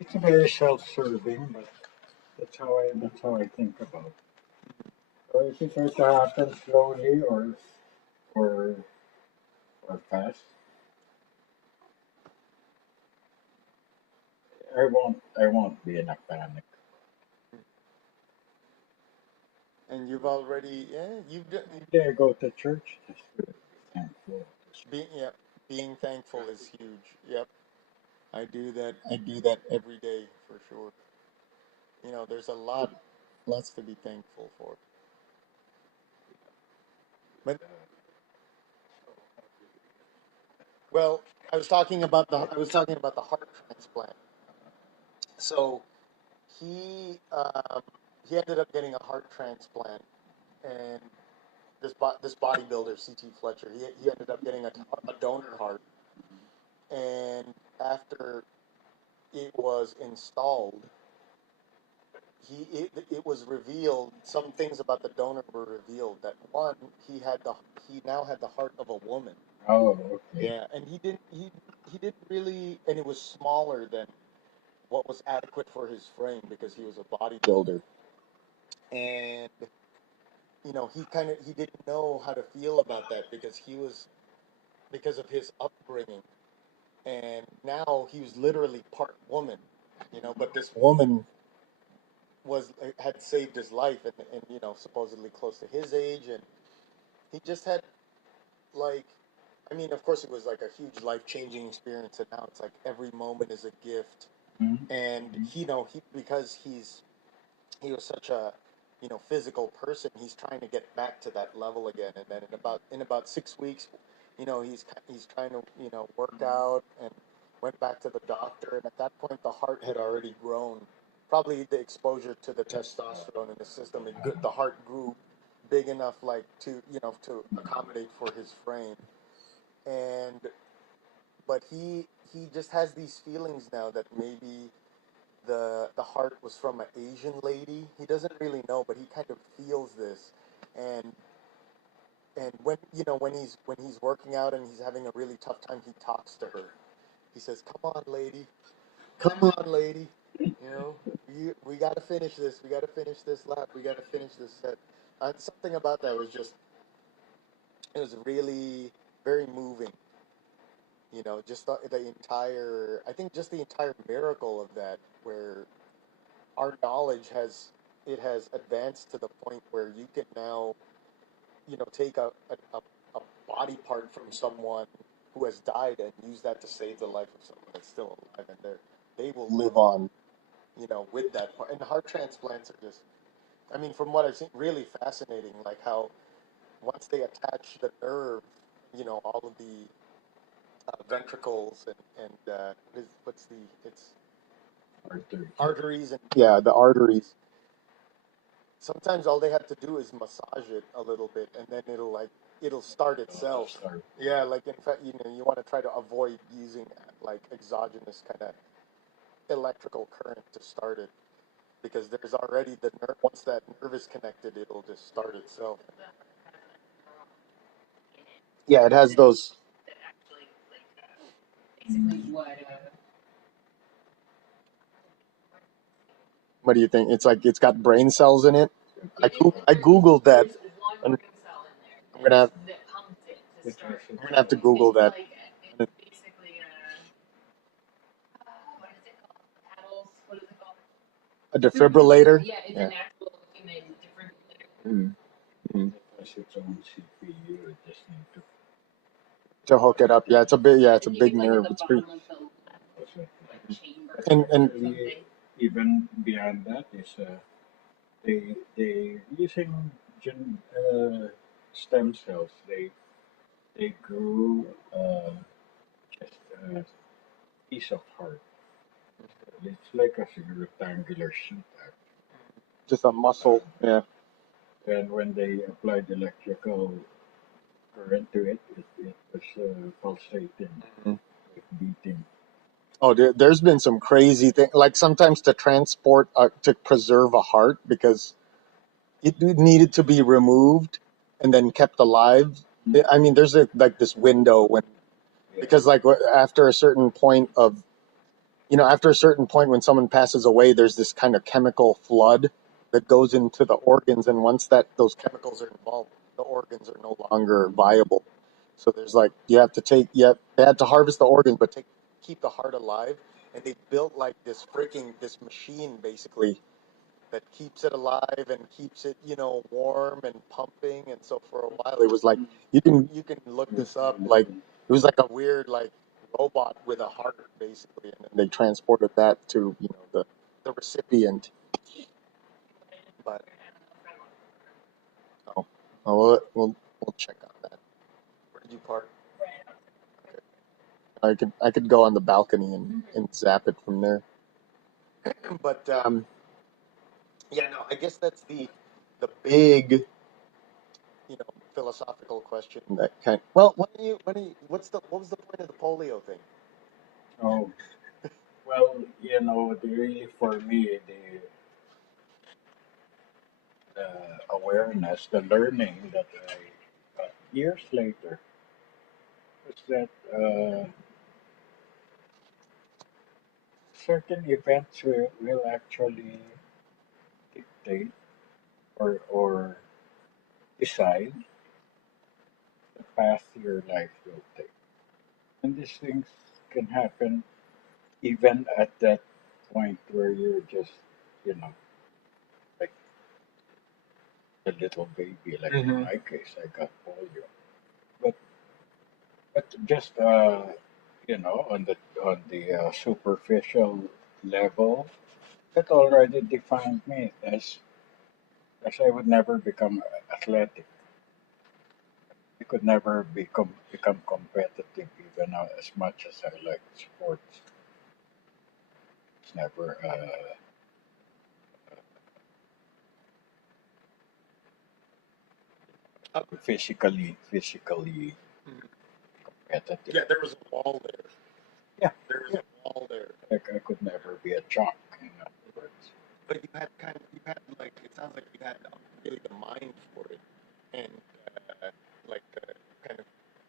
It's very self-serving, but that's how I think about it. So if it were to happen slowly or or fast, I won't be in a panic. And you've already, yeah, you've done, Maybe I go to church just to be thankful. being, yeah, being thankful is huge. Yep. I do that. I do that every day for sure. There's lots to be thankful for. But well, I was talking about the heart transplant. So he um, he ended up getting a heart transplant, and this bodybuilder CT Fletcher, he ended up getting a donor heart, and after it was installed, it was revealed some things about the donor were revealed that one he now had the heart of a woman. Oh, okay. Yeah, and he didn't really, and it was smaller than what was adequate for his frame because he was a bodybuilder, and he didn't know how to feel about that because of his upbringing, and now he was literally part woman, but this woman had saved his life, and supposedly close to his age, and he just had, like, I mean, of course it was like a huge life-changing experience, and now it's like every moment is a gift. Mhm. And because he was such a physical person, he's trying to get back to that level again, and then in about 6 weeks, he's trying to work out, and went back to the doctor, and at that point the heart had already grown. Probably the exposure to the testosterone in the system, the heart grew big enough, like, to accommodate for his frame. And but he just has these feelings now that maybe the heart was from an Asian lady. He doesn't really know, but he kind of feels this. And when he's working out and he's having a really tough time, he talks to her. He says, "Come on, lady. Come on, lady. We got to finish this. We got to finish this lap. We got to finish this set." And something about that was just, it was really very moving. Just the entire, I think just the entire miracle of that, where our knowledge has advanced to the point where you can now, take a body part from someone who has died and use that to save the life of someone that's still alive, and they will live on, with that part. And heart transplants are just, I mean, from what I've seen, really fascinating. Like how once they attach the nerve, all of the ventricles and what's the it's Arthur. arteries, and yeah, the arteries. Sometimes all they have to do is massage it a little bit, and then it'll start itself. Start. Yeah, like, in fact, you want to try to avoid using like exogenous kind of electrical current to start it, because there's already the nerve. Once that nerve is connected, it'll just start itself. Yeah, it has those. What do you think? It's like it's got brain cells in it. I googled that, and I'm gonna have I'm gonna have to Google that. A defibrillator. Yeah. Mm. Mm. Plus its own CPU. It just need To hook it up. Yeah, it's a big nerve. It's pretty. to. And Actually, even beyond that is they using stem cells. They grew just a piece of heart. It's like a rectangular sheet, just a muscle. Yeah. and when they applied electrical current to it, it was pulsating, Mhm. like beating. Oh, there's been some crazy thing. Like sometimes to preserve a heart, because it needed to be removed and then kept alive. I mean, there's like this window when, Yeah. because like after a certain point of you know, after a certain point when someone passes away, there's this kind of chemical flood that goes into the organs, and once those chemicals are involved, the organs are no longer viable. So there's like they had to harvest the organs, but keep the heart alive, and they built like this machine basically that keeps it alive and keeps it, you know, warm and pumping. And so for a while, it was like you can look this up. Like it was like a weird like robot with a heart, basically, and then they transported that to, you know, the recipient. But oh, we'll check on that. Where did you park? Okay. I could go on the balcony and zap it from there. But yeah, no, I guess that's the big, you know, philosophical question that kind. Well, what was the point of the polio thing? Oh, well, you know, really for me, the awareness, the learning that I got years later was that certain events will actually dictate or decide the path your life will take. And these things can happen even at that point where you're just, you know, like a little baby, like in my case, I got polio. But just you know, on the superficial level, that already defined me as I would never become athletic. I could never become competitive, even as much as I like sports. It's never physically Mhm. competitive. Yeah, there was a wall there. Yeah, There was a wall there. like I could never be a jock. In other words, But you had like it sounds like you had really the mind for it, and like the kind of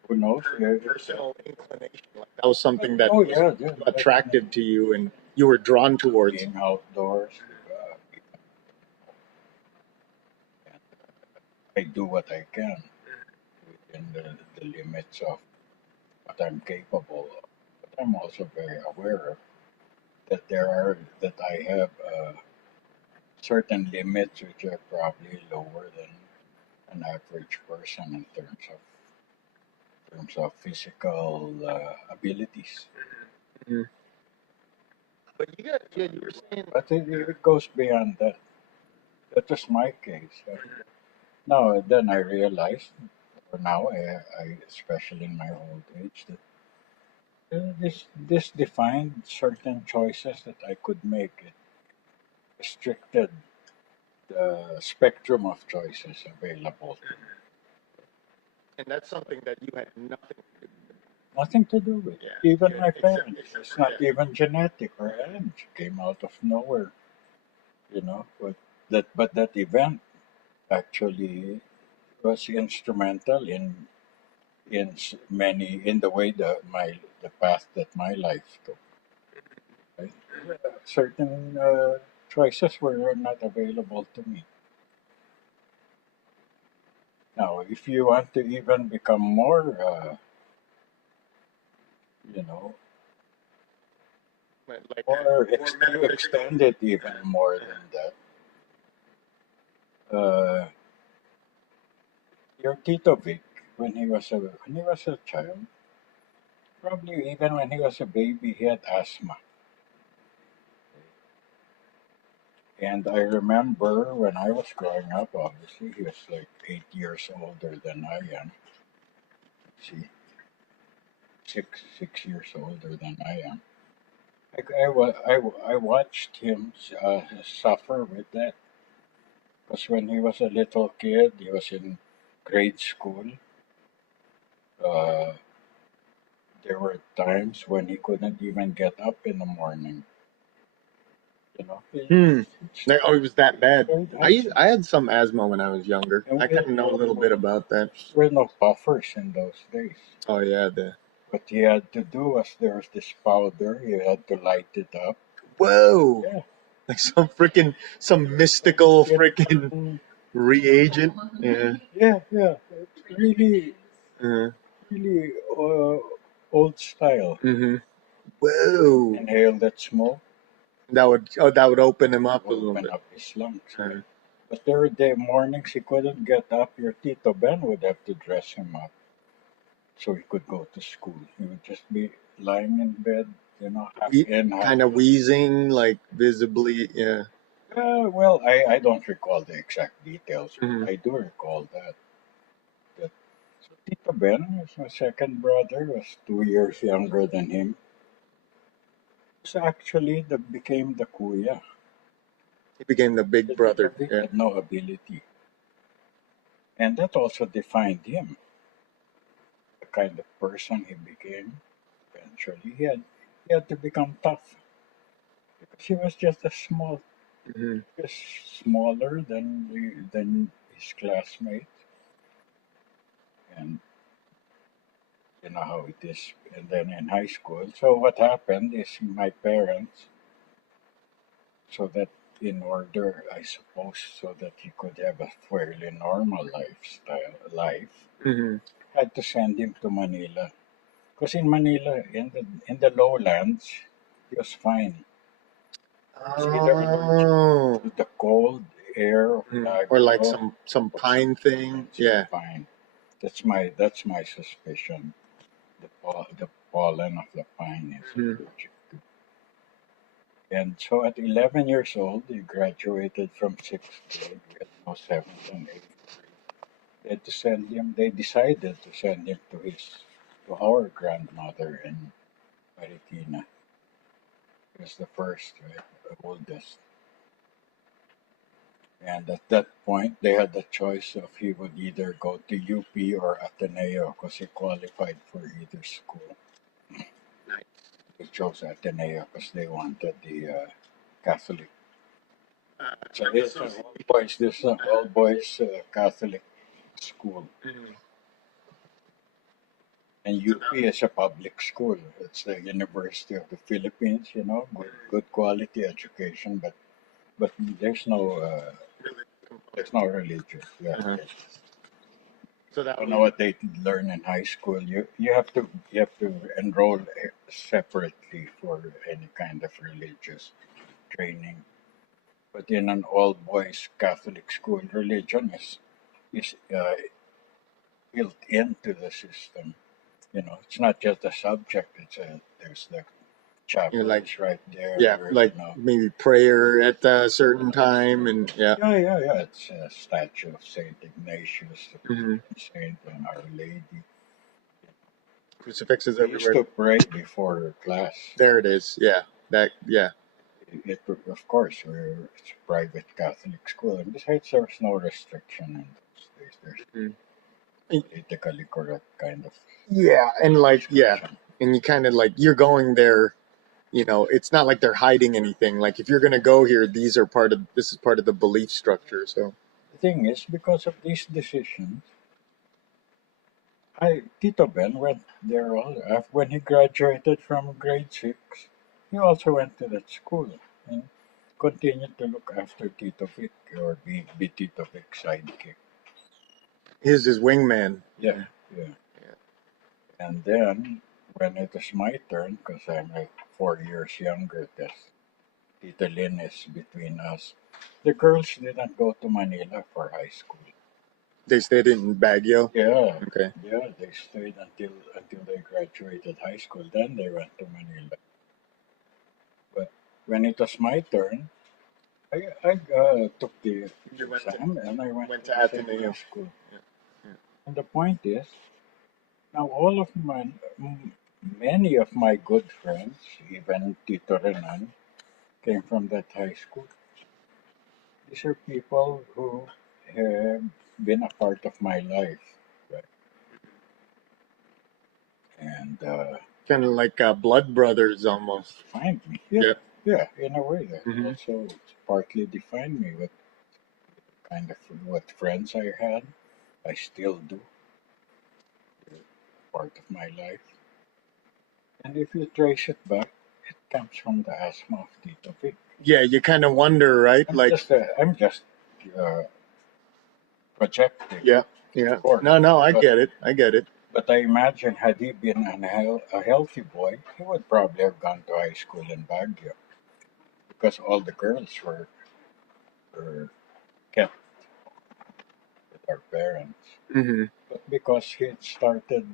who knows? Yeah, personal inclination. Like that was something that oh was yeah, yeah, attractive to you, and you were drawn towards. being outdoors. I do what I can within the limits of what I'm capable of. But I'm also very aware of that I have certain limits which are probably lower than an average person in terms of physical abilities. Mhm. But you were saying. But it goes beyond that. That was my case. Now then I realized, or now I especially in my old age, that this defined certain choices that I could make. It restricted the spectrum of choices available to me. And that's something that you had nothing to do with. Nothing to do with it. Yeah, Even my except parents. It's for not even genetic or age. Came out of nowhere, you know. But that event actually was instrumental in the way the path that my life took. Right? Certain choices were not available to me. Now, if you want to even become more, you know, like or more to metaphysical. extend it even more than that, your Tito Vic, when he was a child, probably even when he was a baby, he had asthma. And I remember when I was growing up, obviously he was like 8 years older than I am. See, six years older than I am. I watched him suffer with that because when he was a little kid, he was in grade school. Uh, there were times when he couldn't even get up in the morning. You know, Hmm. Like, oh, it was that bad. very I had some asthma when I was younger. And I kind of know a little bit about that. there were no buffers in those days. Oh yeah, what he had to do was there's this powder, he had to light it up. Whoa! Yeah. Like some mystical Yeah. freaking reagent. Yeah. Yeah. It's really, Uh, really old style. mm-hmm. Whoa! Inhale that smoke, That would open him up a little open bit. up his lungs. Right? Uh, But there were mornings he couldn't get up. Your Tito Ben would have to dress him up so he could go to school. He would just be lying in bed, half in, half kind of out. wheezing, like visibly. Yeah. Well, I don't recall the exact details, but Mm-hmm. I do recall that so Tito Ben was my second brother, was 2 years younger than him. So actually, that became the kuya. He became the big brother. He Yeah. had no ability, and that also defined him, the kind of person he became. Eventually, he had to become tough because he was just Mm-hmm. just smaller than his classmates, and you know how it is. And then in high school, so what happened is my parents, so that in order, I suppose, so that he could have a fairly normal life, Mm-hmm. had to send him to Manila. Because in Manila, in the lowlands, he was fine. It's either allergic Oh. to the cold air of Mhm. Or like Baguio some or pine something thing. fancy Yeah. pine. That's my suspicion. The pollen of the pine is Mhm. allergic to. And so at 11 years old, he graduated from sixth grade. We had no seventh and eighth. They decided to send him to our grandmother in Marikina. He was the first, right, the oldest. And at that point, they had the choice of he would either go to UP or Ateneo because he qualified for either school. Nice. They chose Ateneo because they wanted the Catholic. So this is an all boys Catholic school. Mhm. And UP is a public school. It's the University of the Philippines, good quality education, but there's no religion. Yeah. Uh-huh. So that You would know be what they learn in high school? You have to enroll separately for any kind of religious training. But in an all boys Catholic school, religion is built into the system. It's not just a subject. There's the chapel like is right there. yeah, like maybe prayer at a certain time and yeah. Yeah. It's a statue of Saint Ignatius, the Hmm. patron saint, and Our Lady. Crucifixes We used everywhere. to pray before class. There it is. Yeah. Yeah. Of course, it's a private Catholic school, and besides, there's no restriction in those days. There's Mhm. politically correct kind of Yeah, and like yeah, education. and you kind of like you're going there. It's not like they're hiding anything. Like if you're gonna go here, this is part of the belief structure. So The thing is, because of these decisions, Tito Ben went there when he graduated from grade six. He also went to that school and continued to look after Tito Vic or be Tito Vic's sidekick. he's his wingman. Yeah, yeah. And then when it was my turn, because I'm like 4 years younger, this Tita Lynn is between us. The girls didn't go to Manila for high school. They stayed in Baguio. Yeah, Okay. yeah, they stayed until they graduated high school. Then they went to Manila. But when it was my turn, I took the You exam and I went went to to the same high Ateneo. school. Yeah. Yeah. And the point is, now many of my good friends, even Tito Renan, came from that high school. These are people who have been a part of my life, right? And Kind of like blood brothers almost. defined me. Yeah, Yeah. yeah, in a way that Hmm. also partly defined me. What friends I had, I still do. They're part of my life. And if you trace it back, it comes from the asthma of Tito Vic. Yeah, you kind of wonder, right? I'm just uh, projecting, Yeah, yeah. of course. No, I But get it. I get it. but I imagine had he been a healthy boy, he would probably have gone to high school in Baguio because all the girls were kept with our parents. Hmm. But because he had started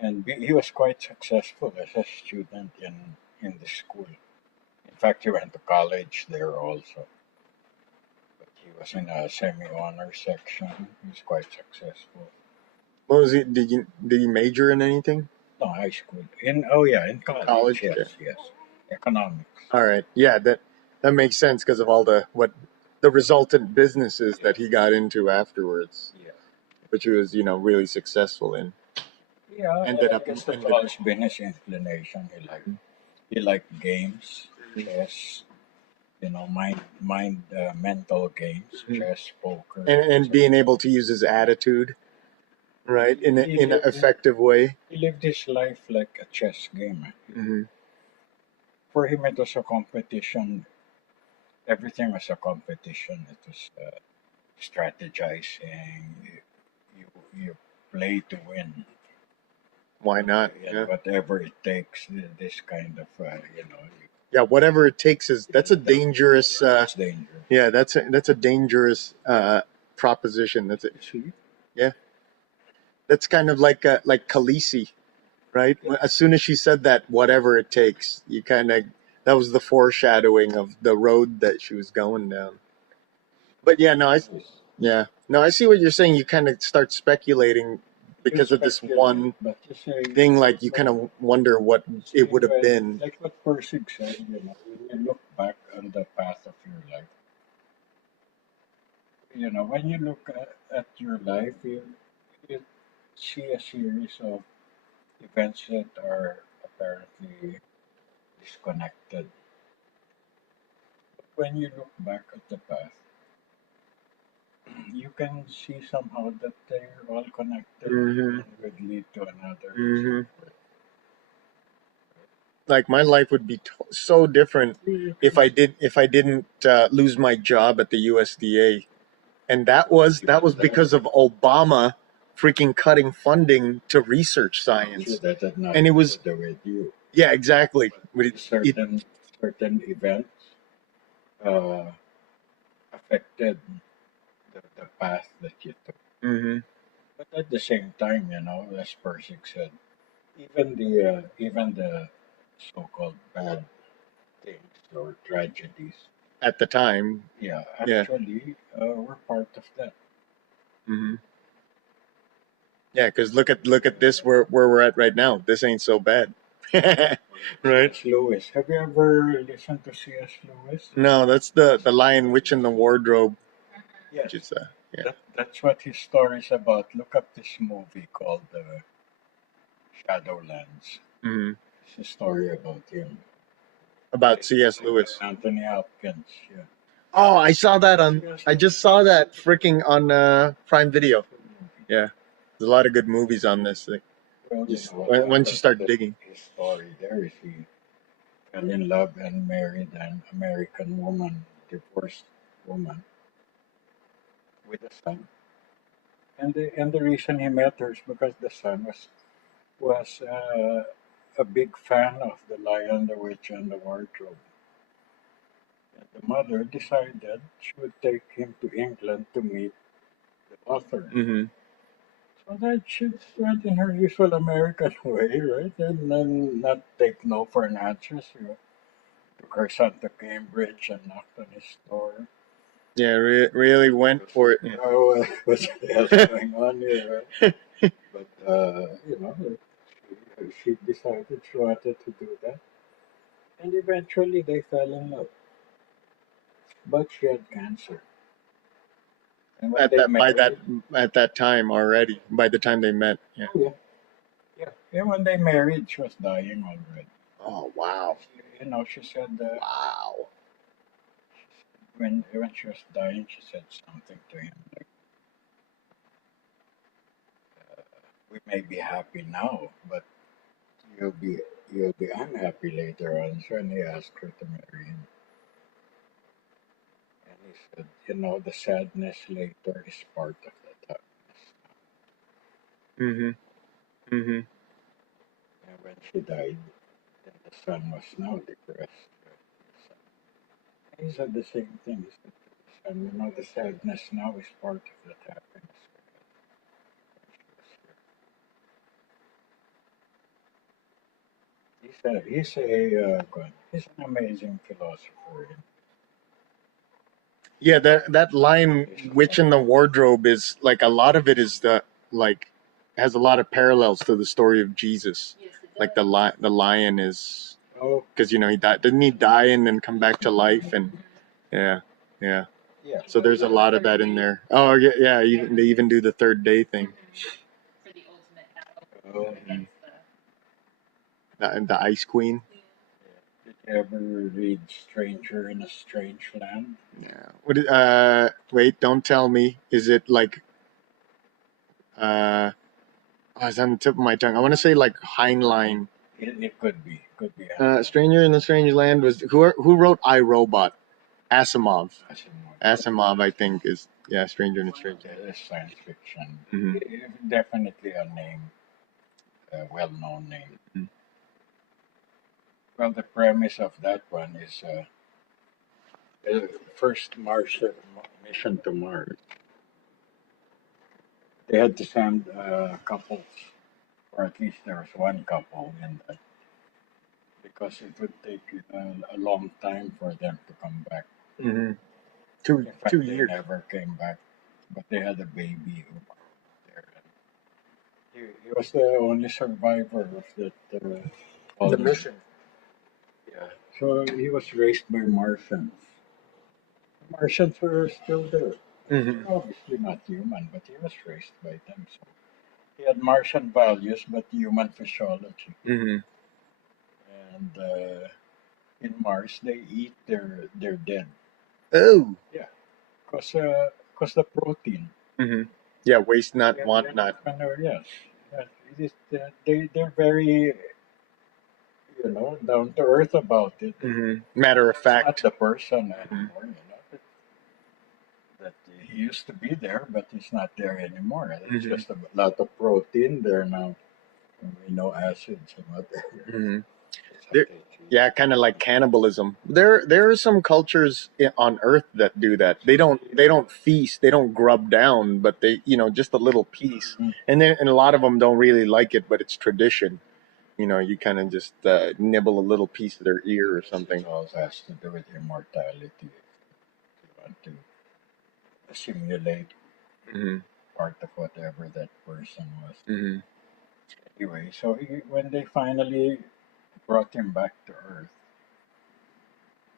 and he was quite successful as a student in the school. In fact, he went to college there also. But he was in a semi-honor section. He was quite successful. What was he? Did he major in anything? No, high school. In college. College. Yeah. Yes. Economics. All right. Yeah, that makes sense because of all the resultant businesses that he got into afterwards, Yeah. which he was really successful in. Yeah, Ended I up guess that's ended. always been his inclination. He liked games, chess, mental games, Mhm. chess, poker, And etc. being able to use his attitude right He in an lived effective way. he lived his life like a chess game. Hmm. For him, it was a competition. Everything was a competition. It was strategizing. You play to win. Why not? And Yeah. whatever it takes. This kind of Yeah. Whatever it takes is that's a dangerous. that's dangerous. Yeah, that's a dangerous proposition. That's it. See? Yeah, that's kind of like Khaleesi, right? As soon as she said that, whatever it takes, you kind of that was the foreshadowing of the road that she was going down. But yeah, no, I see what you're saying. You kind of start speculating You because of this speculate, one but you say, thing. Like you kind of wonder what it would have been. like what Persig said, when you look back on the path of your life, when you look at your life, you see a series of events that are apparently disconnected. But when you look back at the path, you can see somehow that they're all connected. Hmm. One would lead to another and so Hmm. forth. Like my life would be so different You if can I didn't lose my job at the USDA, and that was because of Obama freaking cutting funding to research see science, that had and it nothing was to do with you. yeah, exactly. But it Certain events uh, affected the path that you took. hmm. But at the same time, as Persik said, even the so-called bad things or tragedies, At the time, yeah, yeah, actually, were part of that. hmm, yeah. Because look at this where we're at right now. This ain't so bad, right? C.S. Lewis. Have you ever listened to C.S. Lewis? No, that's the Lion, Witch, and the Wardrobe, Yes. which is yeah. That's what his story is about. Look up this movie called Shadowlands. Hmm. It's a story about him. About C.S. Lewis. Anthony Hopkins. Yeah. Oh, I saw that on. C.S. I just saw that freaking on Prime Video. Yeah, there's a lot of good movies on this thing. Well, Just what once you happened start to digging. his story there is he fell in love and married an American woman, divorced woman, with a son. And the reason he met her is because the son was a big fan of The Lion, the Witch, and the Wardrobe. And the mother decided she would take him to England to meet the author. Hmm. So that she went in her usual American way, right? And then not take no for an answer. She took her son to Cambridge and knocked on his door. Yeah, really went for it. Yeah. Oh, what's else going on here? Right? But she decided she wanted to do that, and eventually they fell in love. But she had cancer, and when At they that by that married, at that time already. By the time they met, yeah. oh yeah, when they married, she was dying already. Oh wow, She said wow. when she was dying, she said something to him like, "We may be happy now, but you'll be you'll be unhappy later on. So when he asked her to marry him, and he said, the sadness later is part of that happiness. Mhm. Mhm. And when she died, then the son was now depressed. He said the same thing. He said to the son, the sadness now is part of that happiness. He's an amazing philosopher. Yeah, that line, His "Witch in the Wardrobe," is like a lot of it is like has a lot of parallels to the story of Jesus. Like the lion is Oh, because he died. Didn't he die and then come back to life? And yeah, yeah. yeah. So there's a lot of that in there. Oh yeah, yeah. They even do the third day thing. Oh, The Ice Queen. did you ever read Stranger in a Strange Land? Yeah. Wait, don't tell me. Is it like uh? Oh, it's on the tip of my tongue. I want to say like Heinlein. It could be. Could be. Stranger in a Strange Land was who wrote I, Robot? Asimov. Asimov. Asimov, I think, is Stranger in a Strange Land. It's science fiction. Mhm. Definitely a name, a well-known name. Mhm. Well, the premise of that one is the first Martian mission to Mars. They had to send couples, or at least there was one couple in that, because it would take a long time for them to come back. Mhm. Two In fact, two they years. never came back, but they had a baby who was there. He was the only survivor of that The colony. mission. Yeah. So he was raised by Martians. The Martians were still there. Mhm. Obviously not human, but he was raised by them. So he had Martian values, but human physiology. Mhm. And in Mars, they eat their dead. Oh. Yeah, cause the protein. Mhm. Yeah. Waste not, Yeah, want not. yes. It is, they're very down to earth about it. Mhm. Matter of It's not fact. the person Mhm. anymore. That he used to be there, but he's not there anymore. It's Mhm. just a lot of protein there now. Amino acids and whatever. Mhm. That's how There, they treat yeah, kind of like cannibalism. There are some cultures on Earth that do that. They don't feast, they don't grub down, but they just a little piece, it. and a lot of them don't really like it, but it's tradition. You kind of just nibble a little piece of their ear or something. It all has to do with immortality. If you want to simulate Hmm. part of whatever that person was. Hmm. Anyway, so when they finally brought him back to Earth,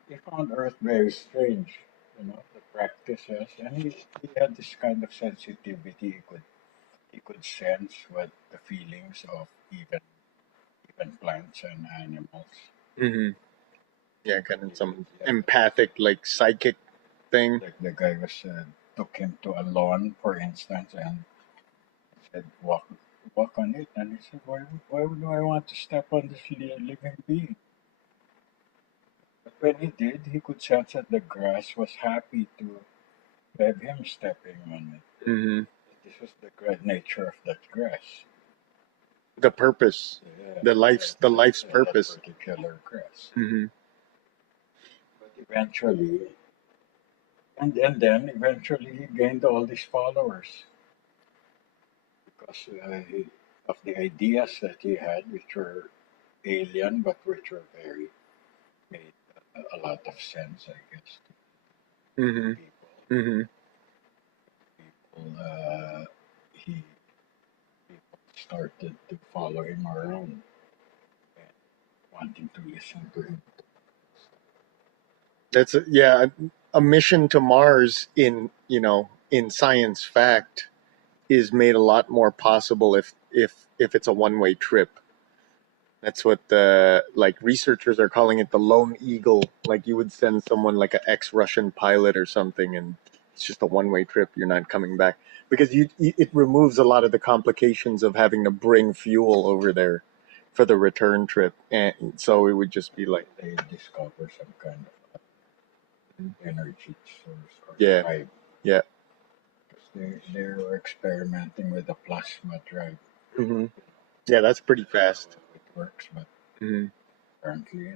he found Earth very strange, the practices, and he had this kind of sensitivity. He could sense what the feelings of even plants and animals. Hmm. Yeah, kind of some Yeah, empathic, like psychic thing. like the guy took him to a lawn, for instance, and said, walk on it. And he said, why do I want to step on this living being? But when he did, he could sense that the grass was happy to have him stepping on it. Hmm. This was the nature of that grass. The purpose, Yeah, the life's that purpose. particular grass. Hmm. But eventually, and then eventually he gained all these followers because of the ideas that he had, which were alien, but which were very made a lot of sense, I guess, Hmm. to people. Hmm. People, he people started to follow him around and wanting to listen to him. Yeah, a mission to Mars in science fact is made a lot more possible if it's a one-way trip. That's what the like researchers are calling it, the lone eagle. Like you would send someone like an ex-Russian pilot or something, and it's just a one-way trip. You're not coming back because it removes a lot of the complications of having to bring fuel over there. for the return trip, and so it would just be like, They discover some kind of energy source or yeah, drive. yeah. They were experimenting with the plasma drive. hmm Yeah, that's pretty fast. How it works, but hmm apparently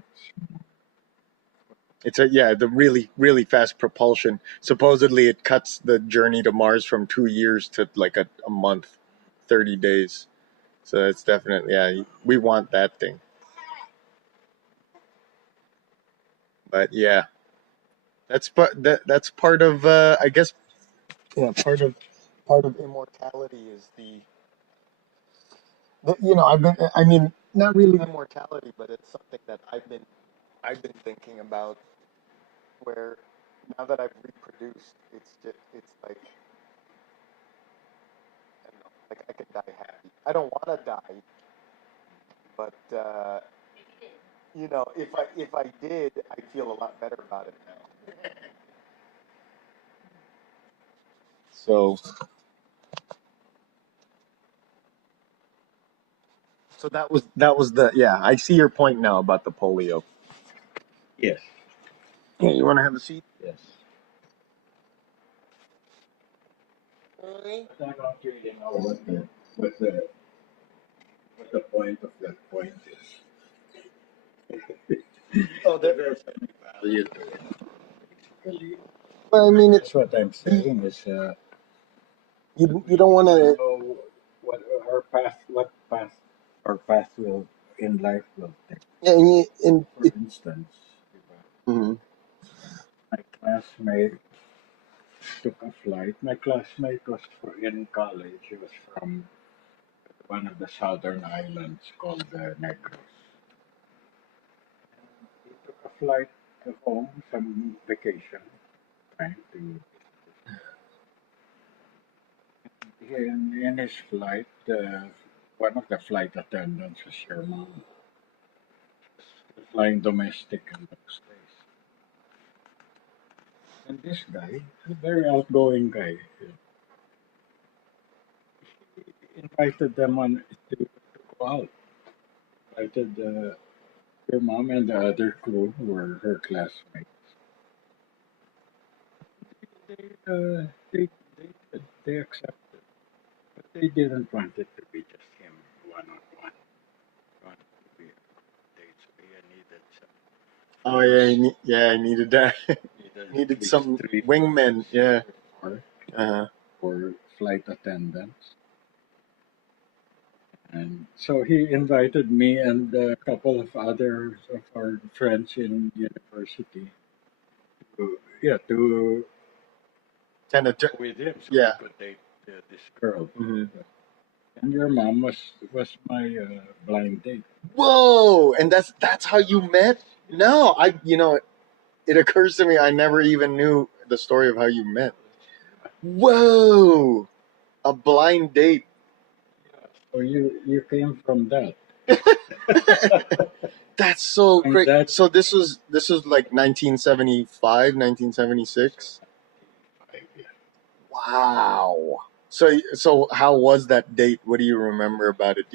It's the really, really fast propulsion. Supposedly, it cuts the journey to Mars from 2 years to like a month, 30 days. So it's definitely, we want that thing. But yeah, that's part of, I guess, yeah, part of immortality is I mean, not really immortality, but it's something that I've been thinking about. Where now that I've reproduced, it's like, I don't know, like I could die happy. I don't want to die, but if I did, I'd feel a lot better about it now. So that was I see your point now about the polio. yes, Yeah, you want to have a seat? yes. But I don't really know what the point of that point is. Oh, There's any value to it. Basically, well, I mean, that's what I'm saying is you don't want to to. know what path our path will in life will take. Yeah, For instance, mm-hmm. my classmate took a flight. My classmate was in college. He was from one of the southern islands called the Negros. He took a flight home, some vacation, trying to. In his flight, one of the flight attendants was your mom. Flying domestic in those days. And this guy, a very outgoing guy, invited them to go out. Invited your mom and the other crew who were her classmates. They accepted, but they didn't want it to be just him one on one. Want it to be a date, so he needed some. Oh yeah, I needed that. Needed at least some three wingmen. Yeah. or Uh-huh. for flight attendants. And so he invited me and a couple of others of our friends in university to Kind of. with him so Yeah. we could date this girl. Mm-hmm. And your mom was my blind date. Whoa! And that's how you met? No, it occurs to me I never even knew the story of how you met. Whoa! A blind date. So you came from that. That's so And great. that's So this was like 1975, 1976. yeah. Wow. So how was that date? What do you remember about it?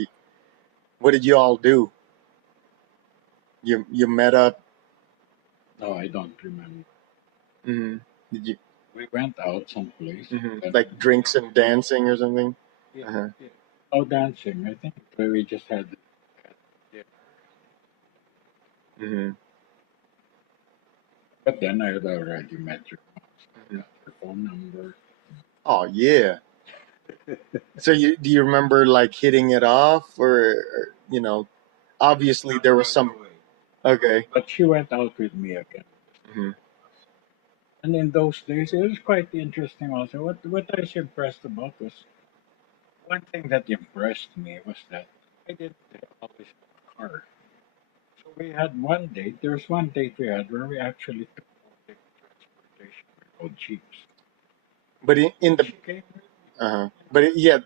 What did you all do? You met up. No, I don't remember. Mm-hmm. Did you We went out someplace. like drinks and dancing or something? Yeah, Uh-huh. yeah. Oh, dancing. I think we just had dinner. Mm-hmm. But then I had already met your mom, so I got her phone number. Oh yeah. So do you remember like hitting it off or obviously there was some. Okay. But she went out with me again. Mm-hmm. And in those days, it was quite interesting also. What I was impressed about was one thing that impressed me was that I didn't always have a car. So we had one date. There was one date we had where we actually took public transportation. We called jeeps. But in the She came with but yeah,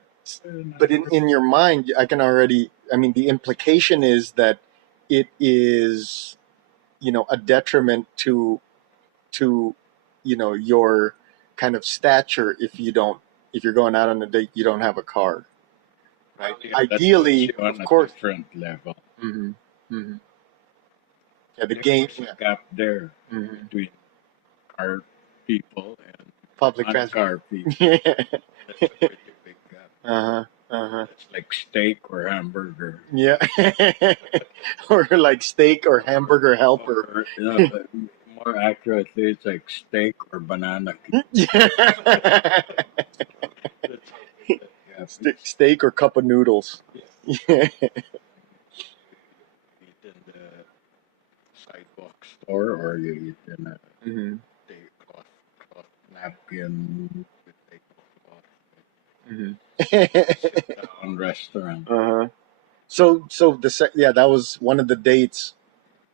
me. but in your mind, I can already. I mean, the implication is that it is a detriment to your kind of stature if you're going out on a date you don't have a car, right? Yeah, that puts Ideally, you on of a course. different level. Mm-hmm. Mm-hmm. Yeah, the There game. was a gap there Mm-hmm. between car people and Public non-car transport. people. Yeah. That's a pretty big gap. Uh-huh. Uh-huh. It's like steak or hamburger. Yeah. Or like steak or hamburger helper. Or more accurately, it's like steak or banana cue. Yeah. That's how big that gap is. Steak or cup of noodles. Yeah. Yeah. You eat in the sidewalk store or you eat in a Mm-hmm. cloth napkin with tablecloth. Mm-hmm. Sit down restaurant. Uh-huh. So yeah, that was one of the dates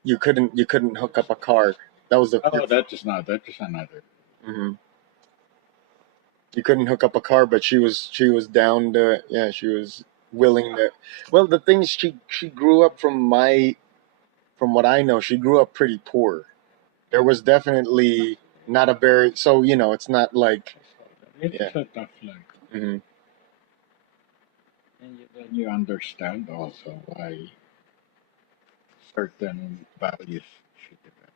you couldn't hook up a car. That was the Oh, that is another. Mhm. You couldn't hook up a car, but she was down to, yeah, she was willing to. Well, the thing is, she grew up from what I know, she grew up pretty poor. There was definitely not a very, so it's not like, It's yeah. a tough life. Hmm. And then you understand also why certain values should develop.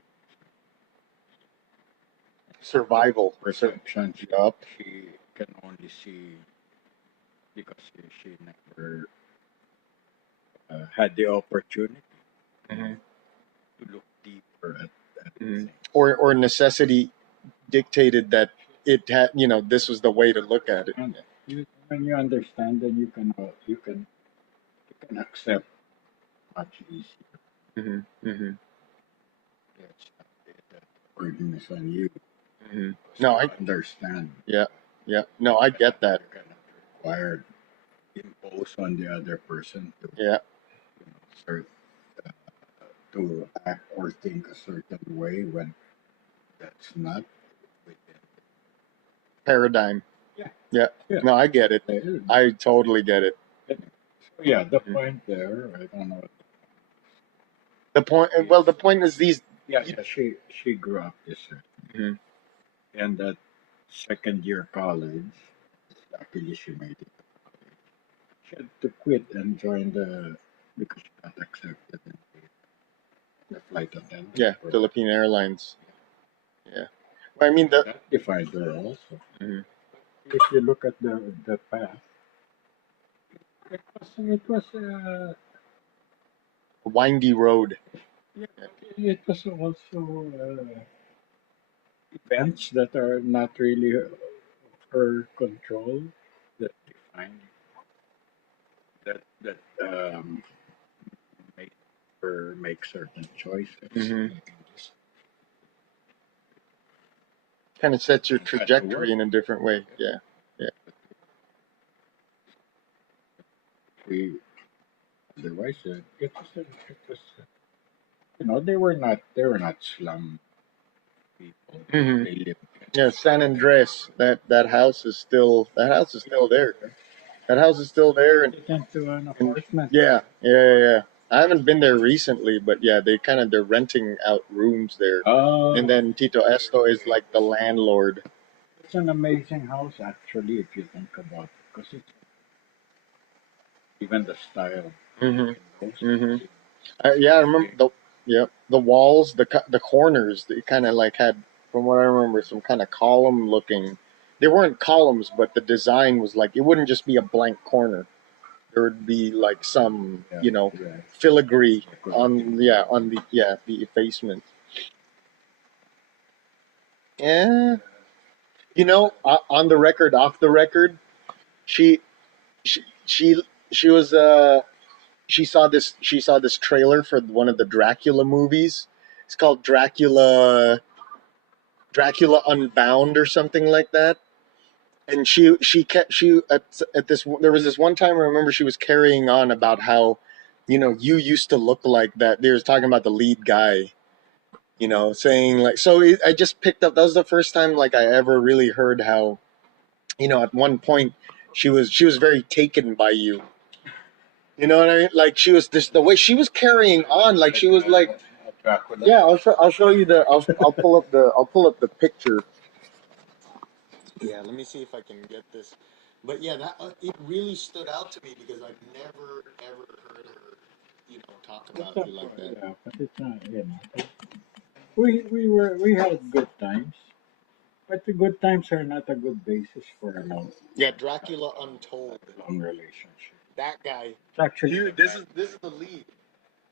Survival. Perceptions Yup. she can only see because she never had the opportunity Hmm. to look deeper at Hmm. things. Or necessity dictated that it had, this was the way to look at it. And when you understand, then you can accept much easier. Hmm. Hmm. It's not that burden is on you. Hmm. Because No, you understand. yeah, no, I get that. You cannot require impose on the other person to Yeah. cert, uh, to act or think a certain way when that's not within. Paradigm. Yeah. Yeah. Yeah. No, I get it. I totally get it. So yeah, the point there, I don't know. The point. Well, the point is these. Yeah, she grew up this way. Mhm. And that second year college, luckily she made it to college. She had to quit and join because she got accepted in the flight attendant. Yeah, Philippine Airlines. Yeah. I mean that defined her also. Mhm. If you look at the path, it was windy road. yeah, it was also events that are not really her control that define that make her make certain choices. Mhm. Kind of sets your Had to trajectory work. in a different way. Yeah. We otherwise it was they were not slum people. Mhm. They lived Yeah, San Andres. That house is still there. That house is still there, and into an apartment. yeah. I haven't been there recently, but yeah, they're renting out rooms there, and then Tito Esto is like the landlord. It's an amazing house actually if you think about it, because it's even the style. Mhm. Windows. Mhm. Yeah, I remember the walls, the corners. They kind of like had, from what I remember, some kind of column looking. They weren't columns, but the design was like, it wouldn't just be a blank corner. There would be like some, Yeah. filigree on the effacement. Yeah, on the record, off the record, she she she she was she saw this trailer for one of the Dracula movies. It's called Dracula Unbound or something like that. And she kept she at this there was this one time I remember she was carrying on about how, you used to look like that. They was talking about the lead guy, saying like, I just picked up, that was the first time like I ever really heard how, at one point she was very taken by you. You know what I mean? Like, she was this, the way she was carrying on, like she was like, Dracula. yeah. I'll show you I'll pull up the picture. Yeah, let me see if I can get this. But yeah, that it really stood out to me because I've never ever heard her. talk It's about not, you like that. yeah, but it's not, you know. We had good times, but the good times are not a good basis for a Yeah, Dracula Untold. long relationship. That guy. It's actually He, the this is the lead.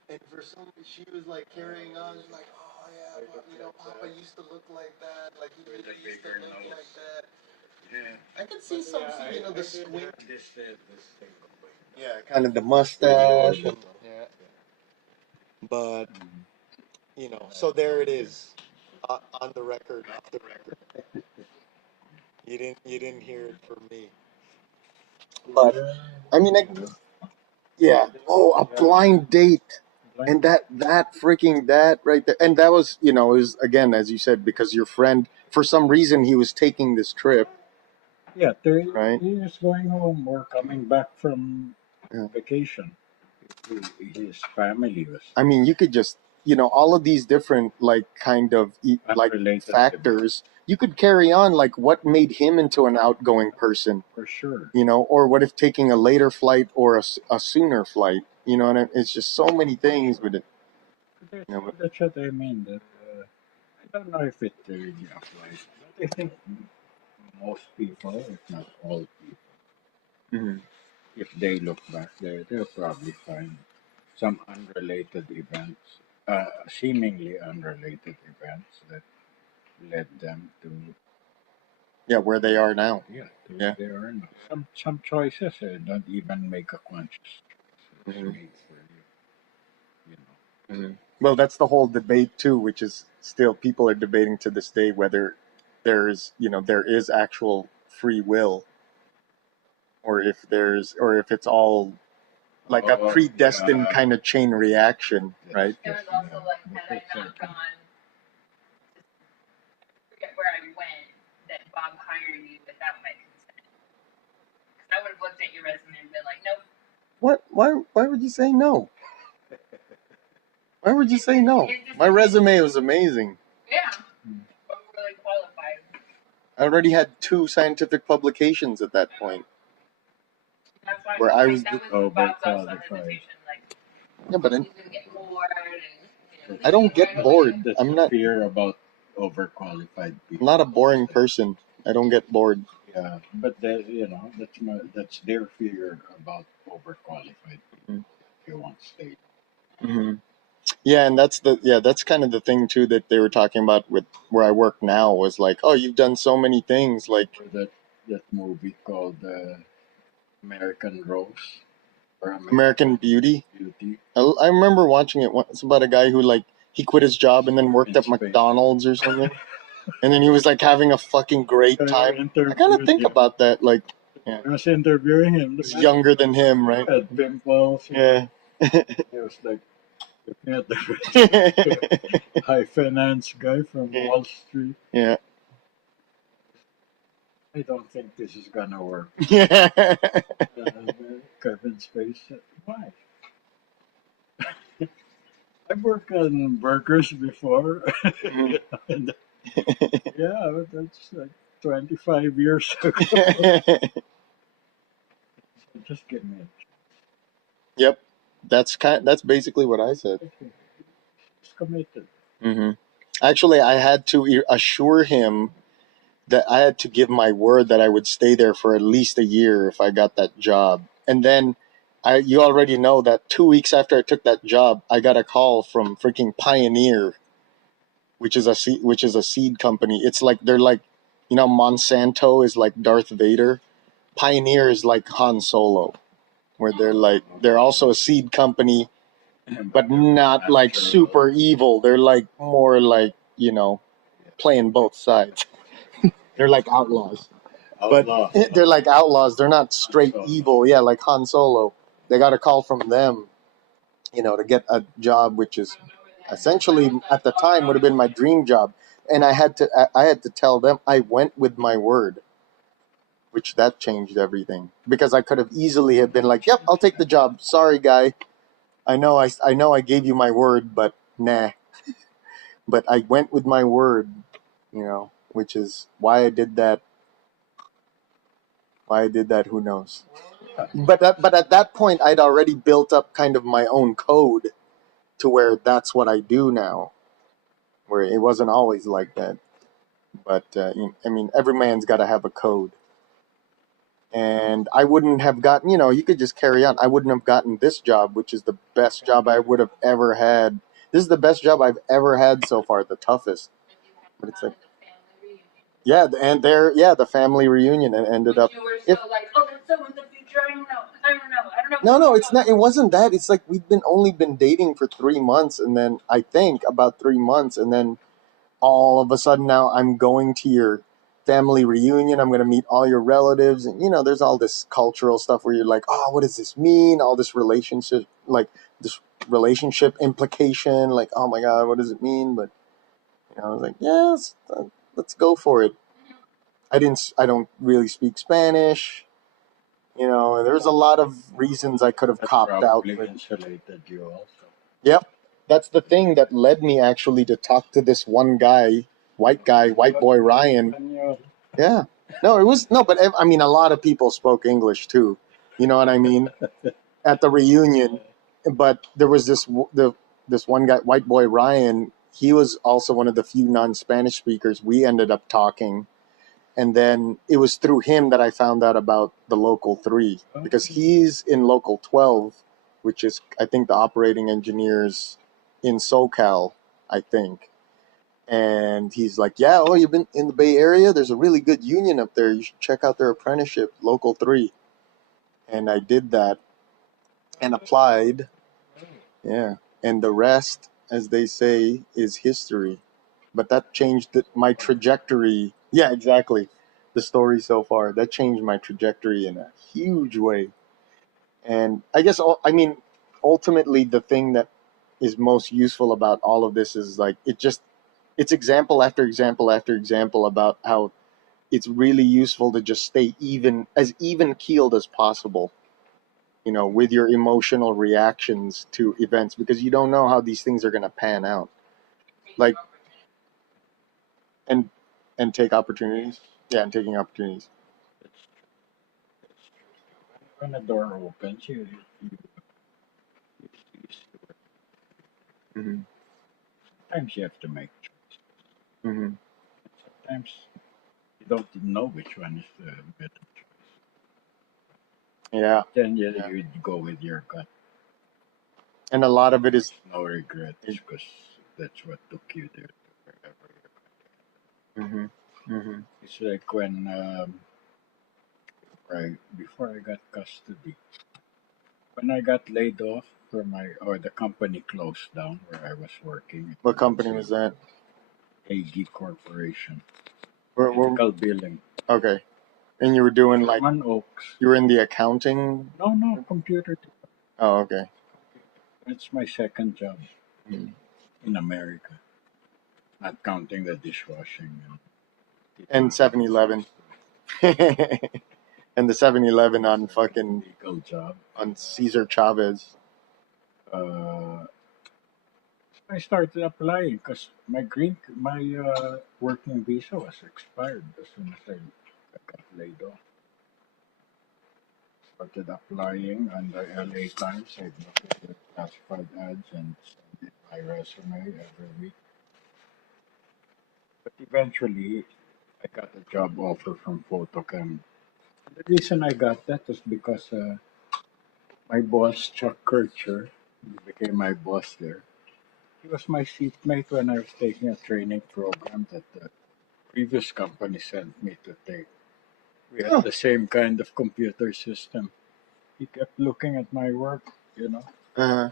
And for some, she was like carrying on. She's like, oh yeah, Papa used to look like that. Like he really used to look like that. yeah. I could see some, the squint. This thing. Yeah, kind of the mustache. And, Yeah, but Mhm. so there it is, on the record. Off the record. You didn't hear it from me. but I mean, yeah. Oh, a blind date. And that freaking that right there, and that was is again, as you said, because your friend for some reason he was taking this trip, Yeah, right? he was going home or coming back from Yeah. vacation. His family was I mean, you could just all of these different like kind of like unrelated factors. You could carry on like what made him into an outgoing person, for sure. or what if taking a later flight or a sooner flight, and it's just so many things with it. But That's what I mean. That I don't know if it really applies, but I think most people, if not all people, Mhm. if they look back there, they'll probably find some unrelated events, seemingly unrelated events that led them to Yeah, where they are now. to Yeah. where they are now. Some choices don't even make a conscious choice. It's Mhm. made for you know. Mhm. Well, that's the whole debate too, which is still people are debating to this day whether there is actual free will, or if it's all like a Oh, predestined yeah. kind of chain reaction, Yes, right? There was yeah, also like, but had I it's not okay. gone, forget where I went, that Bob hired you without my consent. Because I would have looked at your resume and been like, nope. What? Why would you say no? Why would you say no? It's just My like, resume was amazing. yeah, Hmm. I'm really qualified. I already had 2 scientific publications at that point That's why, where I like, was. that was Bob's also Overqualified. hesitation. Like, Yeah, but he's gonna get bored and, I don't get right bored. away. That's I'm a not. fear about overqualified I'm people. not a boring person. I don't get bored. Yeah, but that's their fear about overqualified people. They won't stay. Hmm. Yeah, and that's kind of the thing too that they were talking about with where I work now was like, oh, you've done so many things. Like Or that movie called American Rose or American Beauty. Beauty I remember watching it. It's about a guy who like he quit his job and then worked in at space. McDonald's or something, and then he was like having a fucking great time. I kind of think about that. Like, yeah, I was interviewing him. he's younger than him, right? Had pimples. Yeah. He was like looking at the Yeah. high finance guy from Wall Street. I don't think this is gonna work. Yeah. Kevin Spacey. Why? I've worked on burgers before. Mm. And, yeah, but that's like 25 years ago. Just give me a Yep. That's basically what I said. chance. It's committed. Hmm. Actually, I had to assure him that I had to give my word that I would stay there for at least a year if I got that job. And then you already know that 2 weeks after I took that job, I got a call from freaking Pioneer, which is a seed company. It's like they're like, Monsanto is like Darth Vader. Pioneer is like Han Solo, where they're also a seed company, but not like super evil. They're like more like, playing both sides. They're like outlaws. But they're like outlaws. They're not straight evil. Yeah, like Han Solo. They got a call from them, to get a job, which is essentially at the time would have been my dream job. And I had to tell them I went with my word, which that changed everything because I could have easily have been like, "Yep, I'll take the job. Sorry, guy. I know I gave you my word, but nah." But I went with my word, which is why I did that. Why I did that, who knows? but at that point, I'd already built up kind of my own code to where that's what I do now. Where it wasn't always like that. But I mean, every man's got to have a code. And I wouldn't have gotten, you could just carry on. I wouldn't have gotten this job, which is the best job I would have ever had. This is the best job I've ever had so far, the toughest. But it's like, yeah, and the family reunion, and ended up. You were so like, oh, that's so in the future. I don't know. No, it's not. It wasn't that. It's like we've only been dating for 3 months, and then I think about 3 months, and then all of a sudden now I'm going to your family reunion. I'm going to meet all your relatives, and there's all this cultural stuff where you're like, oh, what does this mean? All this relationship implication, like, oh my god, what does it mean? But I was like, yes, let's go for it. I don't really speak Spanish. There's a lot of reasons I could have That copped out. probably insulated you also. Yep. That's the thing that led me actually to talk to this one guy, white boy Ryan. Espanol. Yeah. No, it was no, but I mean, a lot of people spoke English too. You know what I mean? At the reunion, but there was this one guy, white boy Ryan. He was also one of the few non-Spanish speakers. We ended up talking, and then it was through him that I found out about the Local 3, because he's in Local 12, which is, I think, the operating engineers in SoCal, I think. And he's like, yeah, oh, you've been in the Bay Area? There's a really good union up there. You should check out their apprenticeship, Local 3. And I did that and applied. Yeah. And the rest, as they say, is history. But that changed my trajectory. Yeah, exactly. The story so far, that changed my trajectory in a huge way. And I guess, ultimately, the thing that is most useful about all of this is like, it's example after example after example about how it's really useful to just stay even keeled as possible, with your emotional reactions to events, because you don't know how these things are going to pan out. Like, and take opportunities. Yeah, and taking opportunities. It's true. It's true. When a door opens, you see what. Mm-hmm. Sometimes you have to make choices. Mm-hmm. And sometimes you don't know which one is the better choice. Yeah. Then you go with your gut. And a lot of it is. No regrets, because that's what took you there to wherever you're going. Mm-hmm. Mm-hmm. It's like when before I got custody, when I got laid off or the company closed down where I was working. What company was that? AG Corporation. Where, Medical billing. okay. And you were doing like, One Oaks. you were in the accounting? No, computer. Oh, okay. It's my second job Mhm. in America, not counting the dishwashing And 7-Eleven. And the 7-Eleven on fucking, legal job. on Cesar Chavez. I started applying because my working visa was expired as soon as I got laid off. Started applying on the LA Times. I looked at the classified ads and sent my resume every week. But eventually, I got a job offer from Photochem. The reason I got that was because my boss, Chuck Kircher, who became my boss there, he was my seatmate when I was taking a training program that the previous company sent me to take. We had the same kind of computer system. He kept looking at my work, Uh,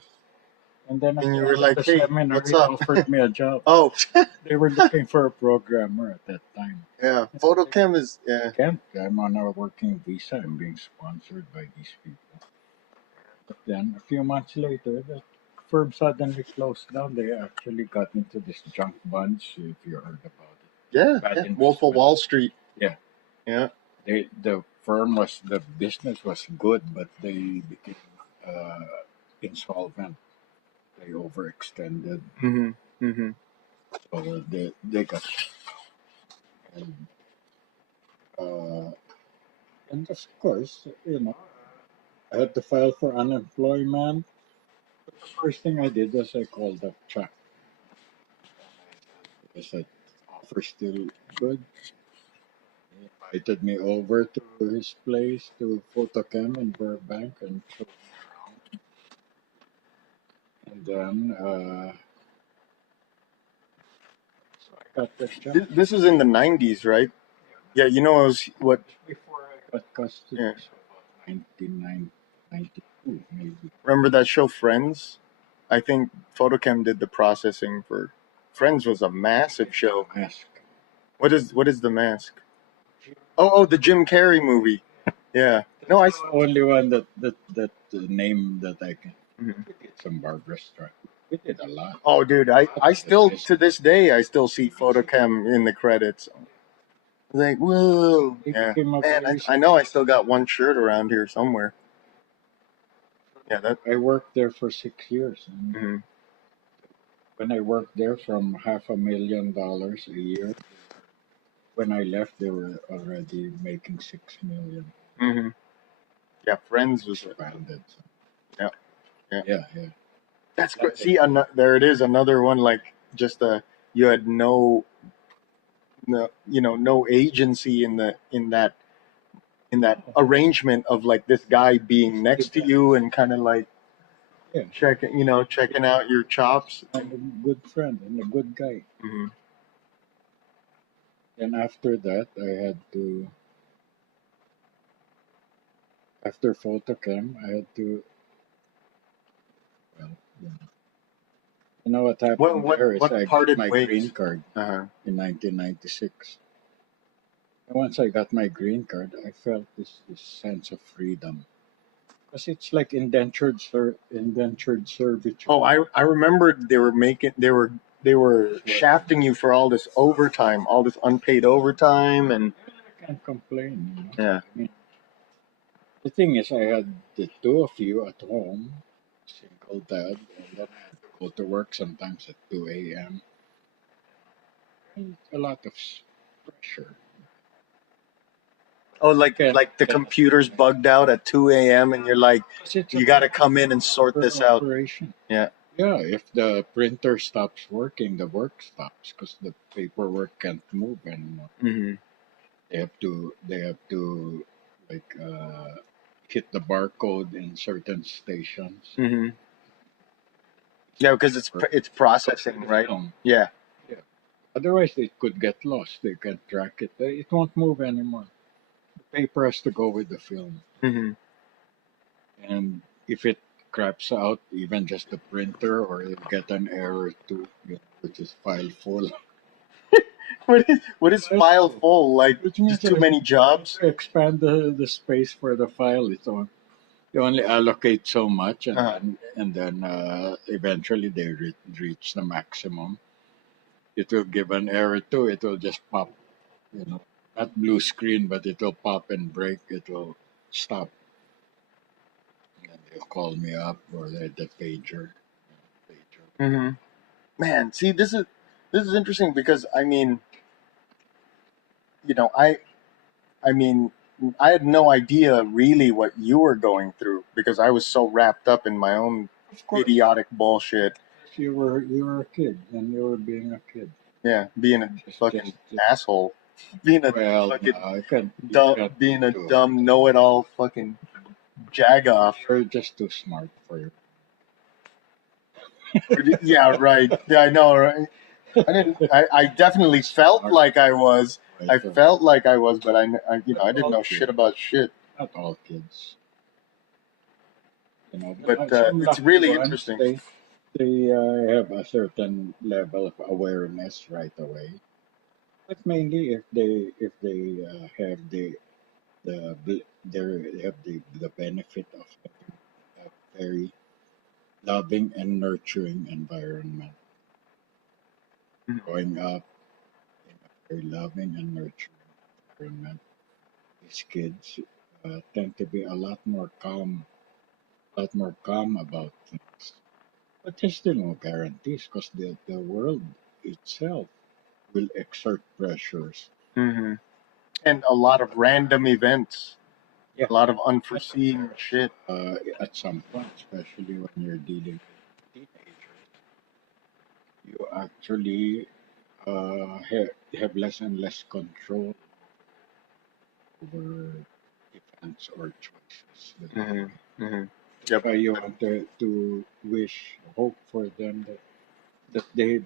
and then at and the you were end like, of the hey, seminar, what's he up? offered me a job. Oh, They were looking for a programmer at that time. yeah. Photochem is, yeah. Can't. I'm on a working visa. I'm being sponsored by these people. But then, a few months later, the firm suddenly closed down. They actually got into this junk bunch, if you heard about it. Yeah, Bad yeah. Wolf of investment. Wall Street. Yeah. Yeah. The business was good, but they became insolvent. They overextended, Mm-hmm. Mm-hmm. so they got and and of course, I had to file for unemployment. But the first thing I did was I called up Chuck. I said, offer still good. He invited me over to his place to Photochem in Burbank and showed me around. And then so I got the job. This is in the 90s, right? Yeah, you know, it was what? Before I got custody, Yeah. so about 1992 maybe. Remember that show Friends? I think Photochem did the processing for Friends. Was a massive show. Mask. What is The Mask? Oh, the Jim Carrey movie. Yeah. No, I. That's the only one that the name that I can. Mhm. We did some Barbara Streisand. We did a lot. Oh, dude, I still to this day I still see Photochem in the credits. Like, whoa, It yeah, came up man. very I know I still got one shirt around here somewhere. Yeah, that. I worked there for 6 years. And Mhm. when I worked there from $500,000 a year, when I left, they were already making 6 million. Mhm. Yeah, Friends was. Expanded. Yeah, yeah. Yeah. That's great. See, there it is, another one. Like, just you had no, no agency in that arrangement of like this guy being next to you and kind of like Yeah. checking out your chops. I'm a good friend and a good guy. Mhm. And after that, I had to. After Photochem, I had to. Well, you know what happened there is What I got parted my ways? green card Uh-huh. in 1996. And once I got my green card, I felt this sense of freedom. Because it's like indentured servitude. Oh, I remembered they were shafting you for all this overtime, all this unpaid overtime, and I can't complain. yeah. I mean, the thing is, I had the two of you at home, single dad, and then I had to go to work sometimes at 2 a.m. And a lot of pressure. Oh, like Yeah. the computer's bugged out at 2 a.m. and you're like, 'Cause it's you a got to come in and sort this out. operation. Yeah. Yeah, if the printer stops working, the work stops because the paperwork can't move anymore. Mm-hmm. They have to like hit the barcode in certain stations. Mm-hmm. Yeah, because it's processing, right? Yeah. Otherwise, it could get lost. They can't track it. It won't move anymore. The paper has to go with the film. Mm-hmm. And if it craps out, even just the printer, or you'll get an error too, which is file full. What is file full? Like, Which means just too many jobs? to expand the space for the file. They only allocate so much, and Uh-huh. then eventually they reach the maximum. It will give an error too. It will just pop, not blue screen, but it will pop and break. It will stop. And they'll call me up or the pager. Mm-hmm. Man, see, this is interesting because I mean, I mean, I had no idea really what you were going through because I was so wrapped up in my own Of course, idiotic bullshit. you were a kid, and you were being a kid. Yeah, being a fucking asshole, being a Well, fucking no, I can't. being a dumb know-it-all fucking jagoff. You're just too smart for you. Yeah, right. Yeah, I know, right? I definitely felt like I was. I felt like I was, but I didn't know shit about shit. Not all kids. But some it's lucky really ones, interesting. They have a certain level of awareness right away. But mainly if they have they have the benefit of having a very loving and nurturing environment. Mhm. Growing up in a very loving and nurturing environment, these kids tend to be a lot more calm about things. But there's still no guarantees because the world itself will exert pressures. Mm-hmm. And a lot of random events. Yeah. A lot of unforeseen shit. At some point, especially when you're dealing with teenagers, you actually have less and less control over events or choices that they make. Mm-hmm. That's Yep. why you want to wish, hope for them that they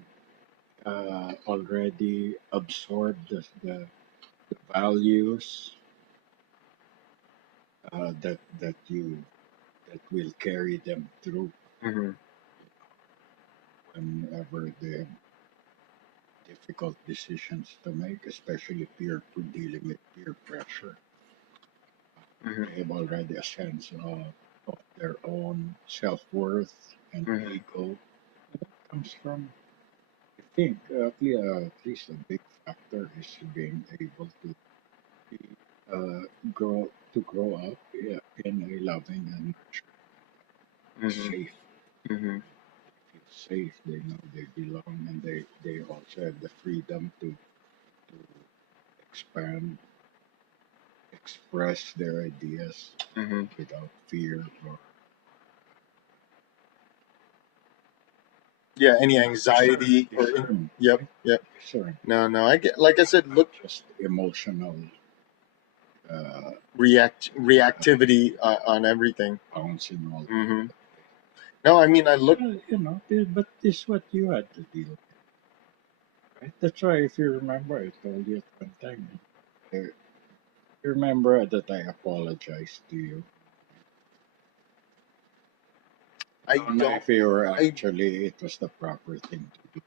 already absorbed the values that will carry them through Mm-hmm. whenever they have difficult decisions to make, especially dealing with peer pressure. Mm-hmm. They have already a sense of their own self worth and Mhm. ego. That comes from, I think, at least a big factor is being able to be, grow up, yeah, in a loving and Mm-hmm. safe. Mm-hmm. Feel safe. They know they belong, and they also have the freedom to expand, express their ideas Mm-hmm. without fear or Yeah, any anxiety or discernment. yep, Right? yep. Discernment, No, I get, like I said, not look, just emotional uh, reactivity on everything. bouncing all over Mm-hmm. the No, I mean, I look. place. But this is what you had to deal with, right? That's why, if you remember, I told you at one time. I remember that I apologized to you. I I don't know don't. if you were I. actually, it was the proper thing to do.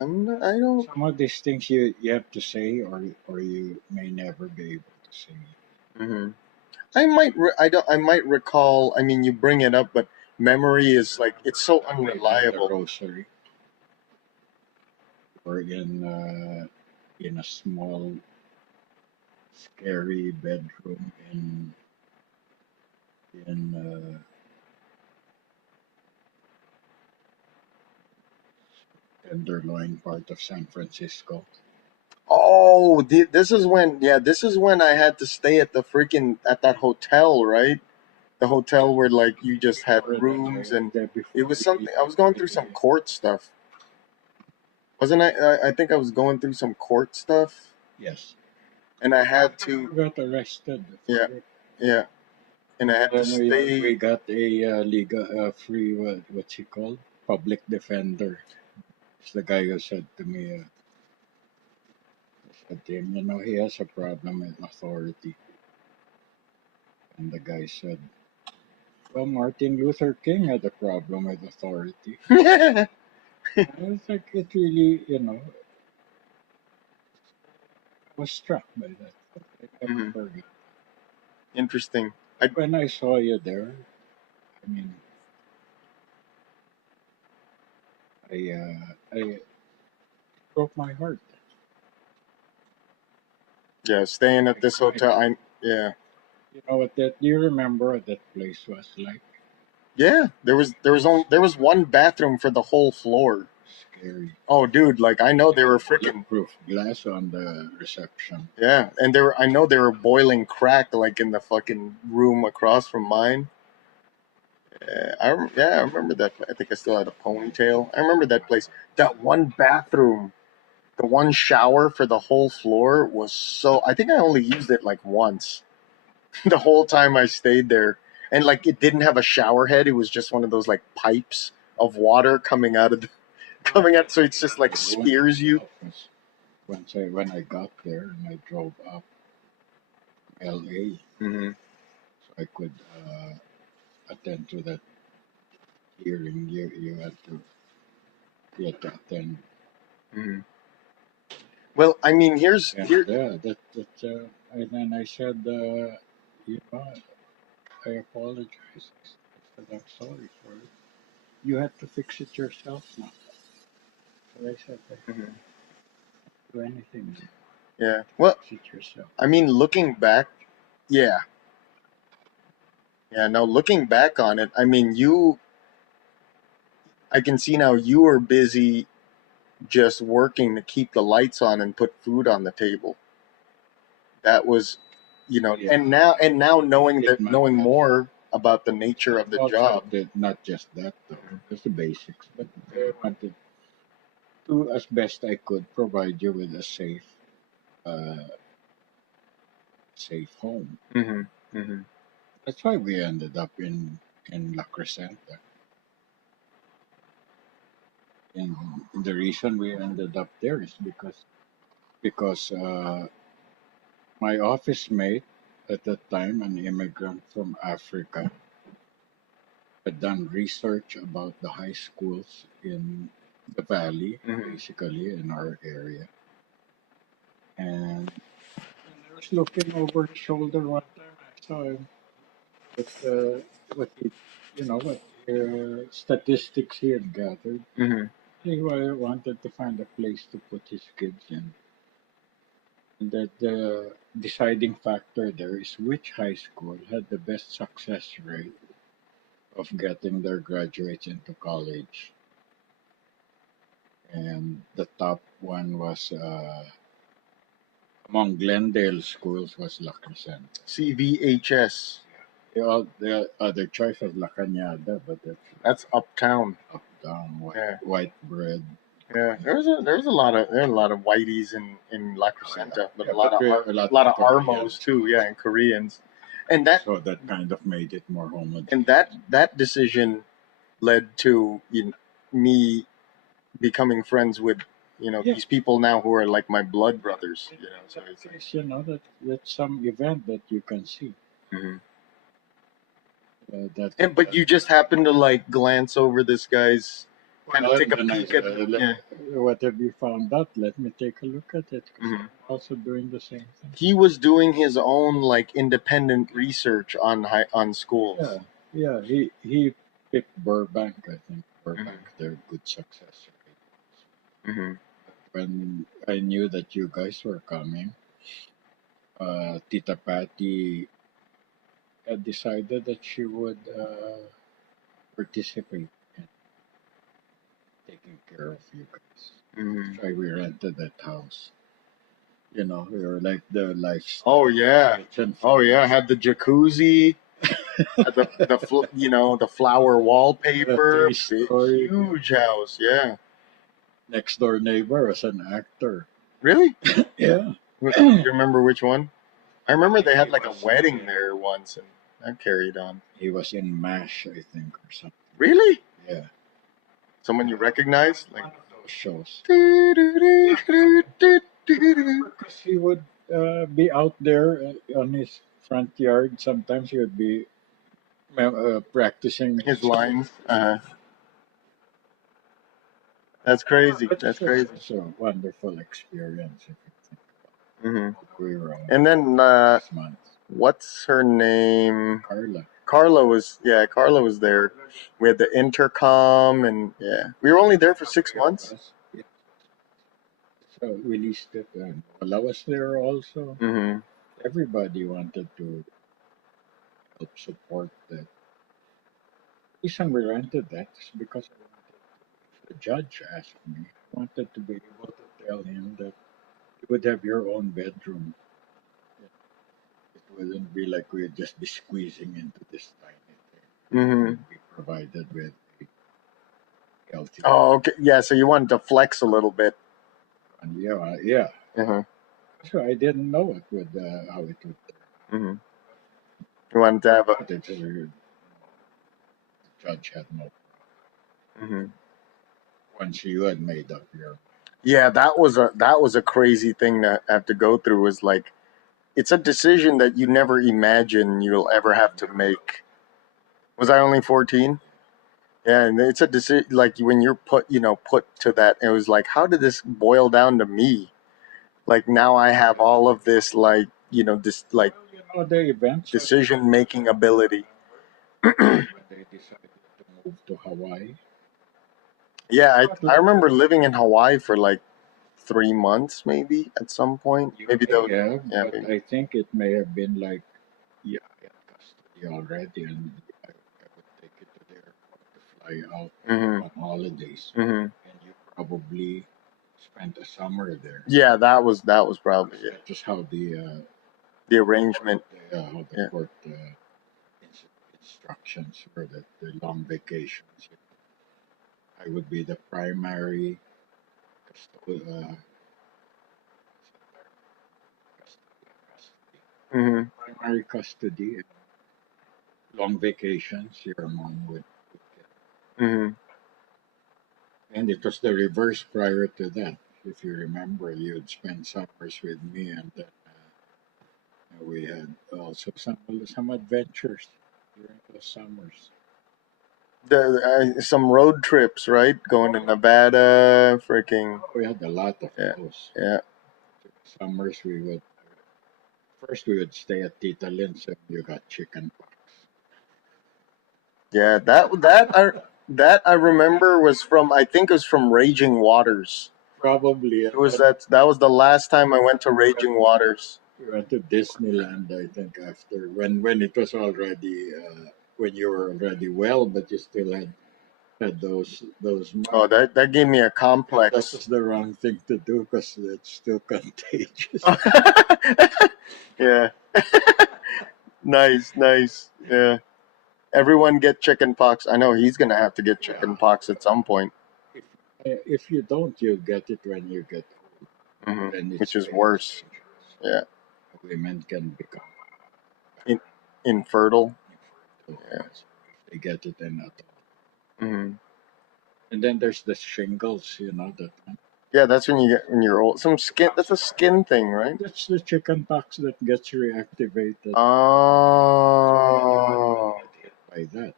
I'm not, I don't. Some of these things you have to say, or you may never be able to say. Mm-hmm. I might. I don't. I might recall. I mean, you bring it up, but memory is like it's so That night at the unreliable. rosary, or in a small, scary bedroom in Tenderloin part of San Francisco. Oh, this is when. Yeah, this is when I had to stay at the freaking at that hotel, right? The hotel where like you just had Before that, rooms and before it was you something. I was going through some even court stuff, wasn't I? I think I was going through some court stuff, yes, and I had you to. got arrested Yeah, for it. yeah, and I had to Then we stay. got a legal free, what's he called, public defender. It's the guy who said to me, said to him, he has a problem with authority. And the guy said, well, Martin Luther King had a problem with authority. Yeah. I was like, it really, I was struck by that. I never Mhm. forget. Interesting. But when I saw you there, I mean, I broke my heart. Yeah, staying I at this cried. hotel. Yeah, You know what that? Do you remember what that place was like? yeah. There was one bathroom for the whole floor. Scary. Oh, dude, like I know they were freaking. Bulletproof glass on the reception. Yeah, and they were. I know they were boiling crack like in the fucking room across from mine. I remember that. I think I still had a ponytail. I remember that place. That one bathroom, the one shower for the whole floor was so. I think I only used it like once the whole time I stayed there, and like it didn't have a shower head. It was just one of those like pipes of water coming out of coming out. So it's just like What spears you. was when I got there and I drove up L.A. Mm-hmm. so I could attend to that hearing you had to attend. Mm-hmm. Well, I mean, And here. and then I said, you know, I apologize. I said, I'm sorry for it. You had to fix it yourself now. So I said, I Mhm. can't do anything. Yeah. Well, Fix it yourself. I mean, looking back, yeah, yeah. No, looking back on it, I mean, I can see now you were busy just working to keep the lights on and put food on the table. That was you know, Yeah. and now knowing It knowing matters. more about the nature of the Also, job. not just that though. Just the basics, but I wanted to, as best I could, provide you with a uh, safe home. Hmm. Hmm. That's why we ended up in La Crescenta. And the reason we ended up there is because my office mate at that time, an immigrant from Africa, had done research about the high schools in the valley, Hmm. basically in our area. And when I was looking over his shoulder one time, I saw him with what he, what statistics he had gathered. Hmm. He wanted to find a place to put his kids in. And that the deciding factor there is which high school had the best success rate of getting their graduates into college. And the top one was among Glendale schools was La Crescenta. CVHS. The other choice was La Cañada, but That's uptown. up down Yeah. white bread. Yeah, there's a lot of whiteys in La Crescenta, but Yeah, a lot but of a lot of of Armos Koreans. too. Yeah, and Koreans, and So that kind of made it more homogeneous. and that decision led to me becoming friends with Yeah. these people now who are like my blood brothers. So it's like, That's some event that you can see. Mhm. But you just happen to like glance over this guy's, kind of take a peek at. Yeah. What have you found out? Let me take a look at it. 'Cause Mhm. I'm also doing the same thing. He was doing his own like independent research on schools. Yeah. He picked Burbank. I think Burbank. They're good success rate. Hmm. When I knew that you guys were coming, Tita Patty had decided that she would participate in taking care of you guys. Hmm. That's why we rented that house. We were like the Oh yeah. rich and Oh yeah. famous. Had the jacuzzi, had the flower wallpaper, A three-story. huge house. Yeah. Next door neighbor was an actor. Really? Yeah. You remember which one? I remember they had like a wedding there once, and that carried on. He was in MASH, I think, or something. Really? Yeah. Someone you recognize? Like One of those shows. Because Because he would be out there on his front yard. Sometimes he would be practicing his lines. That's crazy. That's crazy. It's a wonderful experience if you think Hmm. about it. We were on And then 6 months. what's her name? Carla. Carla was there. We had the intercom, and we were only there for 6 months. Yeah. So we leased it, and Lola was there also. Hmm. Everybody wanted to help support that. The reason we rented that is because the judge asked me. I wanted to be able to tell him that you would have your own bedroom. It wouldn't be like we'd just be squeezing into this tiny thing. Hmm. We'd be provided with a healthy. Oh, okay. Yeah. So you wanted to flex a little bit. And yeah. Uh-huh. So I didn't know it would how it would. Hmm. You wanted to have a. But the judge had no. Hmm. Once you had made up your. Yeah, that was a crazy thing to have to go through. Was like, it's a decision that you never imagine you'll ever have to make. Was I only 14? Yeah, and it's a decision like when you're put to that. It was like, how did this boil down to me? Like now I have all of this this like The events decision making ability. when they decided to move to Hawaii. Yeah, I remember living in Hawaii for like 3 months maybe at some point. Maybe those. Yeah, Yeah, but maybe. I think it may have been like, yeah, I had custody already, and I would take it to the airport to fly out Hmm. on holidays, Hmm. and you probably spent a summer there. Yeah, that was probably it. That's just how the The arrangement. How the Yeah. court instructions for the long vacations. I would be the primary Hmm. primary custody. And long vacations, your mom would get. Hmm. And it was the reverse prior to that. If you remember, you'd spend summers with me, and then we had also some adventures during those summers. Some road trips, right? Going to Nevada, freaking. We had a lot of Yeah. those. Yeah. Summers we would stay at Tita Lynn's and you got chicken pox. Yeah. That I remember was from, I think it was from Raging Waters. Probably. It was that was the last time I went to Raging Waters. We went to Disneyland, I think, after when it was already when you were already well, but you still had those Oh, that gave me a That complex. was the wrong thing to do because it's still contagious. Yeah. Nice. Yeah. Everyone get chicken pox. I know he's gonna have to get chicken pox at some point. If you don't, you get it when you get old. Hmm. Then it's Which is very worse. dangerous. Yeah. Women can become Infertile. infertile Yeah. if they get it and not. Hmm. And then there's the shingles, that one. Yeah, that's when you get when you're old. Some skin. That's a skin thing, right? That's the chicken pox that gets reactivated. Oh. Get hit by that.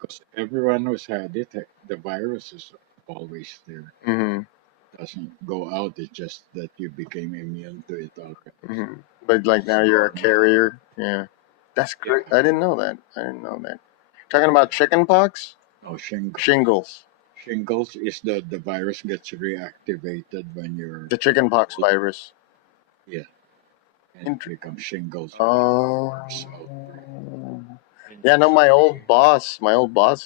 Because everyone who's had it, the virus is always there. Hmm. Doesn't go out. It's just that you became immune to it already. Hmm. But like now you're a carrier. Yeah. That's great. Yeah. I didn't know that. Talking about chicken pox? No, shingles. Shingles. Shingles is the virus gets reactivated when you're The chicken pox virus. and it becomes shingles. Oh. And Yeah, no, my old boss,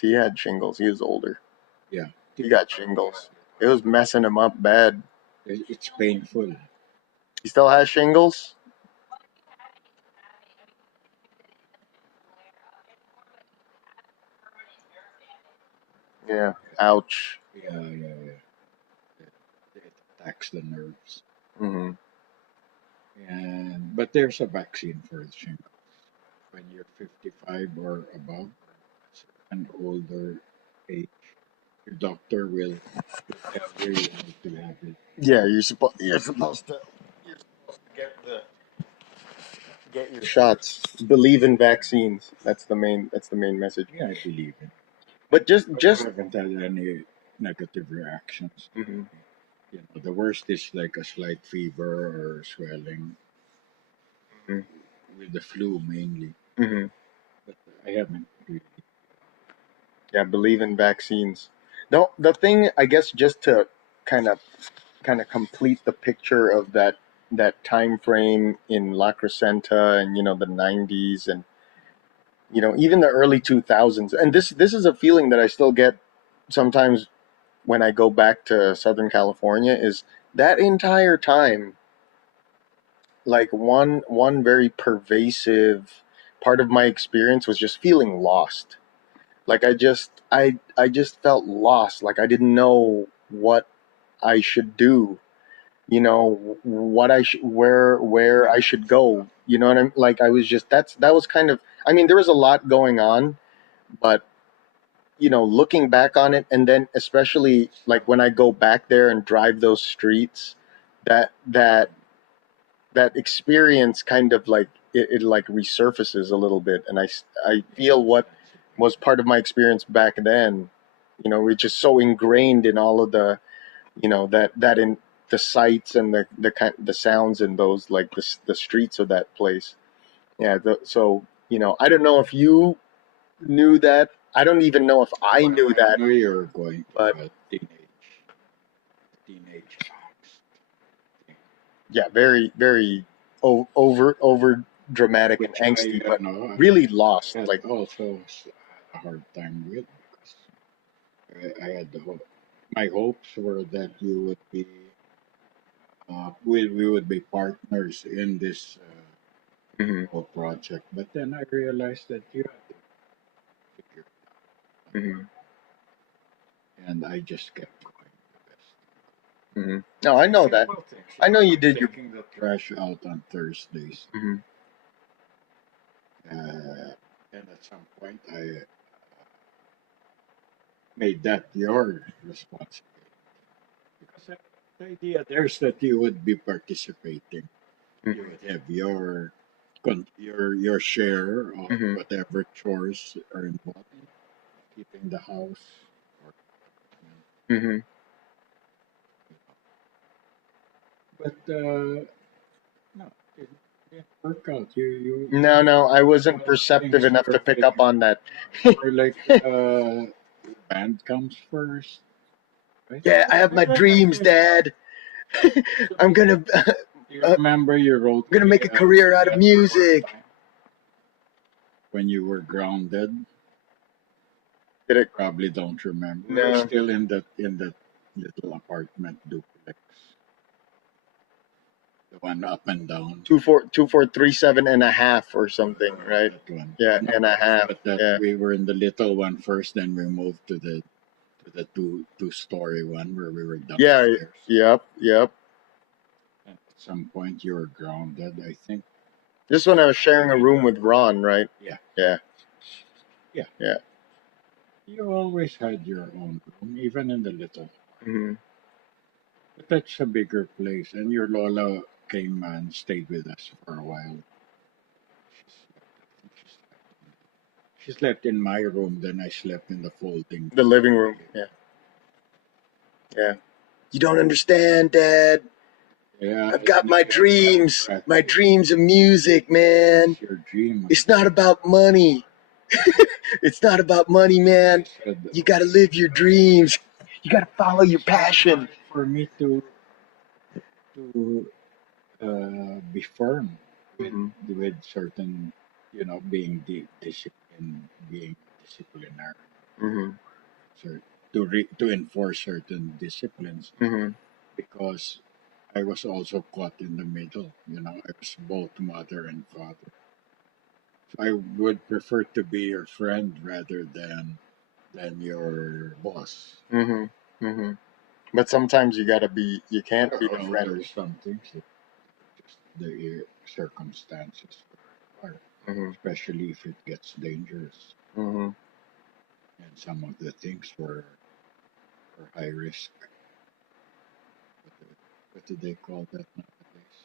he had shingles. He was older. Yeah. He got shingles. It was messing him up bad. It's painful. He still has shingles? Yeah. Ouch. Yeah. It attacks the nerves. Hmm. But there's a vaccine for shingles. When you're 55 or above, an older age, your doctor will tell you need to have it. Yeah, you're supposed to get your shots. Believe in vaccines. That's the main message. Yeah, I believe it. But I haven't had any negative reactions. Mhm. The worst is like a slight fever or swelling Mhm. with the flu mainly. Hmm. But I haven't really. Yeah, believe in vaccines. No, the thing, I guess, just to kind of complete the picture of that time frame in La Crescenta and the 90s and even the early 2000s. And this is a feeling that I still get sometimes when I go back to Southern California, is that entire time, like one very pervasive part of my experience was just feeling lost. Like I just felt lost. Like I didn't know what I should do. What I should where I should go. You know what I'm like? I was just that was kind of. I mean, there was a lot going on, but looking back on it, and then especially like when I go back there and drive those streets, that experience kind of like it like resurfaces a little bit, and I feel what was part of my experience back then. It's just so ingrained in all of the that in the sights and the sounds in those like the streets of that place. Yeah. So I don't know if you knew that. I don't even know if I knew I that. know you're going But teenage songs. yeah, very very over dramatic and Which angsty, I but know really lost. I had Like also a hard time with because I had my hopes were that you would be we would be partners in this Mm-hmm. whole project. But then I realized that you had to figure it Mm-hmm. out, and I just kept going the best. Mm-hmm. No, I know that. Simple things, I know you like did your. taking the trash out on Thursdays. Mm-hmm. And at some point, I made that your responsibility. Because the idea there's that you would be participating. You would have your share of Mm-hmm. whatever chores are involved in keeping the house. Or, Mm-hmm. but no, it didn't work out. No, I wasn't Things perceptive enough were to pick like, up on that. were like band comes first, right? Yeah, I have my dreams, Dad. I'm gonna, You remember you wrote gonna me make a career out of letter music. one time when you were grounded. Did it? Probably don't remember. No. We're still in that little apartment duplex, the one up and down. 2437.5 or something, right? That one. Yeah, No, and a half. but that Yeah. we were in the little one first, then we moved to the two-story one where we were Yeah. downstairs. Yep. And at some point, you were grounded. I think. This one I was sharing a room with Ron, right? Yeah. Yeah. Yeah. Yeah. You always had your own room, even in the little. Mm-hmm. But that's a bigger place, and your Lola came and stayed with us for a while. She slept in my room, then I slept in the folding. The living room. Yeah. Yeah. You don't understand, Dad. Yeah, I've got my dreams. My dreams of music, man. It's your dream. It's not about money. It's not about money, man. You gotta live your dreams. You gotta follow your passion. For me to be firm with certain, being disciplined, being disciplinary, Mm-hmm. so to enforce certain disciplines, Mm-hmm. because I was also caught in the middle. I was both mother and father. So I would prefer to be your friend rather than your boss. Mm-hmm. Mm-hmm. But sometimes you gotta be. You can't be the friend. There's some things that just the circumstances are, Mm-hmm. especially if it gets dangerous. Mm-hmm. And some of the things were high risk. What do they call that nowadays?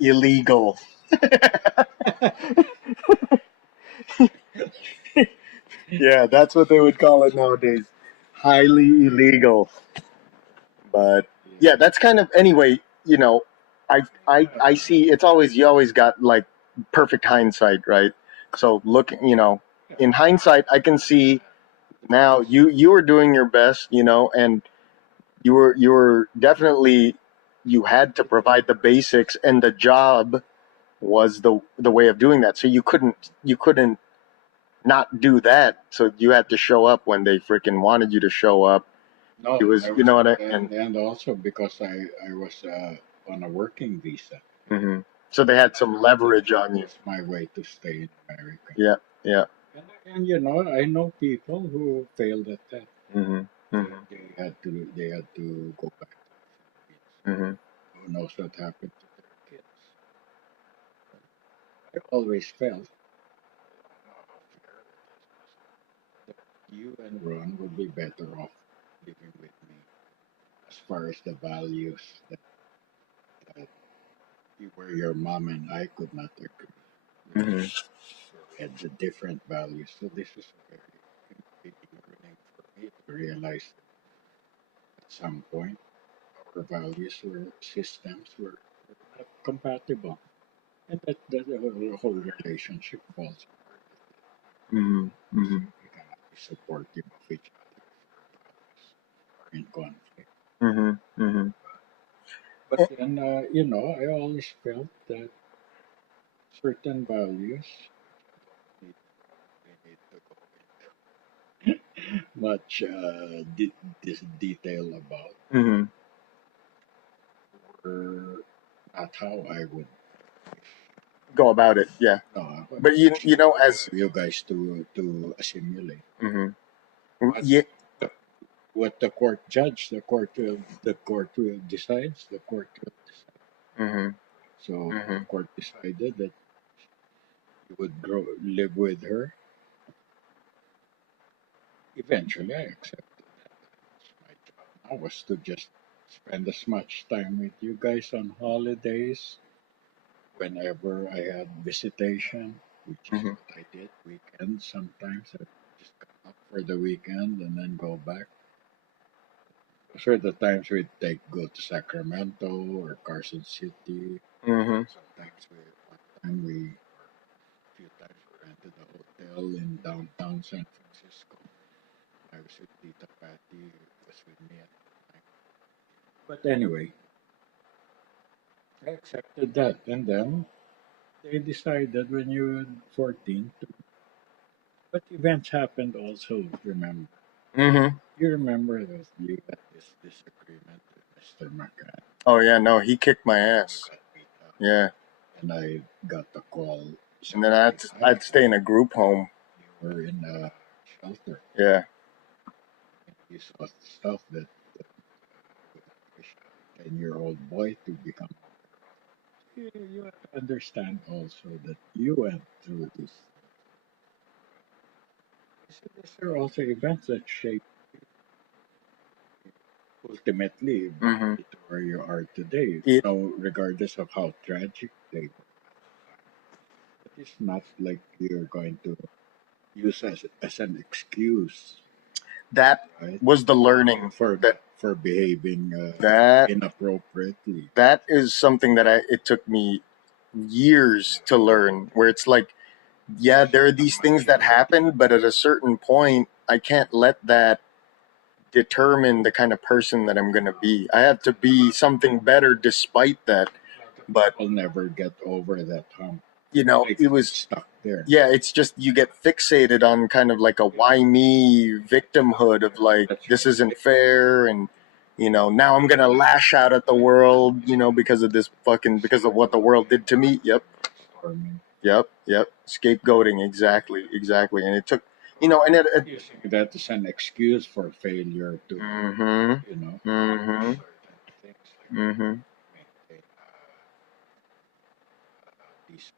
Illegal. Yeah, that's what they would call it nowadays. Highly illegal. But yeah, that's kind of anyway. I see. It's always you always got like perfect hindsight, right? So in hindsight, I can see now you were doing your best, and you were definitely you had to provide the basics, and the job was the way of doing that. So you couldn't not do that. So you had to show up when they freaking wanted you to show up. No, It was, I you know what I and also because I was on a working visa. hmm So they had some leverage on you. It's my way to stay in America. Yeah. And I know people who failed at that. hmm They had to go back to the Philippines. hmm Who knows what happened to their kids? I always felt that you and Ron would be better off living with me as far as the values that you were your mom and I could not agree. hmm We had the different values. So this was a very big learning for me to realize that at some point our values or systems were not compatible. And that the whole relationship falls apart. hmm hmm We cannot be supportive of each other if our values are in conflict. hmm hmm But then, I always felt that certain values need, they need to go into much this detail about hmm were not how I would. go about it. Yeah, No, but you know, as you guys to assimilate. mhm. What Yeah, what the court judge, the court will decides. The court will decide. hmm So the hmm court decided that you would live with her. Eventually, I accepted that. My job now was to just spend as much time with you guys on holidays, whenever I had visitation, which is hmm what I did. Weekends sometimes I just come up for the weekend and then go back. Those were the times we'd go to Sacramento or Carson City. hmm Sometimes a few times we rented a hotel in downtown San Francisco. I was with Tita Patty, who was with me at the time. But anyway, I accepted that. And then they decided when you were 14 to. But events happened also, remember. hmm You remember that you had this disagreement with Mr. McCann. Oh yeah, no, he kicked my You ass. got beat up. Yeah, And I got the call and then Saturday I'd night. stay in a group home. You were in a shelter. Yeah. And you saw stuff that would wish a 10-year-old boy to become. You have to understand also that you went through this. So these are also events that shape ultimately hmm to where you are today. It So regardless of how tragic they were, but it's not like you're going to use as an excuse, that right? was the learning that For behaving that inappropriately. that is something that it took me years to learn. Where it's like, yeah, there are these things that happen, but at a certain point, I can't let that determine the kind of person that I'm gonna be. I have to be something better despite that. But I'll never get over that hump. it was Stuck there. yeah, it's just you get fixated on kind of like a why me victimhood of like this isn't fair and now I'm gonna lash out at the world because of because of what the world did to me. Storming. Yep, scapegoating, exactly, and it took and Using that as an excuse for failure to mm-hmm certain things like mm-hmm maintain a decent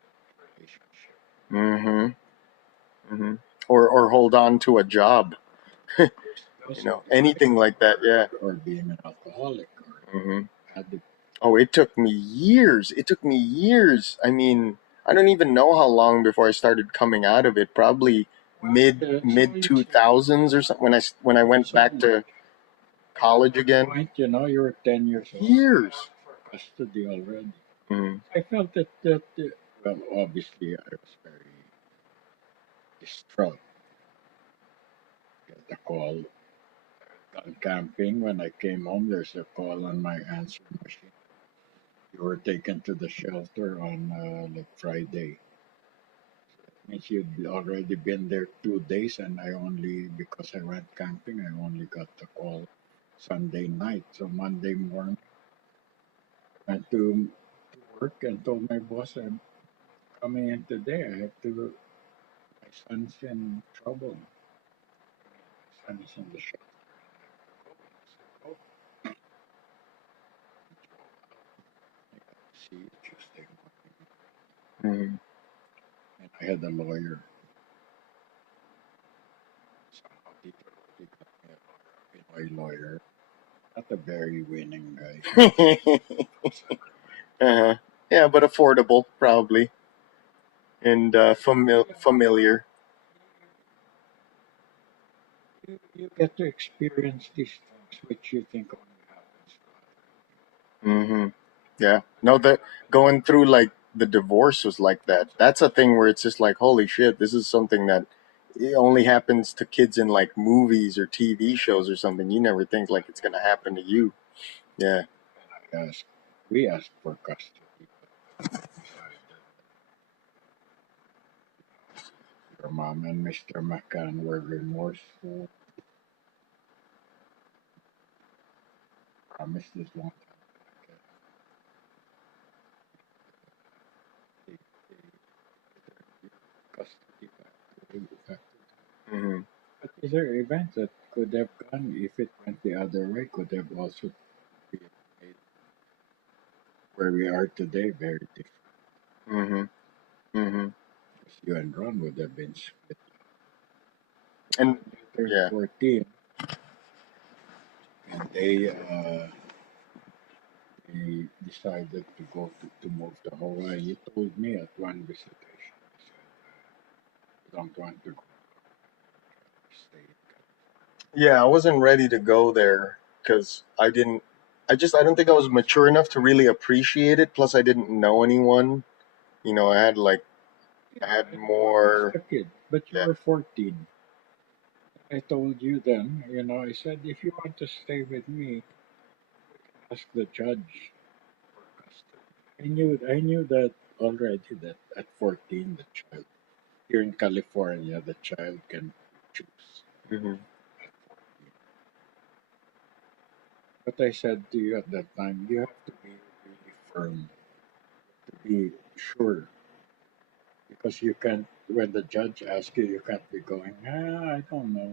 relationship. mm-hmm mm-hmm or hold on to a job, anything like that. Yeah. Or being an alcoholic or Mm-hmm. addict. Oh, it took me years. I mean, I don't even know how long before I started coming out of it. Probably mid 2000s or something when I went back to college again. Point, you were 10 years old. Years. For custody already. Mm-hmm. I felt that well, obviously I was very distraught. Get the call on camping when I came home. There's a call on my answering machine. You were taken to the shelter on like Friday. Means you'd already been there 2 days, and because I went camping, I only got the call Sunday night. So Monday morning, I went to work and told my boss, I'm coming in today. My son's in trouble. My son is in the shelter. Oh, see you Tuesday morning. Mm-hmm. And I had a lawyer. Somehow he got me a Pinoy lawyer. Not a very winning guy. uh-huh. Yeah, but affordable probably and familiar. You get to experience these things which you think only happens to Mm-hmm. Yeah. No, that going through like the divorce was like that. That's a thing where it's just like, holy shit, this is something that it only happens to kids in like movies or TV shows or something. You never think like it's gonna happen to you. Yeah. others. We asked for custody, but your mom and Mr. McCann were remorseful. Promised this long time. custody back to Mm-hmm. But these are events that could have gone, if it went the other way, could have also been made where we are today very different. Mm-hmm. Mm-hmm. Because you and Ron would have been split. And They turned yeah. 14 and they decided to move to Hawaii. You told me at one visitation, you said, you don't want to go stay. Yeah, I wasn't ready to go there because I don't think I was mature enough to really appreciate it. Plus, I didn't know anyone. I Yeah, had I more. was a kid, but you Yeah. were 14. I told you then, I said, if you want to stay with me, ask the judge for custody. I knew that already that at 14, the child, here in California, the child can choose Mm-hmm. at 14. But I said to you at that time, you have to be really firm, to be sure, because you can't, when the judge asks you, you can't be going, I don't know.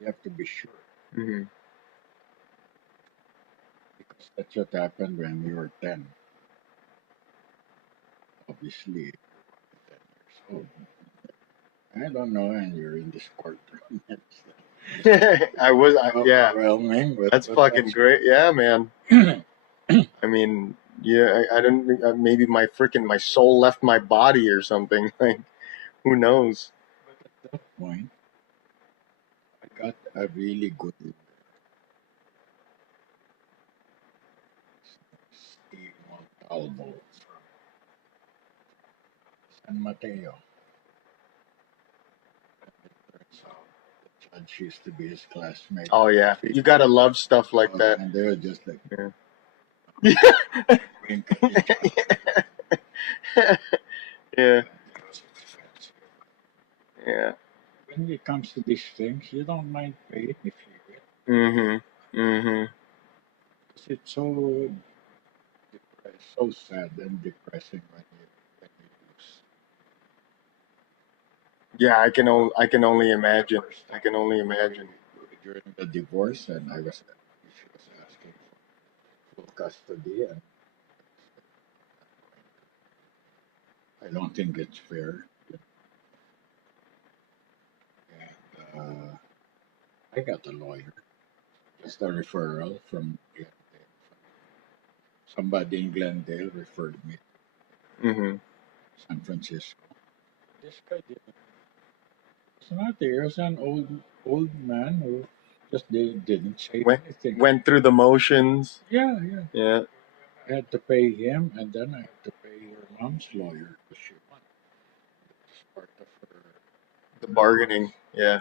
You have to be sure, Mm-hmm. because that's what happened when we were 10. Obviously, 10 years old. I don't know, and you're in this courtroom. It's Yeah. overwhelming, That's but fucking great. Yeah, man. I mean, yeah, I don't think maybe my soul left my body or something. Like, who knows? at that point, I got a really good Steve Montalvo from San Mateo. And it turns out the judge used to be his classmate. Oh yeah, you gotta love stuff like that. And they were just like Yeah. wink at each other. Yeah. It was expensive. Yeah. When it comes to these things, you don't mind paying if you win. Mm-hmm. Mm-hmm. Because it's so sad and depressing when you lose. Yeah, I can only imagine. I can only imagine. During the divorce, and she was asking for full custody, and I don't think it's fair. And I got a lawyer, just a referral from Glendale. Somebody in Glendale referred me Mm-hmm. to San Francisco. This guy was not there. He was an old man who just didn't say Went anything. went through the motions. Yeah. Yeah. I had to pay him, and then I had to pay your mom's lawyer because she won. It's part of her. The bargaining. Yeah.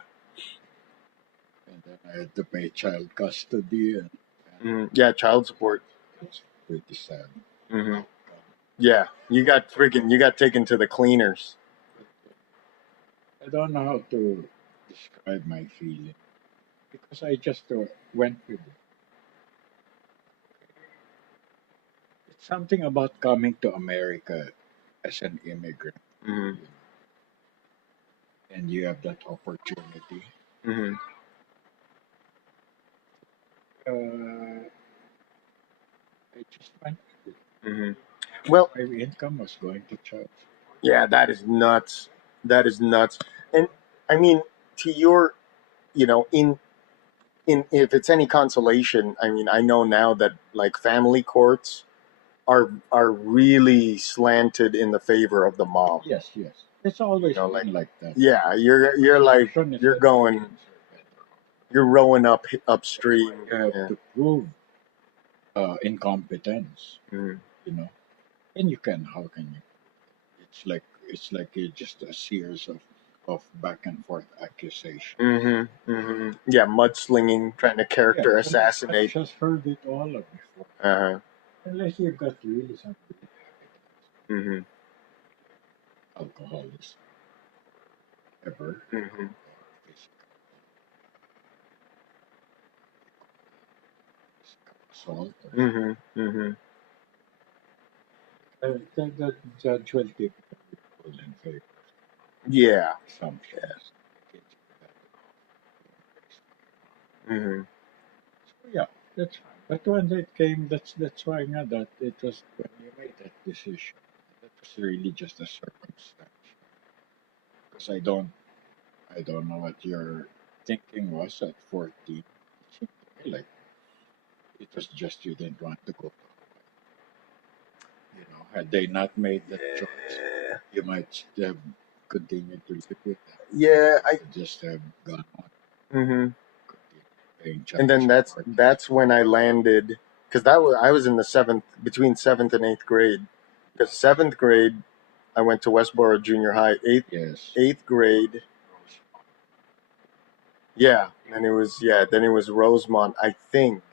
And then I had to pay child custody, and Yeah. Child support. it's pretty sad. Mm-hmm. Yeah. You got taken to the cleaners. I don't know how to describe my feeling because I just went with it. It's something about coming to America as an immigrant, Mm-hmm. and you have that opportunity. Mm-hmm. I just went with it. Mm-hmm. Well, My income was going to church. yeah, that is nuts. That is nuts. And I mean, to your, in if it's any consolation, I mean, I know now that like family courts are really slanted in the favor of the mom. Yes. It's always Like, been like that. yeah, you're like Assumption is you're that going, kids are better off. you're rowing That's upstream. why you have Yeah. to prove incompetence, Mhm. you know. And you can, how can you? It's like just a series of back and forth accusations. Yeah, mudslinging, trying to character And the assassinate. judge has heard it all of before. Uh-huh. Unless you've got really some good Mm-hmm. alcoholism, ever, Mm-hmm. physical assault. Mm-hmm. Mm-hmm. The judge will typically rule in favor. Yeah. assumptions. The kids would have to go. Mm-hmm. So yeah, that's fine. But when it came, that's why nga that it was when you made that decision. That was really just a circumstance. Because I don't know what your thinking was at 14. It seemed to me like it was just you didn't want to go. You know, had they not made that choice, you might have continued to live with that. Yeah. Just have gone on, Mm-hmm. continue paying child And then support. that's when I landed, because I was in the between seventh and eighth grade. Because seventh grade, I went to Westboro Junior High. Yes. Eighth grade, yeah. Then it was Rosemont. I think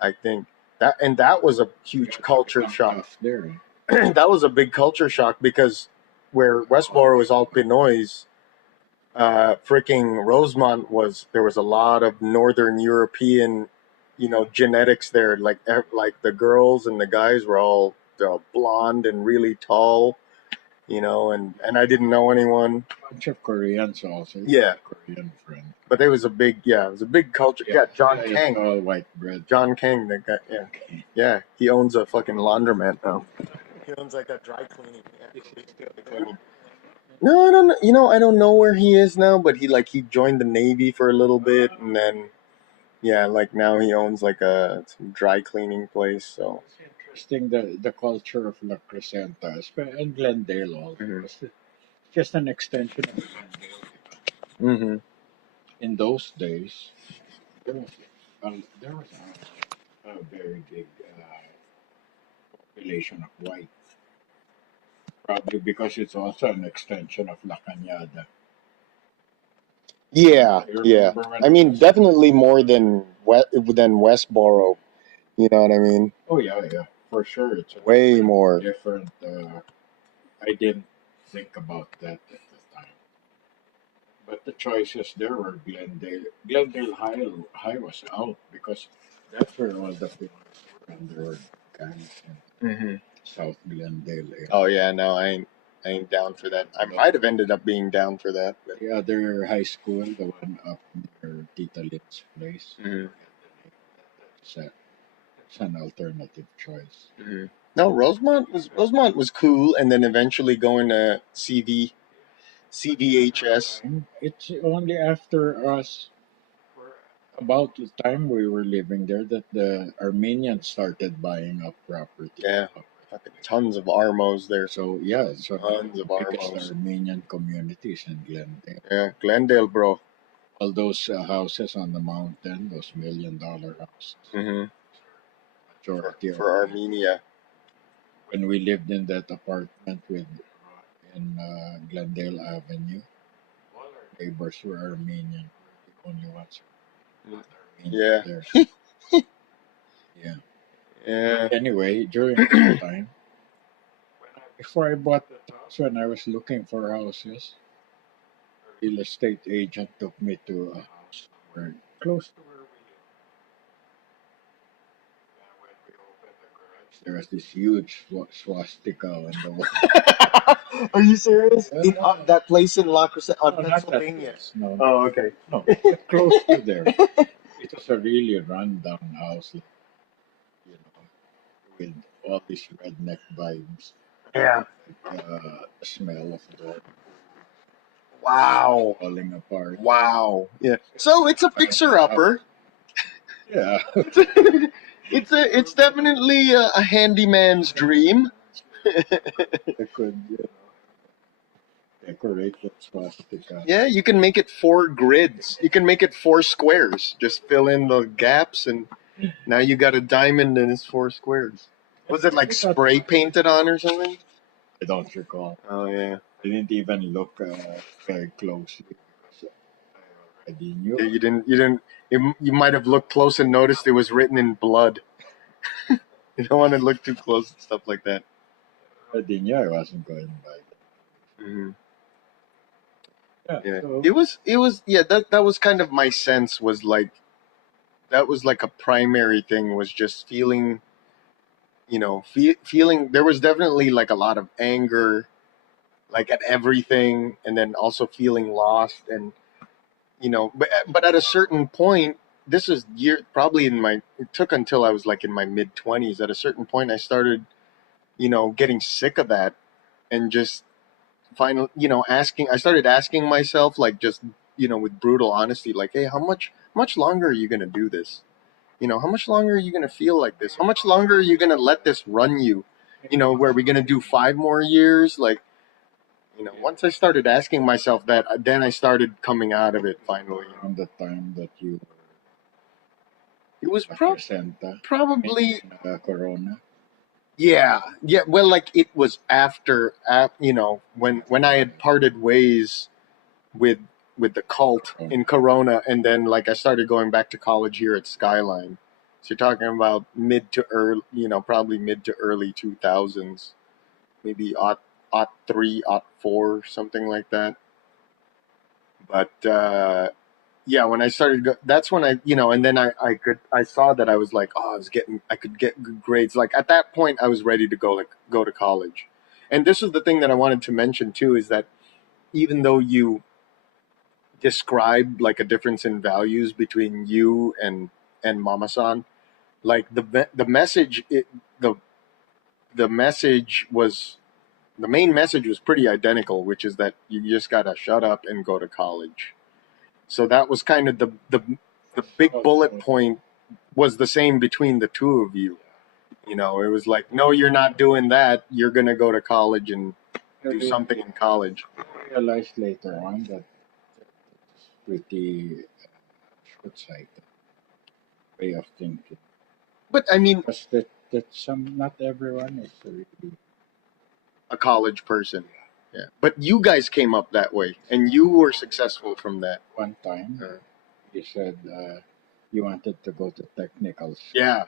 that was a huge culture Become shock. tough there. That was a big culture shock because where Westboro was all Pinoys, freaking Rosemont there was a lot of Northern European, genetics there. Like the girls and the guys were all blonde and really tall, and I didn't know anyone. Bunch of Koreans also. Yeah. Korean friend. But it was a big culture. Yeah, John It's Kang. all white bread. John Kang, that guy. Yeah. He owns a fucking laundromat now. He owns like a dry cleaning. No, I don't know. I don't know where he is now, but he joined the Navy for a little bit, and then now he owns like some dry cleaning place. So It's interesting the culture of La Crescenta and Glendale also. Mhm. It's just an extension of Glendale. Mm-hmm. In those days, there was a very big population of white. Probably because it's also an extension of La Cañada. Yeah, You yeah. remember when I it mean, was- definitely more than Westboro. You know what I mean? Oh yeah, for sure. It's a Way more. different. I didn't think about that at the time. But the choices there were Glendale High was out because that's where all the films were, and there were gangs in Mm-hmm. South Glendale area. Oh yeah, no, I ain't down for that. I might have ended up being down for that. But The other high school, the one up near Tita Lit's place, Mhm. that's an alternative choice. Mm-hmm. No, Rosemont was cool, and then eventually going to CVHS. It's only after us, about the time we were living there, that the Armenians started buying up property. Yeah, fucking tons of Armos there. So yeah, so Tons of biggest Armos. Armenian communities in Glendale. Yeah, Glendale, bro. All those houses on the mountain, those $1 million houses. Mm-hmm. Majority For Armenia. when we lived in that apartment in Glendale Avenue, all our neighbors were Armenian. We're the only ones who were not Armenian there. Yeah. Yeah. Anyway, during that time, before I bought the house, when I was looking for houses, a real estate agent took me to a house somewhere close to where we live. And when we opened the garage, there was this huge swastika on the wall. Are you serious? Yeah. That place in La Crescenta, No, not that Pennsylvania. place. No, Oh, okay. no, but close to there. It was a really run-down house, you know, with all these redneck vibes. Yeah. Smell of the Wow. falling apart. Wow. Yeah. So it's a fixer-upper. Yeah. It's definitely a handyman's dream. I could decorate that swastika. Yeah, you can make it 4 grids. You can make it 4 squares. Just fill in the gaps, and now you got a diamond and it's 4 squares. Was it like spray painted on or something? I don't recall. Oh yeah. I didn't even look very closely because I already knew. Yeah, you didn't. You might have looked close and noticed it was written in blood. You don't want to look too close and stuff like that. I already knew I wasn't going by that. Mm-hmm. Yeah. So, It was yeah, that was kind of my sense, was like that was like a primary thing, was just feeling, feeling there was definitely like a lot of anger, like at everything, and then also feeling lost, and but at a certain point, this is probably it took until I was like in my mid-20s. At a certain point, I started, getting sick of that, and just finally, I started asking myself, like, just, with brutal honesty, like, hey, how much longer are you going to do this? How much longer are you going to feel like this? How much longer are you going to let this run you? Where are we going to do 5 more years? Like, once I started asking myself that, then I started coming out of it finally. Around the time that you It was presenta probably, in Corona. yeah. Well, like it was after, when I had parted ways with the cult in Corona, and then like I started going back to college here at Skyline. So you're talking about probably mid to early 2000s, maybe aught 3, aught 4, something like that. But yeah, when I started, that's when and then I saw that I was like, oh, I could get good grades. Like at that point, I was ready to go to college. And this is the thing that I wanted to mention too, is that even though you described like a difference in values between you and Mama-san, like the message, the message was the main message was pretty identical, which is that you just gotta shut up and go to college. So that was kind of the big bullet point was the same between the two of you. It was like, no, you're not doing that. You're gonna go to college and do something in college. I realized later on that it's pretty short-sighted way of thinking. But I mean, Because not everyone is really a college person. Yeah. But you guys came up that way, and you were successful from that. one time. You said you wanted to go to technicals. Yeah.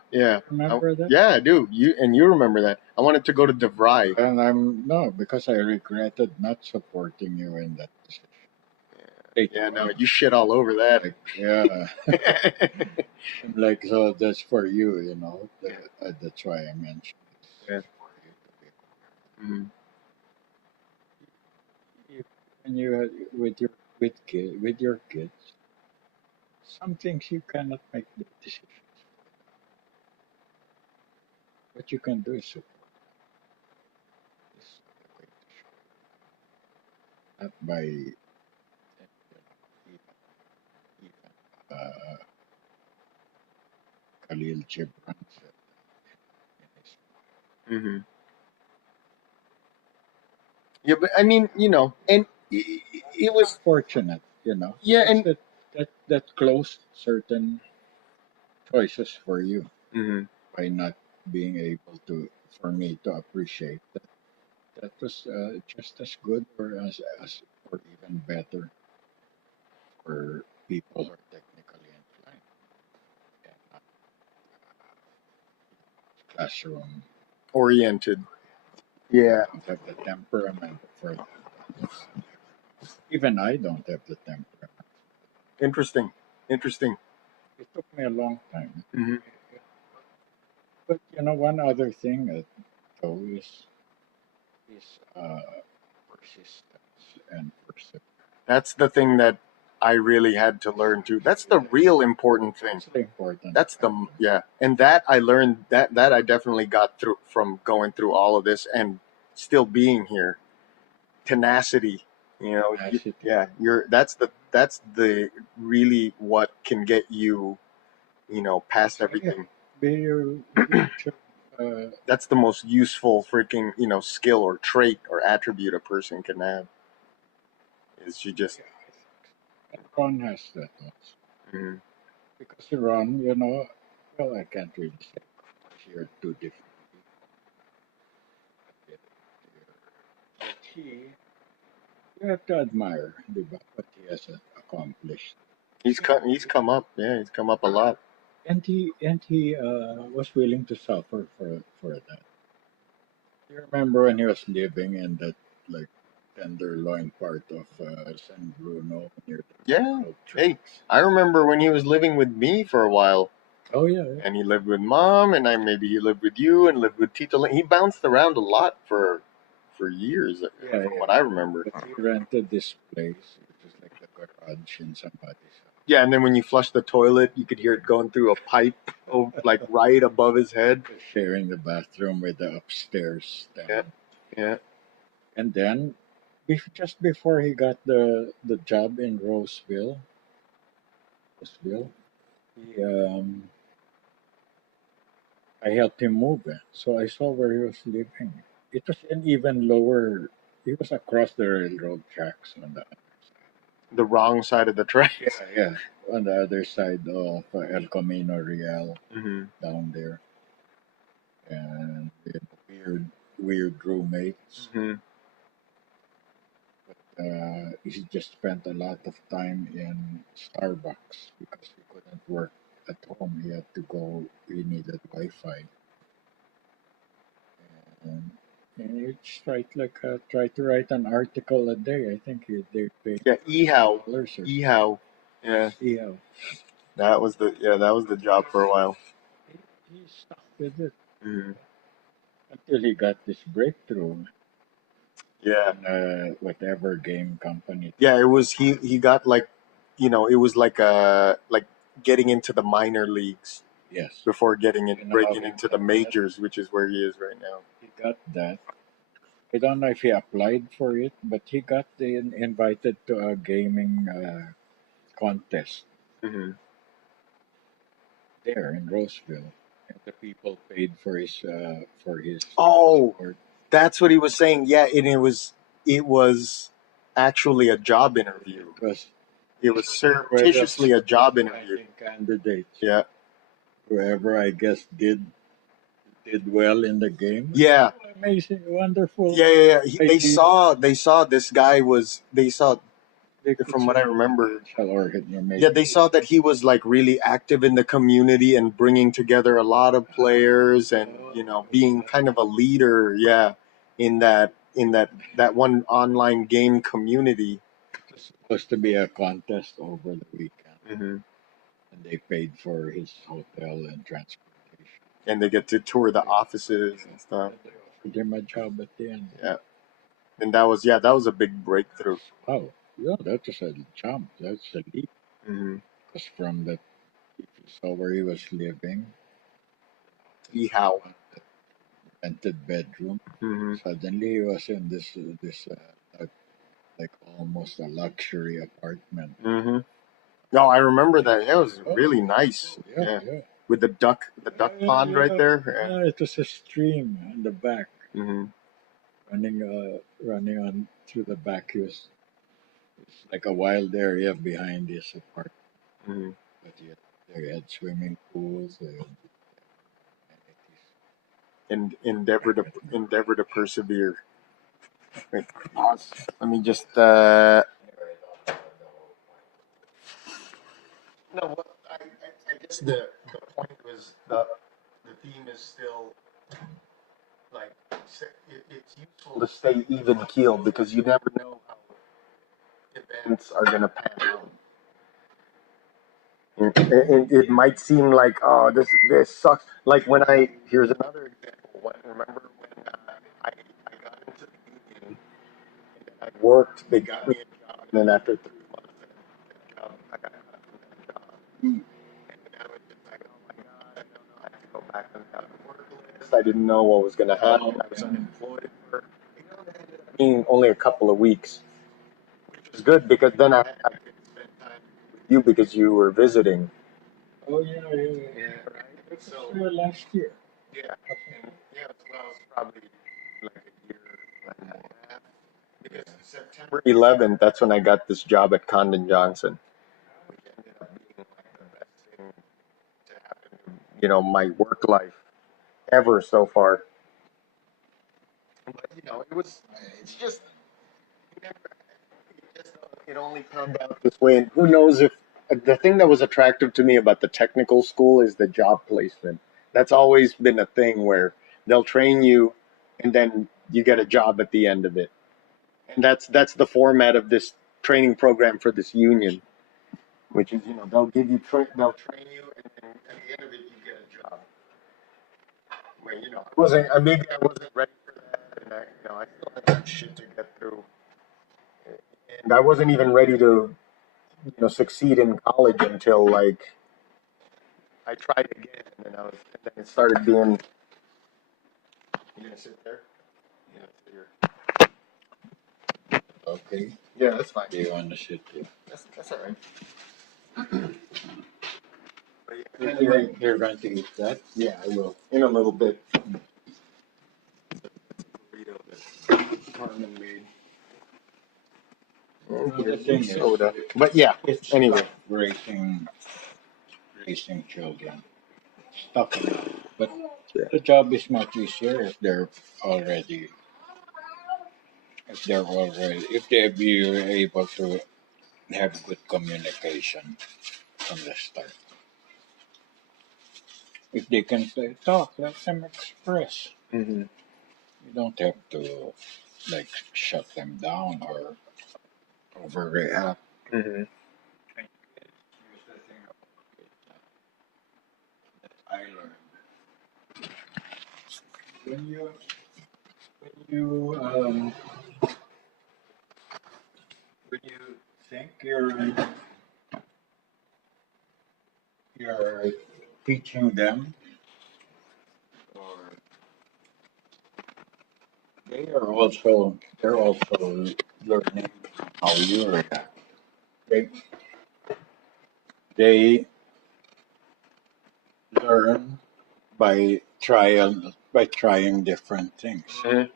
Remember that? Yeah, I do. You remember that. I wanted to go to DeVry. And because I regretted not supporting you in that decision. Yeah, no, you shit all over that. Yeah. Like, so that's for you, that's why I mentioned this. Yeah. For you to be. Mhm. When you with your kids, some things you cannot make the decisions. What you can do is support. This is the way to show. Not by even Khalil Gibran said in his Mhm. Yeah, but I mean, and it was fortunate, Yeah, and that closed certain choices for you Mhm. by not being able to, for me to appreciate that. That was just as good or even better for people who are technically inclined and not classroom oriented. Yeah. don't have the temperament for that. Even I don't have the temperament. Interesting. It took me a long time. Mhm. But one other thing though is persistence and perseverance. That's the thing that I really had to learn too. That's the real important thing. That's the important. That's and that I learned that I definitely got through from going through all of this and still being here. Tenacity, Tenacity. that's the really what can get you, past everything. You should, That's the most useful freaking, skill or trait or attribute a person can have. Is you just and Ron has that also. Mhm. Because Ron, well, I can't really say because you're two different people. But you have to admire what he has accomplished. He's come up. Yeah, he's come up a lot. And he was willing to suffer for that. You remember when he was living in that like tenderloin part of San Bruno near the Yeah. tracks? Hey, I remember when he was living with me for a while. Oh yeah. And he lived with Mom, and maybe he lived with you, and lived with Tito. He bounced around a lot for for years, Yeah, from yeah. what I remember. But he rented this place, which is like the garage in somebody's house. Yeah, and then when you flush the toilet, you could hear it going through a pipe, like right above his head. Sharing the bathroom with the upstairs Yeah, tenant. yeah. And then, just before he got the job in Roseville, he, I helped him move it. So I saw where he was living. It was an even lower. He was across the railroad tracks on the The wrong side of the tracks. yeah, on the other side of El Camino Real Mm-hmm. down there, and we had weird roommates. Mm-hmm. He just spent a lot of time in Starbucks because he couldn't work at home. He had to go. He needed Wi-Fi, and, and he just try to write an article a day. I think they paid Yeah, Ehow. dollars or Ehow. Yeah, yeah. that was the job for a while. He stuck with it Mm-hmm. until he got this breakthrough Yeah, in whatever game company. yeah. It was he got like, it was like getting into the minor leagues Yes, before breaking he into the got that. majors, which is where he is right now. He got that. I don't know if he applied for it, but he got invited to a gaming contest Mm-hmm. there in Roseville, and the people paid for his Oh, support. that's what he was saying. Yeah, and it was actually a job interview. It was surreptitiously a job interview. Candidates, Yeah, whoever I guess did well in the game. yeah, Amazing, wonderful. yeah. They idea. saw this guy was. They saw, They could from what I remember. or Yeah, they saw that he was like really active in the community and bringing together a lot of players and being kind of a leader. Yeah, in that one online game community. It was supposed to be a contest over the weekend, Mm-hmm. and they paid for his hotel and transportation. And they get to tour the offices and stuff. They offered him a job at the end. Yeah, and that was a big breakthrough. Wow, yeah, that was a jump. That's a leap. Mm-hmm. Because from that, if you saw where he was living, Ehow. rented bedroom, Mm-hmm. suddenly he was in like almost a luxury apartment. Mm-hmm. No, I remember that. Yeah, it was really nice. Yeah. With the duck pond right there. Yeah, it was a stream in the back, Mm-hmm. running on through the back. It's like a wild area behind his apartment. Mm-hmm. But they had swimming pools. They had And endeavor to persevere. Wait, pause. Let me just. No, what I guess the point was the theme is still like it's useful to stay even keeled because you never know how events are gonna pan out. And it might seem like, oh, this sucks. Like here's another example. Remember when I got into the union and I worked, they got me a job, and then after 3 months I got cut from that job. And then I was just like, oh my god, I don't know, I have to go back on the work list. I didn't know what was going to happen. I was unemployed for being only a couple of weeks, which was good because then I could spend time with you because you were visiting. Oh yeah, right. It was last year. Yeah, and it was probably like a year and a half. Because September 11th, that's when I got this job at Condon Johnson, which ended up being like the best thing to happen to my work life ever so far. But it's just it only panned out this way, and who knows if the thing that was attractive to me about the technical school is the job placement. That's always been a thing where they'll train you, and then you get a job at the end of it, and that's the format of this training program for this union, which is they'll train you, and then at the end of it you get a job. Well, maybe I wasn't ready for that, and I still had shit to get through, and I wasn't even ready to succeed in college until like I tried again, and then it started being. You gonna sit there? Yeah, sit here. Okay. Yeah, that's fine. Do you want to sit there? That's all right. But yeah, Anyway, you're going to eat that? yeah, I will in a little bit. Burrito that Carmen made. And Well, the here's thing your is, soda. But yeah, it's anyway. tough raising children. It's tough enough. But the job is much easier if they're already if they be able to have good communication from the start. If they can talk, let them express. Mm-hmm. You don't have to like shut them down or overreact. Mm-hmm. Here's the thing about it that I learned when you think you're teaching them, or they're also learning how you react. They they learn by trying different things. Mm-hmm.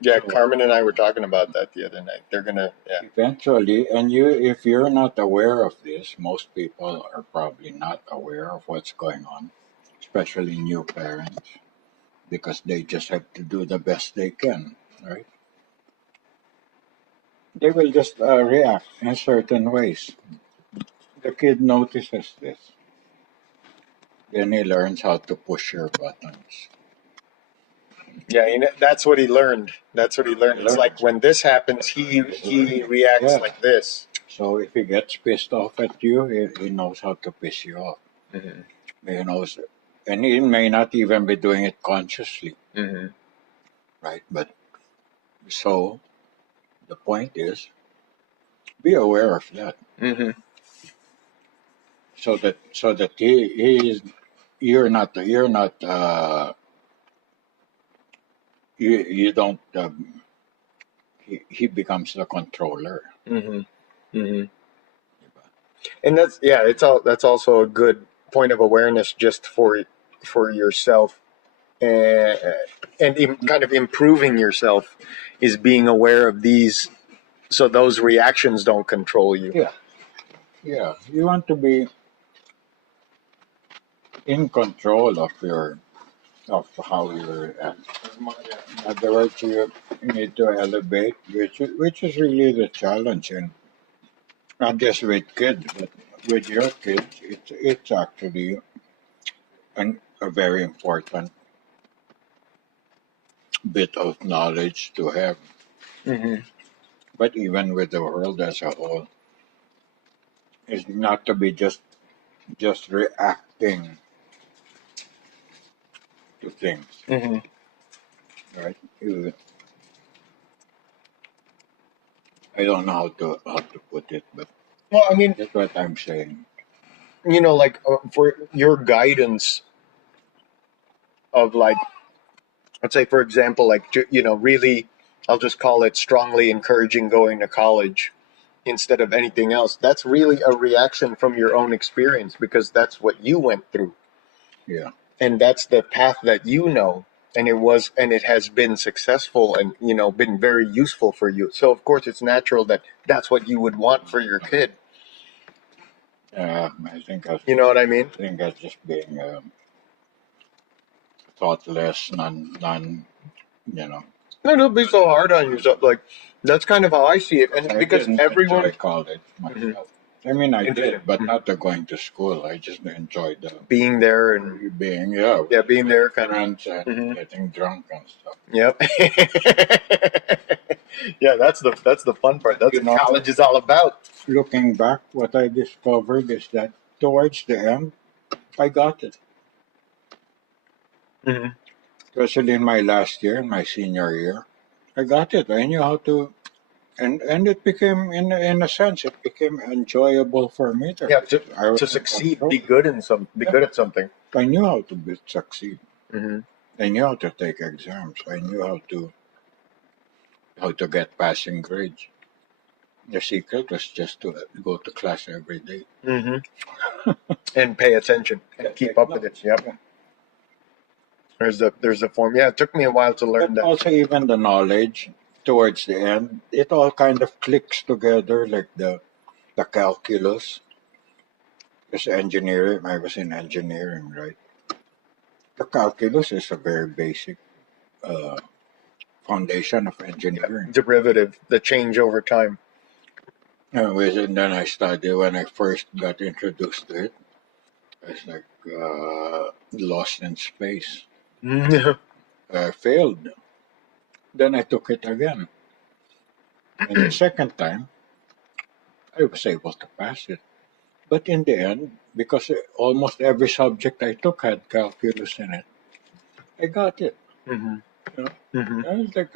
Yeah, So Carmen and I were talking about that the other night. They're gonna, yeah. eventually, and if you're not aware of this, most people are probably not aware of what's going on, especially new parents, because they just have to do the best they can, right? They will just react in certain ways. The kid notices this. Then he learns how to push your buttons. Yeah, that's what he learned. That's what he learned. It's like when this happens, he reacts Yeah. like this. So if he gets pissed off at you, he knows how to piss you off. Mm-hmm. He knows, and he may not even be doing it consciously, Mm-hmm. right? But so the point is, be aware of that, Mm-hmm. so that he is you're not you don't he becomes the controller. Mm-hmm. Mm-hmm. And that's also a good point of awareness just for yourself, and kind of improving yourself is being aware of these, so those reactions don't control you. Yeah, you want to be in control of how you react. In other words, you need to elevate, which is really the challenge, and not just with kids, but with your kids, it's actually a very important bit of knowledge to have. Mm-hmm. But even with the world as a whole, is not to be just reacting to things, Mm-hmm. right? I don't know how to put it, but Well, I mean, that's what I'm saying. like for your guidance of like, let's say for example, like really, I'll just call it strongly encouraging going to college instead of anything else. That's really a reaction from your own experience because that's what you went through. Yeah. And that's the path that and it has been successful and been very useful for you. So of course it's natural that that's what you would want for your kid. I think that's, You know what I mean? I think that's just being thoughtless, No, don't be so hard on yourself. Like that's kind of how I see it, and I because didn't everyone enjoy college myself. Mhm. I mean, I Interesting. did, but not the going to school. I just enjoyed being there and being being there kind of. friends and Mhm. getting drunk and stuff. Yep. Yeah, that's the fun part. That's what college is all about. Looking back, what I discovered is that towards the end, I got it. Mm-hmm. Especially in my last year, my senior year. I got it. I knew how to, and it became, in a sense, it became enjoyable for me. Yeah, to I was to in succeed, control. be good in be good at something. I knew how to succeed. Hmm. I knew how to take exams. I knew how to get passing grades. The secret was just to go to class every day. Hmm. And pay attention and keep Take up with it. notes. Yep. Yeah. There's the form. Yeah, it took me a while to learn But that. also even the knowledge towards the end, it all kind of clicks together, like the calculus. Because engineering, I was in engineering, right? The calculus is a very basic uh, foundation of engineering. Derivative, the change over time. And then I studied when I first got introduced to it. It's like lost in space. Mhm. I failed. Then I took it again. And the second time, I was able to pass it. But in the end, because almost every subject I took had calculus in it, I got it. Hmm. You know, Hmm. that was like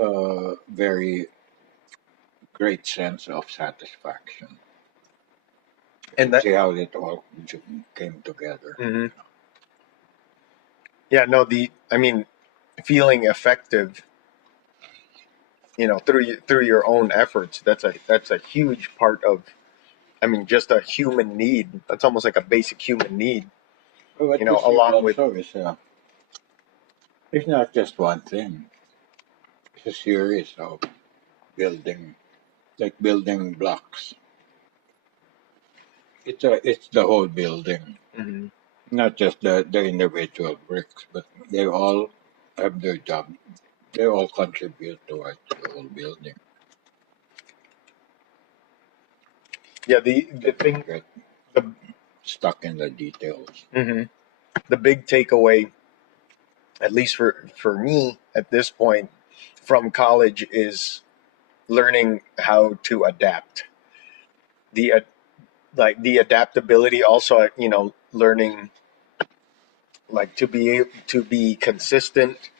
a very great sense of satisfaction. And that. See how it all came together. Hmm. Yeah, no, I mean, feeling effective, through your own efforts. That's a huge part of. I mean, just a human need. That's almost like a basic human need. But what you see Along with. also is it's not just one thing. It's a series of building, like building blocks. It's the whole building, Mhm. not just the individual bricks, but they all have their job. They all contribute towards the whole building. Yeah, the thing, Get the stuck in the details. mhm. The big takeaway, at least for me at this point, from college is learning how to adapt. The like the adaptability, also, learning like to be consistent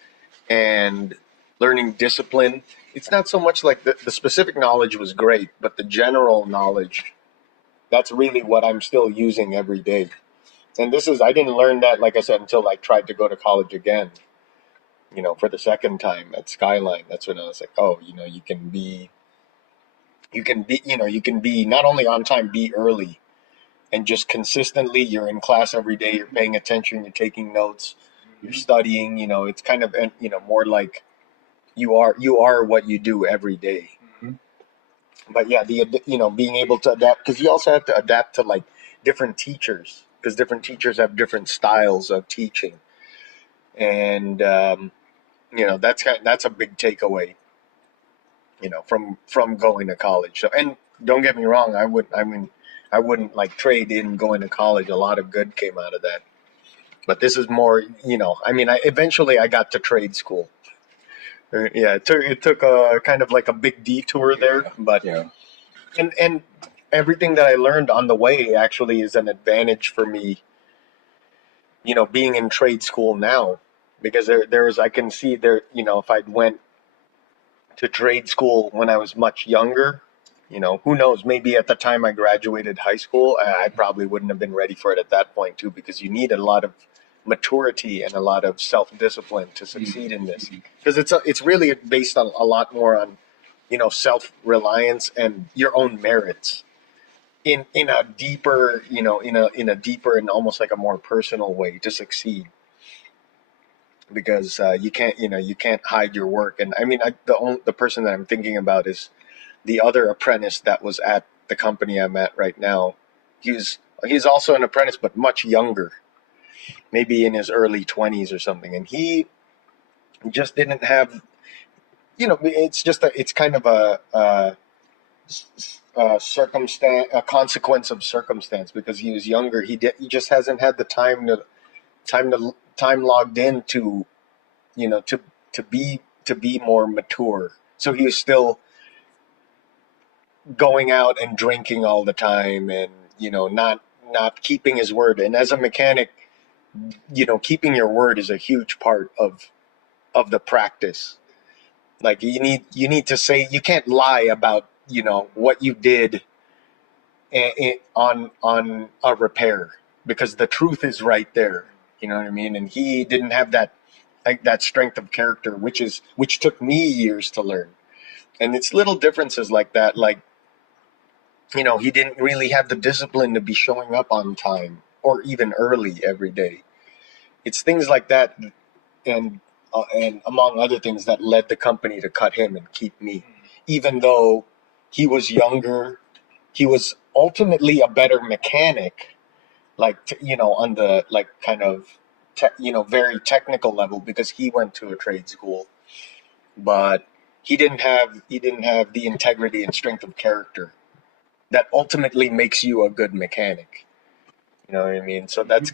and learning discipline. It's not so much like the specific knowledge was great, but the general knowledge, that's really what I'm still using every day. And I didn't learn that, like I said, until I tried to go to college again, for the second time at Skyline. That's when I was like, oh, you can be not only on time, be early, and just consistently, you're in class every day, you're paying attention, you're taking notes, you're studying. It's kind of, more like you are what you do every day. Mhm. But yeah, being able to adapt, because you also have to adapt to like different teachers, because different teachers have different styles of teaching. And that's a big takeaway, from going to college. So, and don't get me wrong, I wouldn't like trade in going to college. A lot of good came out of that. But this is more, eventually I got to trade school. Yeah, it took a kind of like a big detour there, but Yeah. and everything that I learned on the way actually is an advantage for me, being in trade school now, because there's I can see there, if I went to trade school when I was much younger, who knows, maybe at the time I graduated high school, I probably wouldn't have been ready for it at that point too, because you need a lot of maturity and a lot of self-discipline to succeed in this, because it's really based on a lot more on, self-reliance and your own merits in a deeper, in a deeper and almost like a more personal way to succeed, because you can't hide your work. And I mean, the person that I'm thinking about is the other apprentice that was at the company I'm at right now. He's also an apprentice, but much younger, maybe in his early 20s or something, and he just didn't have. It's kind of a circumstance, a consequence of circumstance, because he was younger. He just hasn't had the time logged in to, to be more mature. So he was still going out and drinking all the time, and not keeping his word. And as a mechanic, keeping your word is a huge part of the practice. Like you need to say, you can't lie about, you know, what you did on a repair, because the truth is right there. You know what I mean? And he didn't have that, like, that strength of character, which took me years to learn. And it's little differences like that, like, you know, he didn't really have the discipline to be showing up on time or even early every day. It's things like that, and among other things, that led the company to cut him and keep me, even though he was younger. He was ultimately a better mechanic, like, you know, on the, like, kind of you know, very technical level, because he went to a trade school, but he didn't have the integrity and strength of character that ultimately makes you a good mechanic. You know what I mean? So those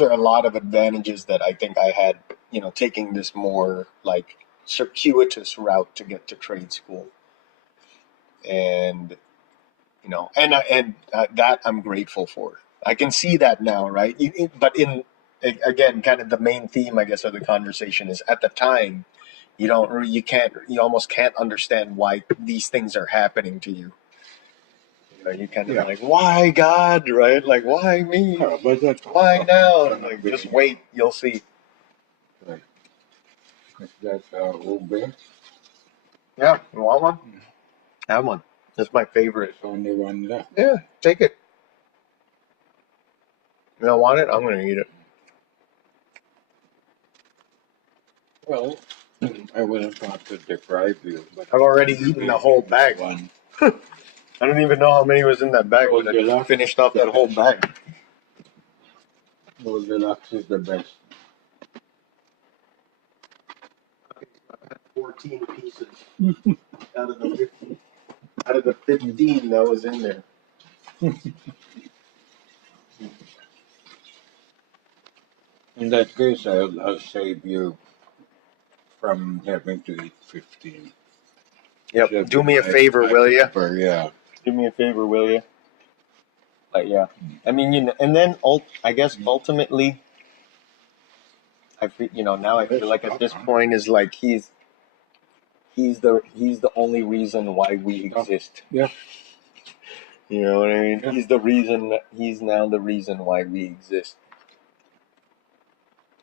are a lot of advantages that I think I had, you know, taking this more like circuitous route to get to trade school. And you know, that I'm grateful for. I can see that now, right? But again, kind of the main theme, I guess, of the conversation is, at the time, you almost can't understand why these things are happening to you. You know, you kind of Yeah. like, why God, right? Like, why me? Yeah, but that's Why now? And like, just wait, you'll see. right. Is that ube? Yeah, you want one? Have one. That's my favorite. There's only one left. Yeah, take it. You don't want it? I'm gonna eat it. Well, I wouldn't want to deprive you, but I've already eaten the whole bag. one. I don't even know how many was in that bag, but I just finished off that whole bag. Goldilocks is the best. 14 pieces out of the 15. Out of the 15 that was in there. In that case, I'll save you from having to eat 15. Yep. Should Do be me a my- favor, my will you? favor, yeah. Do me a favor, will you? But yeah, I mean, you know, and then I guess ultimately, you know, now I feel like at this point is like he's the only reason why we exist. Yeah. You know what I mean? Yeah. He's now the reason why we exist.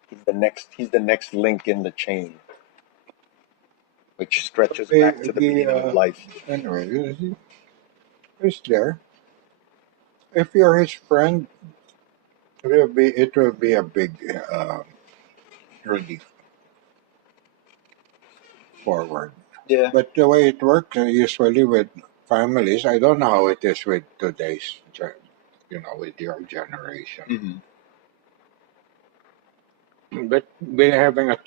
He's the next link in the chain, which stretches back to the beginning of life. Anyway, he's there. If you're his friend, it will be a big relief forward. Yeah. But the way it works usually with families, I don't know how it is with today's, with your generation. But having a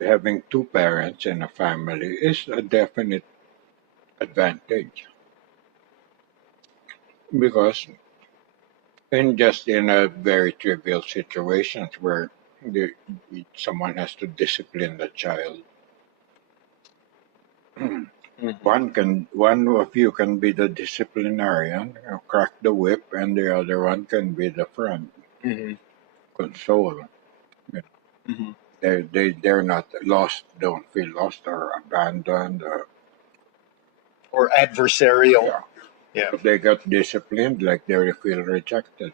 having two parents in a family is a definite advantage, because in a very trivial situations where the, someone has to discipline the child, one of you can be the disciplinarian, crack the whip, and the other one can be the friend, console. They're not lost, don't feel lost or abandoned. Or adversarial. Yeah. Yeah. If they got disciplined, like they feel rejected.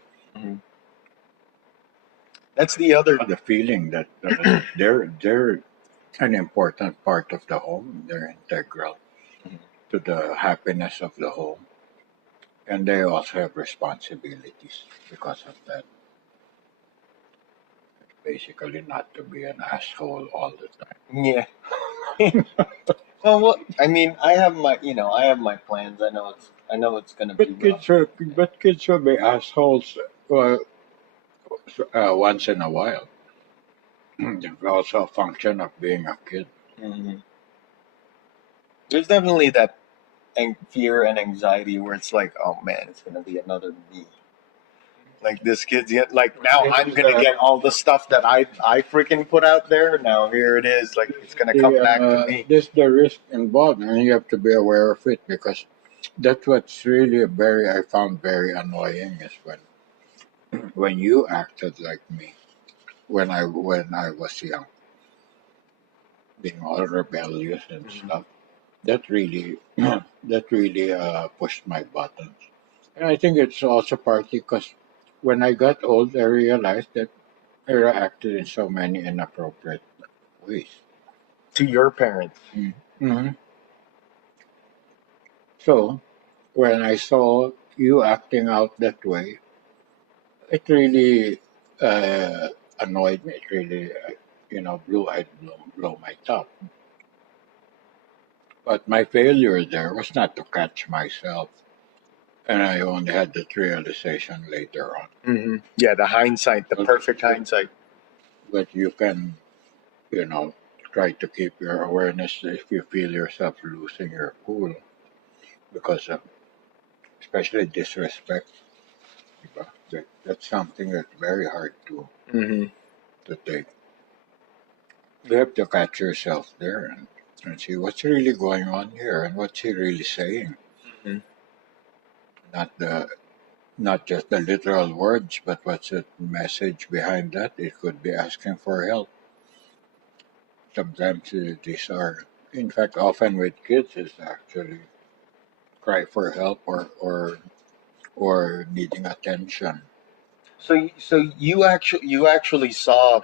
That's the other. The feeling that they're an important part of the home. They're integral to the happiness of the home, and they also have responsibilities because of that. Basically, not to be an asshole all the time. Yeah. Well, I mean, I have my plans. I know it's gonna be rough. But kids will be assholes once in a while. It's also a function of being a kid. There's definitely that fear and anxiety where it's like, oh man, it's gonna be another me. Like this kid's like, now I'm gonna get all the stuff that I freaking put out there. Now here it is, like it's gonna come back to me. There's the risk involved, and you have to be aware of it, because that's what's really I found very annoying is when you acted like me. when I was young, being all rebellious and stuff. That really that really pushed my buttons. And I think it's also partly because when I got old, I realized that I reacted in so many inappropriate ways. To your parents. Hmm. So when I saw you acting out that way, it really annoyed me. It really, blow my top. But my failure there was not to catch myself, and I only had that realization later on. Yeah, the hindsight, the But, perfect hindsight. but you can, you know, try to keep your awareness if you feel yourself losing your cool because of, especially disrespect. Diba? That's something that's very hard to take. You have to catch yourself there and see what's really going on here and what's he really saying. Mhm. Not the not just the literal words, but what's the message behind that? It could be asking for help. Sometimes these are, in fact, often with kids, it's actually cry for help or needing attention. So you actually saw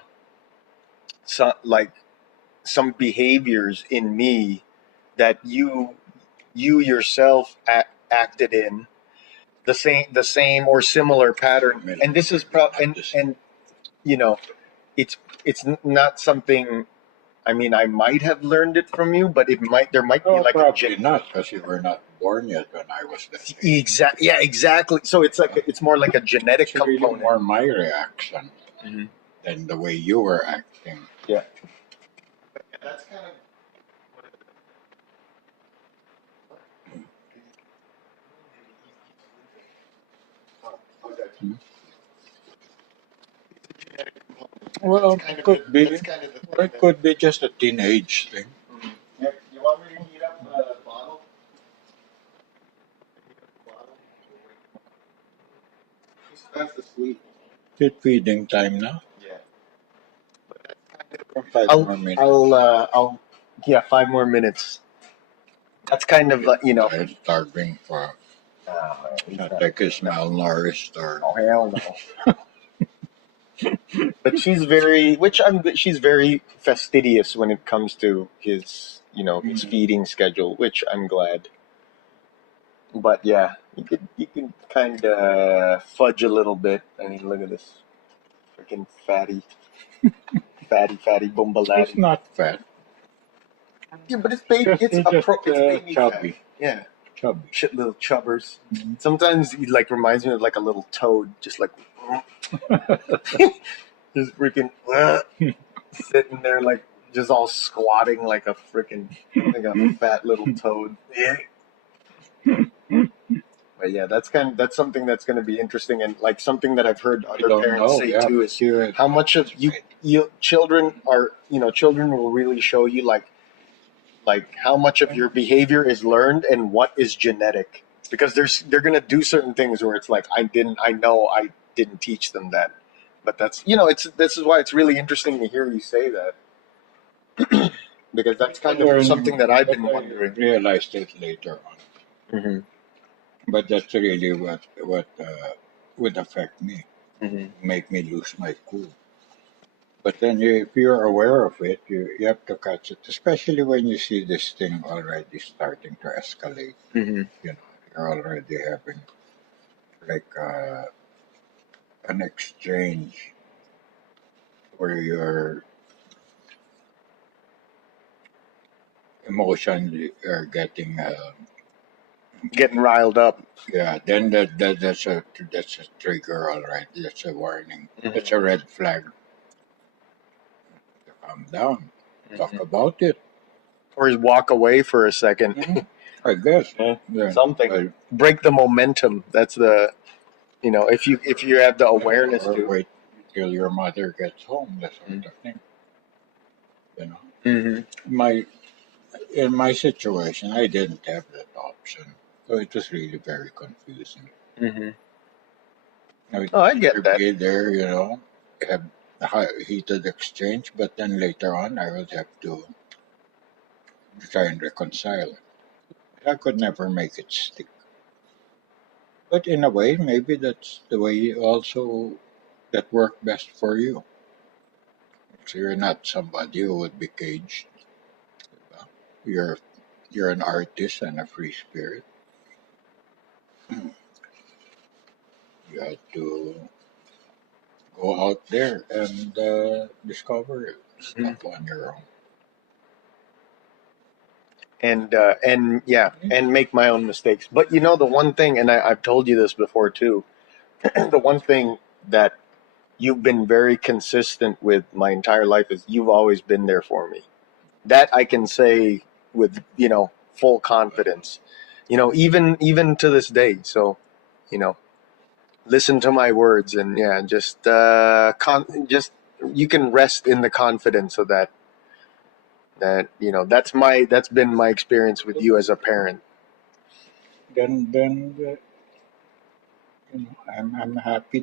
some behaviors in me that you yourself acted in the same or similar pattern, and this is and you know it's not something. I mean, I might have learned it from you, but there might be Oh, like probably not, because you were not born yet when I was that age. yeah, exactly. So it's more like a genetic It's really component. more my reaction Mhm. than the way you were acting. Yeah. That's kind of Hmm. Well, it could be. that's kind of the Or thing it could be just a teenage thing. Yeah. You want me to heat up the bottle? He's fast asleep. Is it feeding time now? Yeah. Or 5 more minutes. Yeah, 5 more minutes. That's kind of I'm starving for. Not like it's malnourished or. Oh hell no. But she's very fastidious when it comes to his feeding schedule, which I'm glad. But yeah, you could kind of fudge a little bit. I mean, look at this freaking fatty It's bumbalati. not fat. Yeah, but it's baby. Just, it's just It's baby chubby. fat. Yeah, Chubby. shit, little chubbers. Sometimes he like reminds me of like a little toad, just like just freaking sitting there like just all squatting like a fat little toad. Yeah. But yeah, that's something that's going to be interesting, and like something that I've heard I other don't parents know. say Yeah, too but is you. how much of you children will really show you like how much of your behavior is learned and what is genetic, because they're going to do certain things where it's like I know I didn't teach them that, but this is why it's really interesting to hear you say that. Because that's kind of something that I've been But I wondering. realized it later on. Mm-hmm. But that's really what would affect me, Mm-hmm. make me lose my cool. But then if you're aware of it, you have to catch it, especially when you see this thing already starting to escalate. Mm-hmm. You know, you're already having like an exchange where your emotions are getting Getting riled up. yeah. Then that's a trigger, all right. That's a warning. Mhm. That's a red flag. Calm down. Talk Mhm. about it. Or just walk away for a second. I guess. Yeah, something. But- Break the momentum. That's the if you have the awareness or to. wait till your mother gets home. That sort of thing. You know, Mm-hmm. in my situation, I didn't have that option, so it was really very confusing. Mm-hmm. I would Oh, I get either that. be there, have a heated exchange, but then later on I would have to try and reconcile it. I could never make it stick. But in a way, maybe that's the way also that worked best for you. So you're not somebody who would be caged. You're you're an artist and a free spirit. You had to go out there and discover stuff on your own. And yeah, and make my own mistakes. But you know, the one thing, and I've told you this before too, the one thing that you've been very consistent with my entire life is you've always been there for me. That I can say with, you know, full confidence. You know, even to this day. So, you know, listen to my words, and yeah, just you can rest in the confidence of that. You know, that's been my experience with you as a parent. Then you know, I'm happy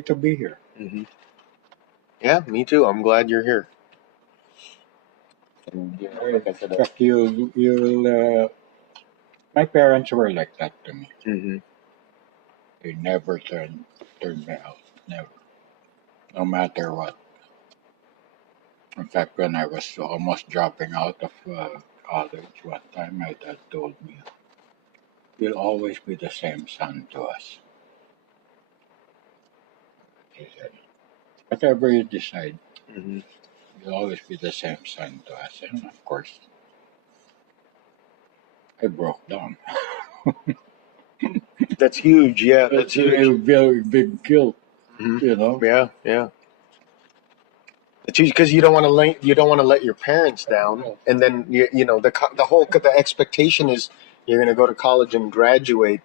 to be here. Mm-hmm. Yeah, me too. I'm glad you're here. And, in fact, you'll my parents were like that to me. Mm-hmm. They never turned me out. Never, no matter what. In fact, when I was almost dropping out of college one time, my dad told me, "You'll always be the same son to us." He said, "Whatever you decide, Mm-hmm. you'll always be the same son to us." And of course, I broke down. That's huge. Yeah, that's It's a huge. very big guilt, Mm-hmm. you know. Yeah, yeah. It's huge because you don't want to let your parents down, and then you know the expectation is you're going to go to college and graduate.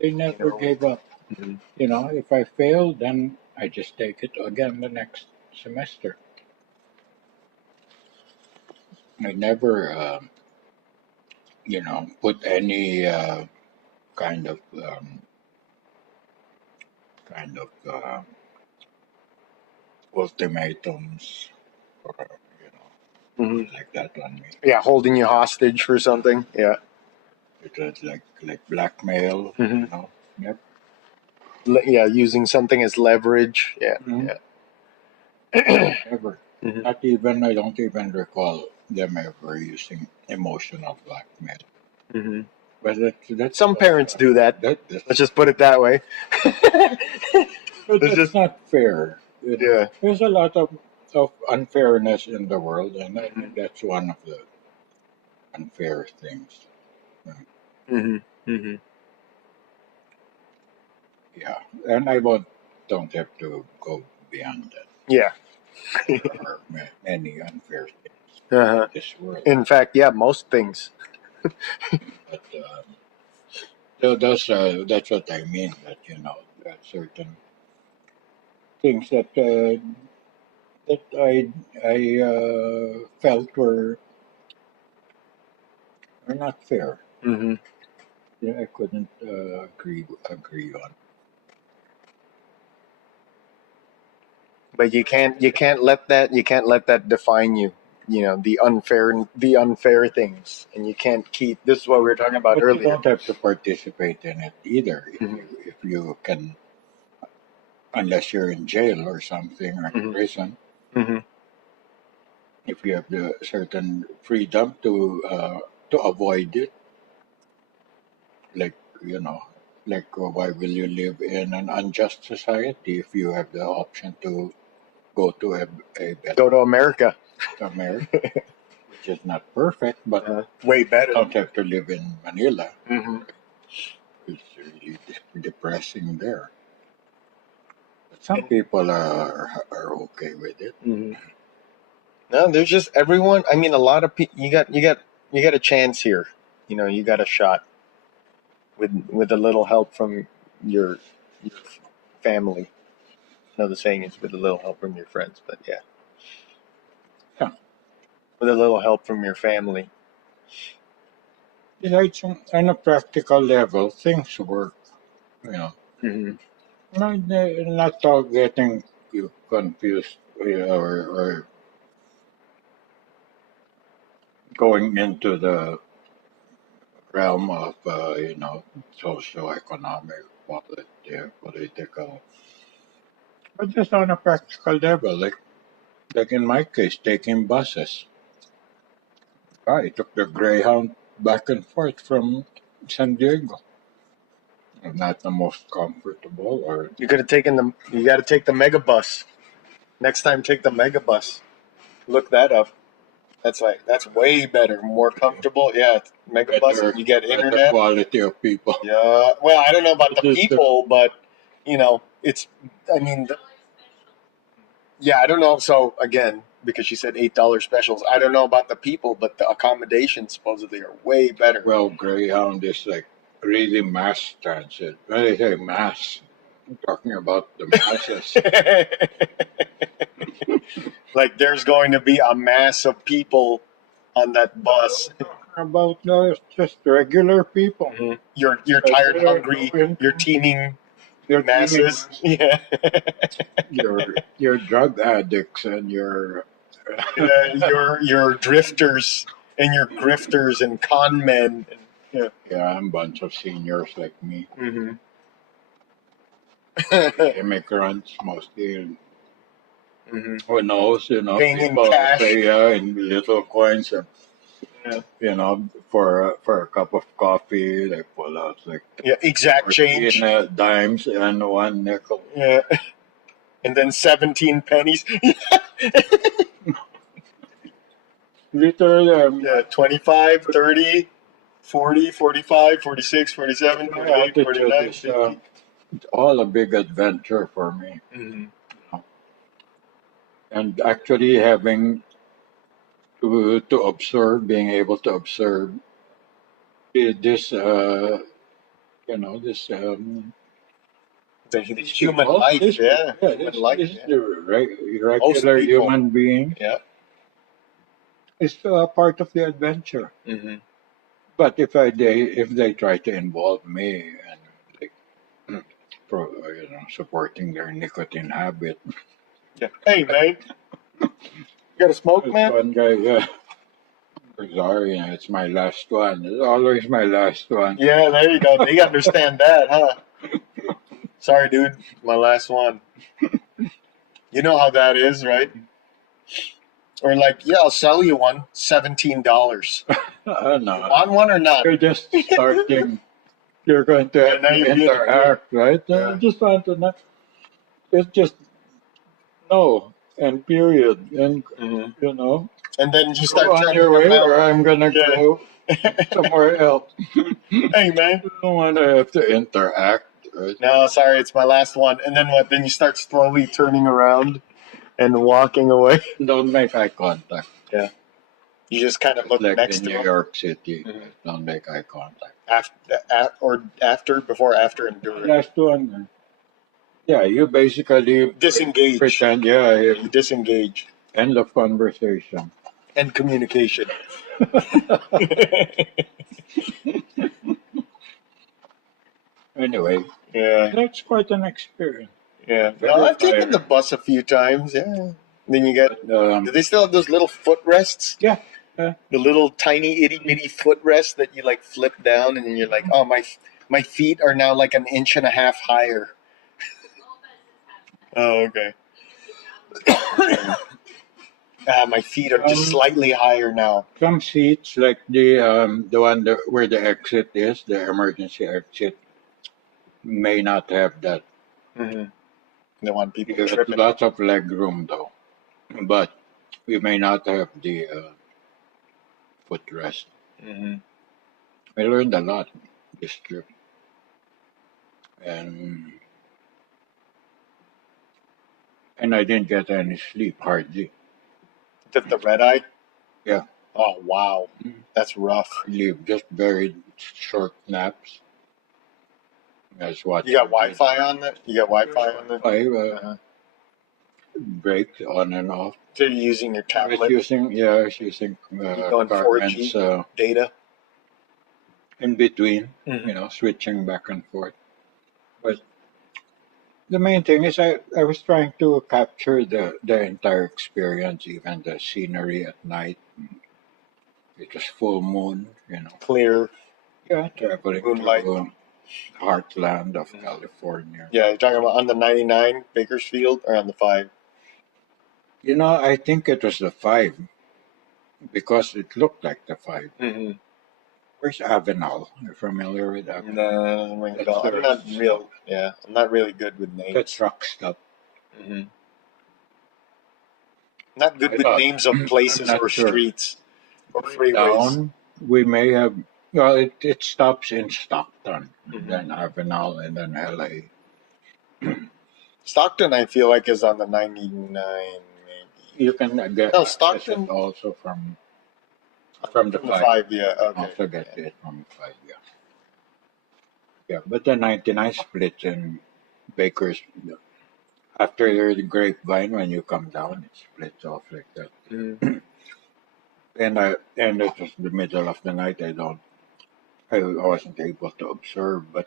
They You never know. gave up. Mm-hmm. You know, if I fail, then I just take it again the next semester. I never, you know, put any kind of kind of ultimatums or you know Mm-hmm. like that on me. Yeah, holding you hostage for something. Yeah. It was like blackmail. Mm-hmm. You know. Yep. Yeah, using something as leverage. Yeah, Mhm. yeah. Ever. Mm-hmm. Not even I don't even recall them ever using emotional blackmail. Mm-hmm. But that's Some parents do that. that's Let's just put it that way. but Let's that's just not fair. You know, yeah. there's a lot of unfairness in the world, and I think that's one of the unfair things. Mm-hmm. Mm-hmm. Yeah, and I don't have to go beyond that. Yeah. There are many unfair things Uh-huh. in this world, In fact, yeah, most things. but so that's what I mean. That you know, that certain things that I felt were not fair. Mm-hmm. Yeah, I couldn't agree on. But you can't let that define you. You know, the unfair things, and you can't keep. This is what we were talking about But you earlier. don't have to participate in it either Mm-hmm. if you can, unless you're in jail or something or in Mm-hmm. prison. Mm-hmm. If you have the certain freedom to avoid it, like you know, like why will you live in an unjust society if you have the option to go to a better Go to America. America, which is not perfect, but Way better. don't have to live in Manila. Mm-hmm. It's really depressing there. But some people are okay with it. Mm-hmm. No, there's just everyone. I mean, a lot of people. You got a chance here. You know, you got a shot with a little help from your family. No, the saying is with a little help from your friends, but yeah, Yeah. with a little help from your family. Besides, on a practical level, things work. You know, Mm-hmm. No, not all getting you confused or going into the realm of socio-economic, political, but just on a practical level, like in my case, taking buses. I took the Greyhound back and forth from San Diego. Not the most comfortable, or You could have taken the. You got to take the megabus. Next time, take the megabus. Look that up. That's way better, more comfortable. Yeah, megabus. better, You get better internet. quality of people. Yeah. Well, I don't know about the Which is the- people, but it's. I mean, yeah, I don't know. So again, because she said $8 specials, I don't know about the people, but the accommodations supposedly are way better. Well, Greyhound is like really mass transit. When I say mass, I'm talking about the masses. Like there's going to be a mass of people on that bus. About just regular people. You're tired, hungry, you're teeming Your masses. Yeah. your drug addicts and your your drifters and your grifters and con men. Yeah. I'm a bunch of seniors like me, Mm-hmm. immigrants mostly. And Mm-hmm. who knows, Paying in people cash. pay in little coins and Yeah. for a cup of coffee they pull out like Yeah, exact change. 14 dimes and 1 nickel. Yeah. And then 17 pennies. Literally, Yeah, 25, 30, 40, 45, 46, 47, 48, 49, it's 50. all a big adventure for me. Mm-hmm. And actually having to observe, being able to observe this, this The human people, life, this, yeah. Human this, life, this yeah. the regular people. human being Yeah. is part of the adventure. Mm-hmm. But if they try to involve me and like supporting their nicotine habit, Yeah. Hey, man. You got a smoke, this man? one guy, sorry, it's my last one. It's always my last one. Yeah, there you go. They understand that, huh? Sorry, dude. My last one. You know how that is, right? Or like, yeah, I'll sell you one. $17. No, On one or not? you're just starting. You're going to have now to you're good. interact, right? Yeah. I just want to know. It's just no and period, and Mm-hmm. And then you go start on turning your way, around. or I'm gonna go somewhere else. Hey, man. I don't want to have to interact. Right? No, sorry, it's my last one. And then what? Then you start slowly turning around and walking away. Don't make eye contact. You just kind of look Like next in to New them. York City, Mhm. don't make eye contact. Before, after, and during. Last one. Yeah, you basically Disengage. pretend. You disengage. End of conversation. And communication. Anyway, Yeah. that's quite an experience. Yeah. Very Well, I've taken tiring. the bus a few times. Yeah. Then you get. But, Do they still have those little footrests? yeah. The little tiny itty bitty footrests that you like flip down, and then you're like, oh, my feet are now like an inch and a half higher. Oh, okay. My feet are just slightly higher now. Some seats, like the one where the exit is, the emergency exit, may not have that. Mm-hmm. They want people There's tripping. lots of leg room though, but we may not have the footrest. Mm-hmm. I learned a lot this trip, and I didn't get any sleep hardly. The red eye? Yeah. Oh, wow. That's rough. Just very short naps. That's what You got Wi-Fi on that? You got Wi-Fi on that? I breaks on and off. So you're using your I was tablet using going Carmen's 4G data? in between, Mhm. switching back and forth. But The main thing is I was trying to capture the entire experience, even the scenery at night. It was full moon, Clear Yeah, traveling moonlight. through heartland of California. Yeah, you're talking about on the 99 Bakersfield or on the 5? I think it was the 5 because it looked like the 5. Mm-hmm. Where's Avenal? You're familiar with Avenal? No, that doesn't ring a That's bell. the I'm not stop. real. Yeah, I'm not really good with The names. truck stop. Mm-hmm. Not good I with thought, names of I'm places not or sure. streets or Going freeways. down, we may have, well, it stops in Stockton, Mhm. then Avenal, and then LA. Stockton, I feel like, is on the 99, maybe. You can get No, access Stockton it also from the from the 5. 5. Yeah, You can okay. also get it from 5, yeah. Yeah, but the 99 splits in Bakers. After the Grapevine, when you come down, it splits off like that. Mhm. And it was the middle of the night. I wasn't able to observe, but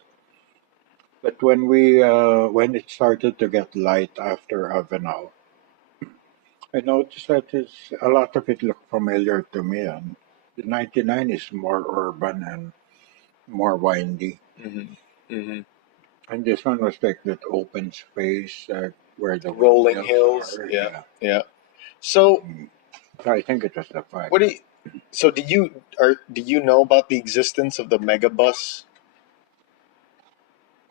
when it started to get light after Avenal, I noticed that a lot of it looked familiar to me, and the 99 is more urban and more windy, Mhm. Mhm. and this one was like that open space where the Rolling windmills hills. are. Yeah, Yeah. yeah. So, Mm. I think it was the 5. what do you? So, do you know about the existence of the megabus?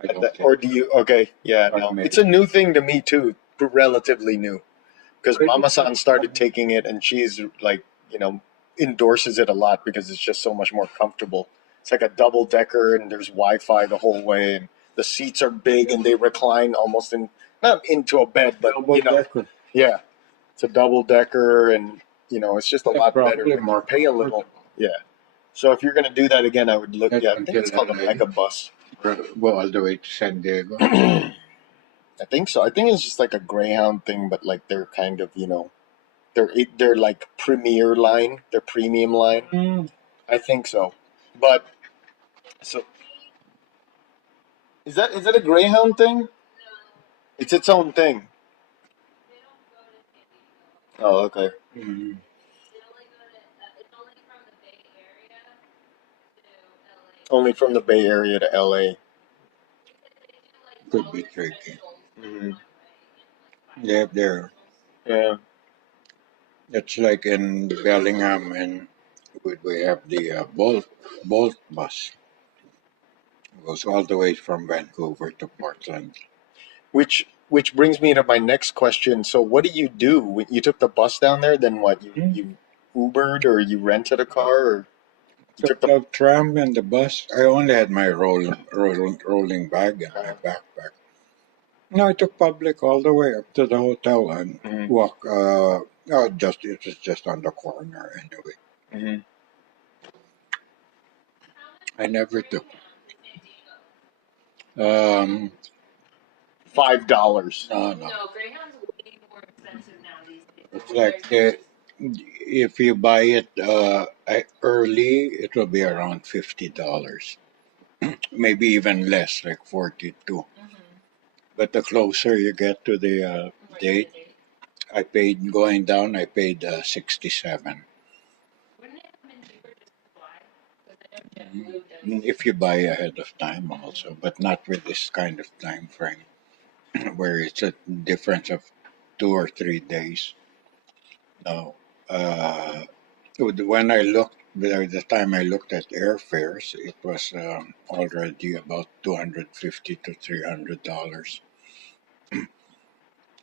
I don't Or think do so. you? Okay, yeah, But no, maybe. it's a new thing to me too, relatively new. Because Really? Mama-san started taking it, and she's like, endorses it a lot because it's just so much more comfortable. It's like a double decker, and there's Wi-Fi the whole way, and the seats are big, and they recline almost not into a bed, but Double decker. yeah, it's a double decker, and it's just a Yeah, lot better. probably But more you pay a little, comfortable. yeah. So if you're gonna do that again, I would look. That's Yeah, I think until it's called a LA. megabus. Go all the way to San Diego. I think so. I think it's just like a Greyhound thing, but like they're kind of they're like premier line, they're premium line. Mm, I think so. But so is that a Greyhound thing? It's its own thing. Oh, okay. mm, Only from the Bay Area to LA. could be tricky. Mm-hmm. Yeah, there. Yeah. It's like in Bellingham, and we have the Bolt bus. It goes all the way from Vancouver to Portland. Which brings me to my next question. So what do you do when you took the bus down there? Then what? You Ubered or you rented a car or you Took took the the tram and the bus. I only had my rolling bag and my backpack. No, I took public all the way up to the hotel and Mhm. walk. It was just on the corner anyway. Mhm. I never took. Um, $5? no, No, Greyhound's way more expensive now these days. it's like if you buy it early, it will be around $50, maybe even less, like 42. But the closer you get to the date, going down. I paid 67. Wouldn't it have been cheaper just to fly? Because I know JetBlue does. If you buy ahead of time, also, but not with this kind of time frame, where it's a difference of 2 or 3 days. No. When I looked, the time I looked at airfares, it was already about $250 to $300.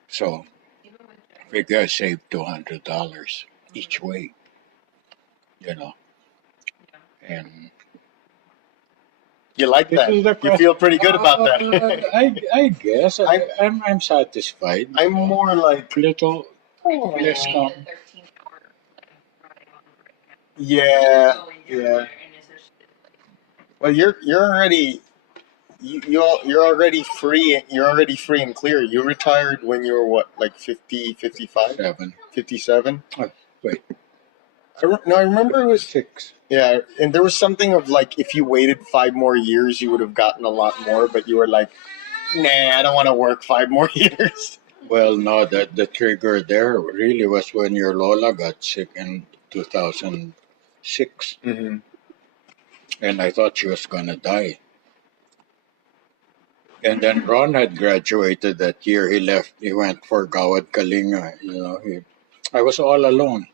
So Even with JetBlue. figure I saved $200 each way, you know. Yeah. And You like this that? is the You question. feel pretty good about that. I guess I'm satisfied. I'm more like Little It's less really com. the 13-hour ride on Greyhound. yeah, Going down yeah. there, and it's just like Well, you're already you're already free. You're already free and clear. You retired when you were what, like 50, 55, 7. 57? Oh, wait, No, I remember it was 6. yeah, and there was something of like if you waited 5 more years, you would have gotten a lot more. But you were like Nah, I don't want to work 5 more years. Well, no, the trigger there really was when your Lola got sick in 2006, Mm-hmm. and I thought she was gonna die. And then Ron had graduated that year. He left. He went for Gawad Kalinga. I was all alone.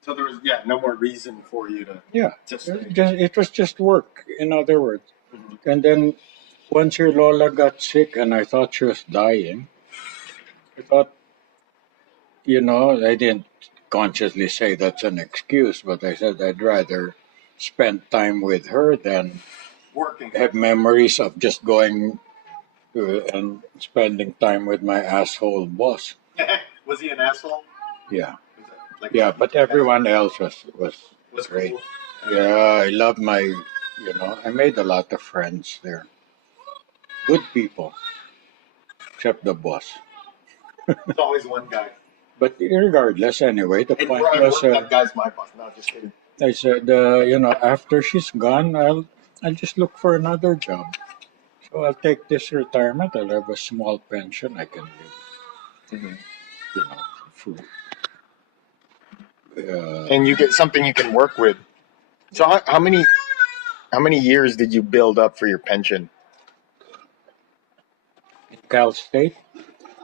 So there was no more reason for you to Yeah, stay. it was just work. In other words. Mhm. And then once your Lola got sick, and I thought she was dying, I thought, I didn't consciously say that's an excuse, but I said I'd rather spend time with her than Working. have memories of just going and spending time with my asshole boss. Was he an asshole? Yeah, Like yeah, but everyone else was was great. cool. Yeah, I love I made a lot of friends there. Good people, except the boss. There's always one guy. But regardless, anyway, the And point Brian, was, that guy's my boss. No, just kidding. I said, after she's gone, I'll just look for another job. So I'll take this retirement. I'll have a small pension. I can live, Mm-hmm. food. And you get something you can work with. So how many years did you build up for your pension? In Cal State,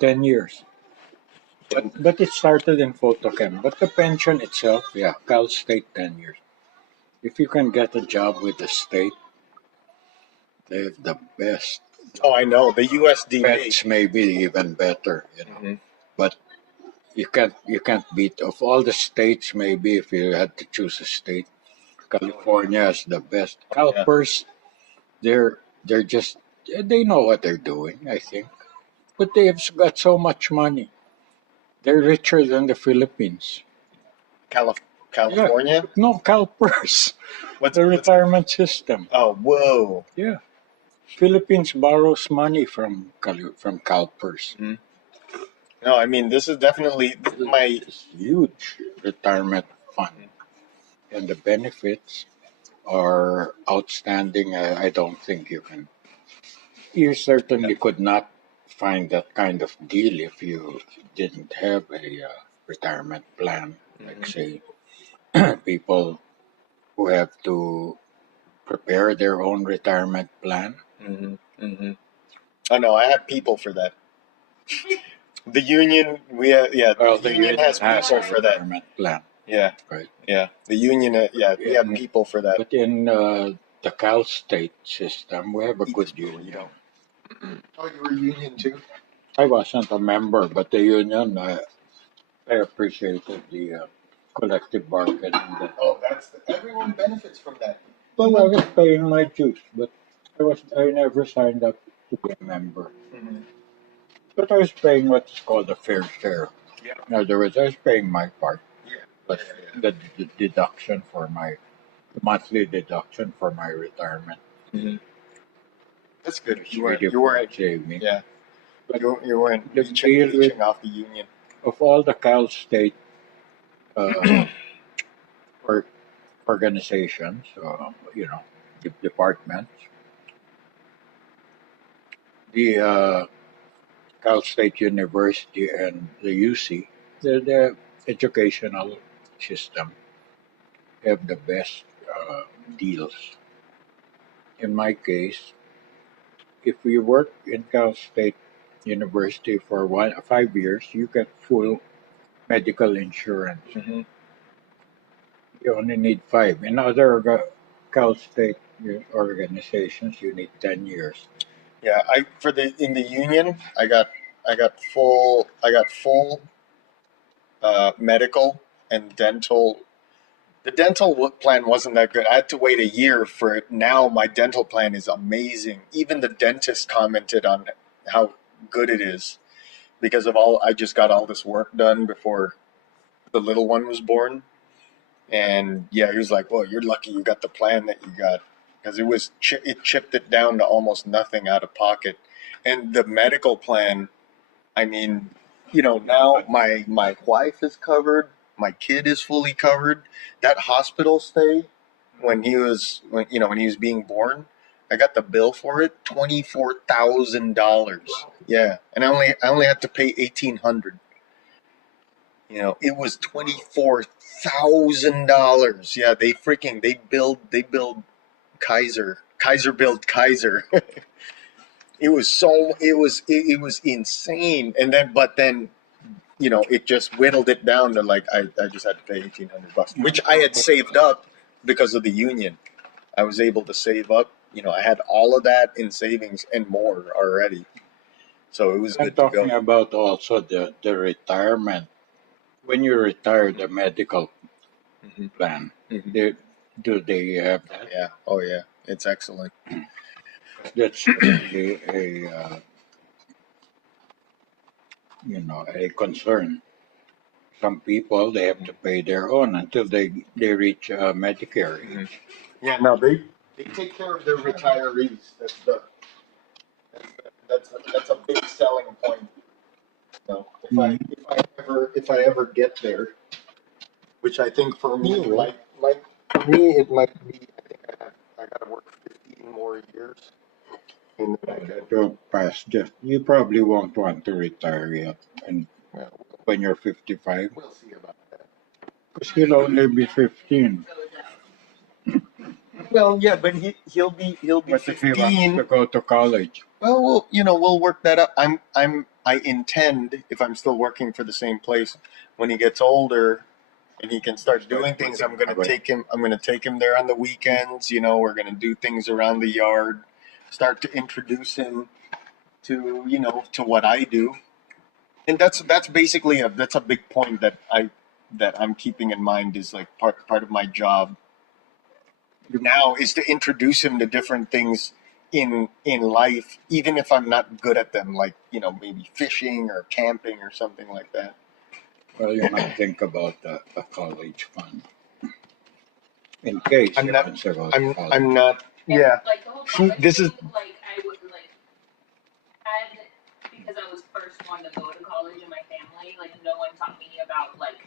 10 years. But it started in photochem. But the pension itself, yeah, Cal State, 10 years. If you can get a job with the state, they have the best. Oh, I know, the USDA. Pets may be even better, Mhm. But you can't beat of all the states. Maybe if you had to choose a state, California is the best. CalPERS, they're just they know what they're doing, I think, but they have got so much money. They're richer than the Philippines. California? Yeah. No, CalPERS. What's the retirement system? Oh, whoa! Yeah, Philippines borrows money from CalPERS. Mm-hmm. No, I mean this is definitely my huge retirement fund, and the benefits are outstanding. I don't think you certainly could not find that kind of deal if you didn't have a retirement plan. Like, say, people who have to prepare their own retirement plan. Mm-hmm. Mm-hmm. Oh no, I have people for that. The union, the union has people a for that. retirement plan. Yeah, right. Yeah, the union, we have people for that. But in the Cal State system, we have a good union. Oh, you were union too? I wasn't a member, but the union, I appreciated the collective bargaining. Oh, everyone benefits from that. Well, I was paying my dues, but I never signed up to be a member. Mm-hmm. But I was paying what's called a fair share. Yeah. In other words, I was paying my part. Yeah. But the deduction for the monthly deduction for my retirement. Mm-hmm. That's good. You weren't save me. Yeah. But you weren't The leeching off the union. Of all the Cal State organizations, departments, the Cal State University and the UC, the educational system have the best deals. In my case, if you work in Cal State University for 5 years, you get full medical insurance. Mm-hmm. You only need 5. In other Cal State organizations, you need 10 years. Yeah, in the union, I got full medical and dental. The dental plan wasn't that good. I had to wait a year for it. Now my dental plan is amazing. Even the dentist commented on how good it is because of I just got all this work done before the little one was born. And yeah, he was like, "Well, you're lucky you got the plan that you got because it chipped it down to almost nothing out of pocket." And the medical plan, I mean, now my wife is covered, my kid is fully covered. That hospital stay when he was being born, I got the bill for it, $24,000. Yeah, and I only had to pay $1,800. You know, it was $24,000. Yeah, they build Kaiser built Kaiser. It was insane. And then you know, it just whittled it down to like I just had to pay $1,800, which I had saved up because of the union. I was able to save up. You know, I had all of that in savings and more already, so it was I'm good to talking go. about also the retirement. When you retire, the medical Mhm. plan, Mhm. do they have that? Yeah. Oh yeah. It's excellent. That's really you know, a concern. Some people they have to pay their own until they reach Medicare Mhm. age. Yeah. No, they take care of their retirees. That's a big selling point. So Mhm. if I ever get there, which I think for me You will. for me it might be. I gotta work 15 more years. And then I That will pass. Just you probably won't want to retire yet, and well, when you're 55, we'll see about that. because you'll only be 15. Well, yeah, but he'll be What if he wants 15. to go to college? Well, we'll work that up. I intend, if I'm still working for the same place, when he gets older and he can start doing things, I'm gonna take him. I'm gonna take him there on the weekends. You know, we're gonna do things around the yard. Start to introduce him to to what I do, and that's basically that's a big point that I'm keeping in mind is like part of my job now is to introduce him to different things in life, even if I'm not good at them, like maybe fishing or camping or something like that. Well, you might think about a college fund in case I'm he not. wants to go to I'm. college. I'm not. And, Yeah. like the whole See, college this is. thing, like I would like had because I was first one to go to college in my family. Like no one taught me about like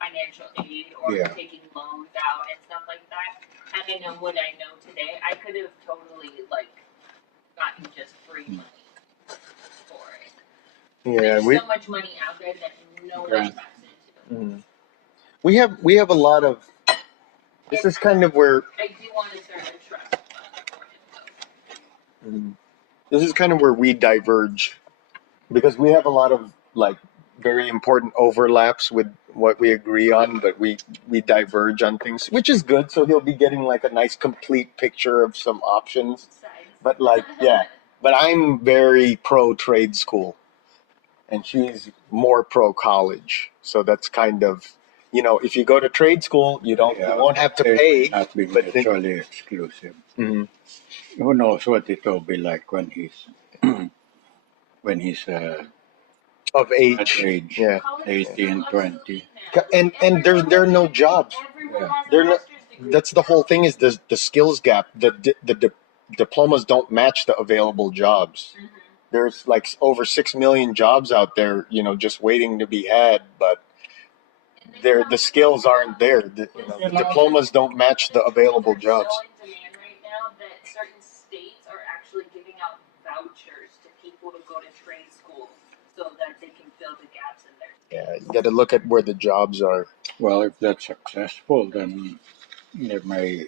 financial aid or Yeah. taking loans out and stuff like that. Had I known what I know today, I could have totally like gotten just free money for it. Yeah. There's so much money out there that no one Grant. taps into. We have a lot of. This is kind of where. I do want to start a trust fund for him though. This is kind of where we diverge, because we have a lot of like very important overlaps with what we agree on, but we diverge on things, which is good. So he'll be getting like a nice complete picture of some options. But like, yeah, but I'm very pro trade school, and she's more pro college. So that's kind of, if you go to trade school, you won't have to They pay. may not be But then, mutually exclusive. Mhm. Who knows what it will be like when he's when he's Of at age, age yeah, 18, 20. and there are no jobs. Yeah. They're not. That's the whole thing is the skills gap. The diplomas don't match the available jobs. There's like over 6 million jobs out there, just waiting to be had, but the skills aren't there. The diplomas don't match the available jobs. So in demand right now that certain states are actually giving out vouchers to people to go to trade school so that they can fill the gaps in their. Yeah, you got to look at where the jobs are. Well, if that's successful, then it may.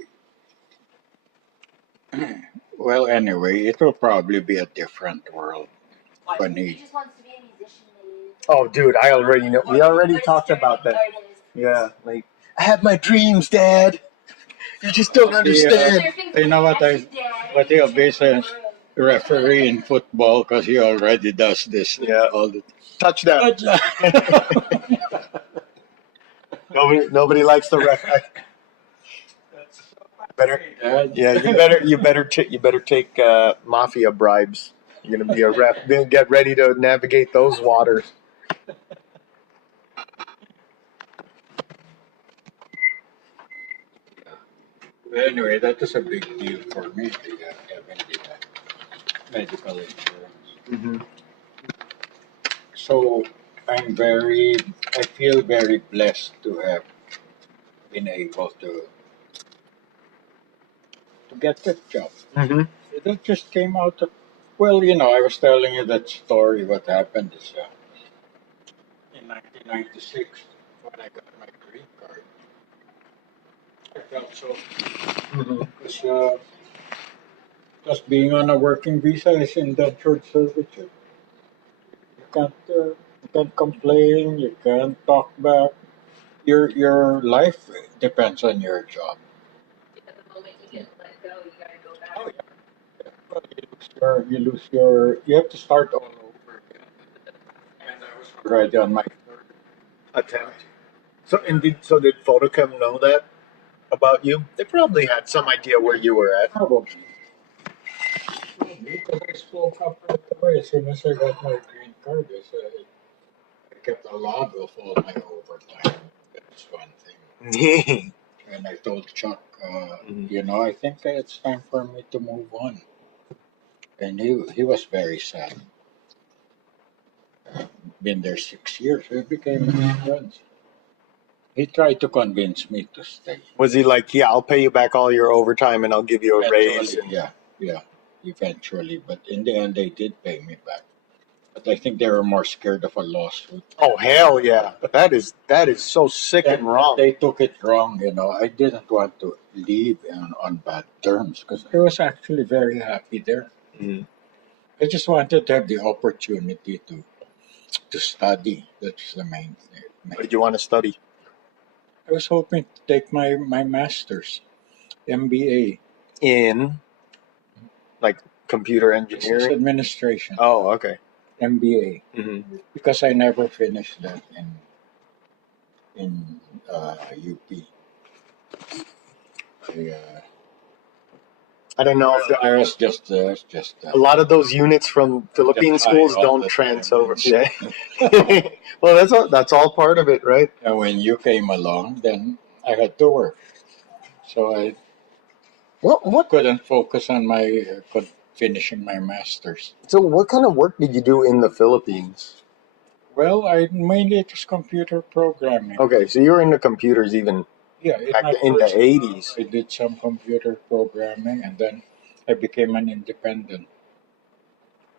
Well, anyway, it will probably be a different world when He he. just wants to be a musician, maybe. Oh, dude, I already know. We already talked about that. Yeah, like I have my dreams, Dad. You just don't understand. You know what he'll be a referee in football because he already does this. Yeah. All the Touchdown. Nobody likes the ref. Better. Yeah, you better take mafia bribes. You're gonna be a ref. Then get ready to navigate those waters. Anyway, that is a big deal for me to having the medical insurance. Mm-hmm. So I feel very blessed to have been able to get that job. Mm-hmm. That just came out of. Well, you know, I was telling you that story. What happened is in 1996 when I got my green card, I felt so Mhm. because being on a working visa is indentured servitude. You can't complain. You can't talk back. Your life depends on your job. At the moment you get let go, you gotta go back. Oh yeah. Well, you have to start all over again. And I was already on my third Attempt. So did Photochem know that about you? They probably had some idea where you were at. probably. Because I spoke up right away as soon as I got my green card. I kept a log of all my overtime. That's one thing. And I told Chuck, you know, I think it's time for me to move on. And he was very sad. Been there 6 years. We became friends. He tried to convince me to stay. Was he like, yeah, I'll pay you back all your overtime and I'll give you a raise? Eventually, yeah, eventually. But in the end, they did pay me back. But I think they were more scared of a lawsuit. Oh hell yeah! That is so sick and wrong. They took it wrong, you know. I didn't want to leave on bad terms because I was actually very happy there. Mhm. I just wanted to have the opportunity to study. That's the main thing. What did you want to study? I was hoping to take my master's, MBA, In like computer business engineering. administration, Oh, okay. MBA, hmm because I never finished that in UP. I don't know if I was just a lot of those units from Philippine Just high schools all don't the transfer. time. Yeah. Well, that's all part of it, right? And when you came along, then I had to work, so I What? couldn't focus on finishing my master's. So, what kind of work did you do in the Philippines? Well, I mainly it was computer programming. Okay, so you were into computers even Yeah, in back my in the first job, 80s. I did some computer programming, and then I became an independent.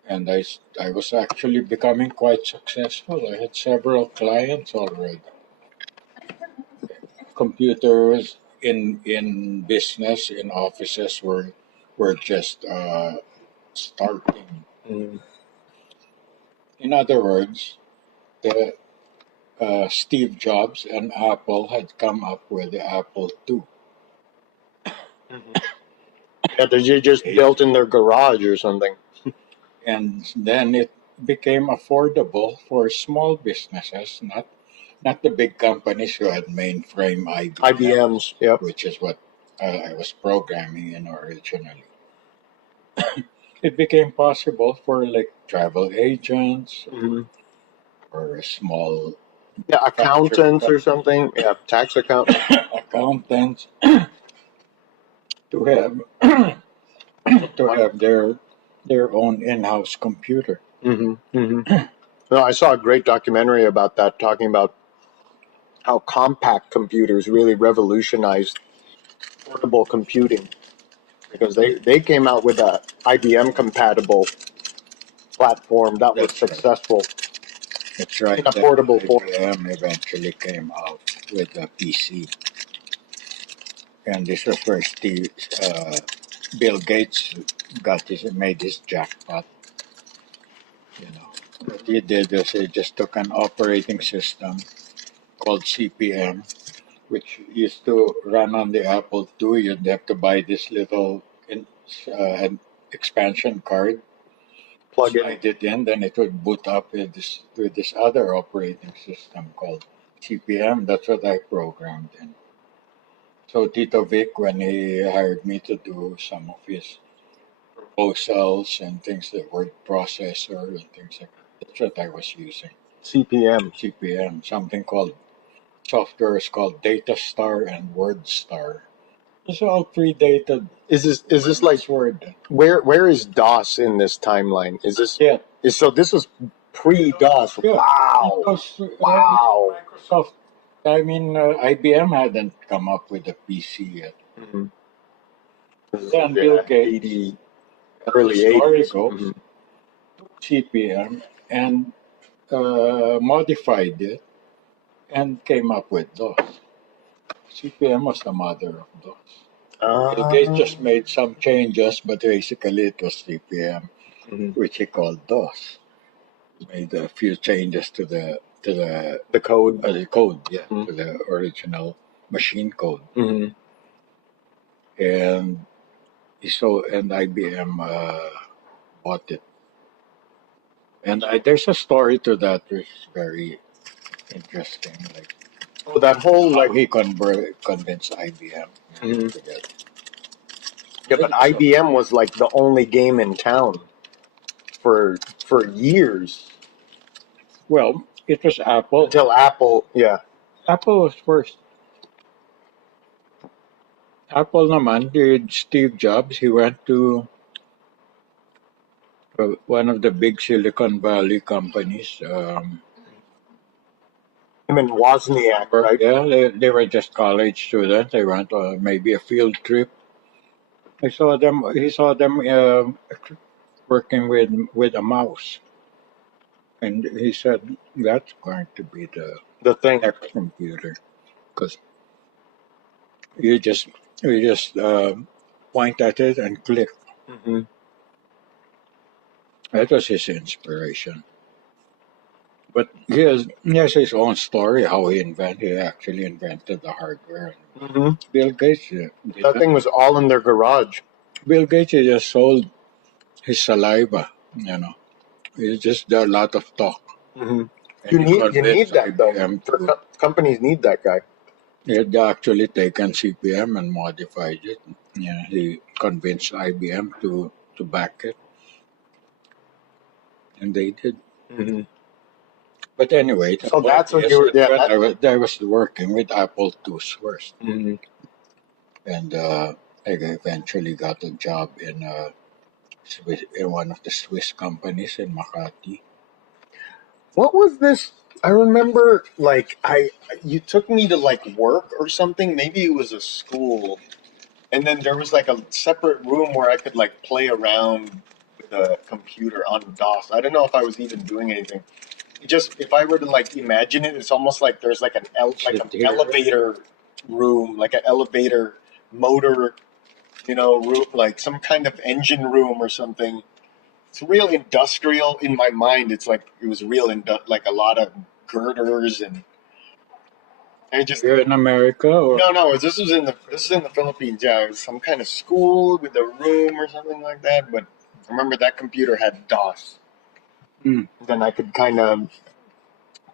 And I was actually becoming quite successful. I had several clients already. Computers in business in offices were just starting. Mm. In other words, the Steve Jobs and Apple had come up with the Apple II. Yeah, they're just built in their garage or something. And then it became affordable for small businesses, not the big companies who had mainframe IBMs, yep. which is what I was programming in originally. It became possible for like travel agents hmm or small Yeah, accountants or something. Yeah, tax accountants. accountants to have to have their own in-house computer. No, I saw a great documentary about that, talking about how compact computers really revolutionized portable computing, because they came out with a IBM compatible platform that was That's right. successful That's right. in a portable form. IBM eventually came out with a PC, and this was where Bill Gates made his jackpot. You know, what he did is he just took an operating system called CPM, which used to run on the Apple II. You'd have to buy this little an expansion card, Plug in. slide it in, then it would boot up with this other operating system called CPM. That's what I programmed in. So Tito Vic, when he hired me to do some of his proposals and things like word processor and things like that, that's what I was using. CPM. CPM, something called software is called DataStar and WordStar. It's all predated. Is this like Word? where is DOS in this timeline? Is this Yeah. this was pre-DOS? Yeah. Wow. Because, Wow. Microsoft, IBM hadn't come up with a PC yet. Mm-hmm. Then Bill Gates, 80. Early The story 80s. goes, Mhm. CPM and modified it and came up with DOS. CPM was the mother of DOS. Bill Gates just made some changes, but basically it was CPM, Mhm. which he called DOS. He made a few changes to The code. the code, yeah, Mhm. to the original machine code, Mhm. and and IBM bought it. And there's a story to that which is very interesting, like Oh, that whole how like. he convinced IBM. Mhm. To get Yeah, but So- IBM was like the only game in town for years Well, it was Apple. until Apple. Yeah. Apple was first. Apple naman, did Steve Jobs, he went to one of the big Silicon Valley companies. Him and Wozniak, right? Yeah, they were just college students. They went on maybe a field trip. He saw them working with a mouse, and he said that's going to be the The thing. next computer because you just you just point at it and click. Mhm. That was his inspiration. But he has his own story how he actually invented the hardware. Mhm. Bill Gates That thing was all in their garage. Bill Gates he just sold his saliva. You know, he just did a lot of talk. Mhm. And You he need convinced that though. IBM For to companies need that guy. he had actually taken CPM and modified it. Yeah, he convinced IBM to back it, and they did. Mhm. But anyway, the So point that's what is you were. that Yeah. when I was working with Apple IIs first, Mhm. and I eventually got a job in one of the Swiss companies in Makati. What was this? I remember, like, you took me to like work or something. Maybe it was a school, and then there was like a separate room where I could like play around with the computer on DOS. I don't know if I was even doing anything. Just if I were to like imagine it, it's almost like there's like like an Sit here. elevator room, like an elevator motor, room, like some kind of engine room or something. It's real industrial in my mind. It's like it was real, like a lot of girders and just Here in America, or no. This is in the Philippines. Yeah, it was some kind of school with a room or something like that. But I remember that computer had DOS. Hmm. Then I could kind of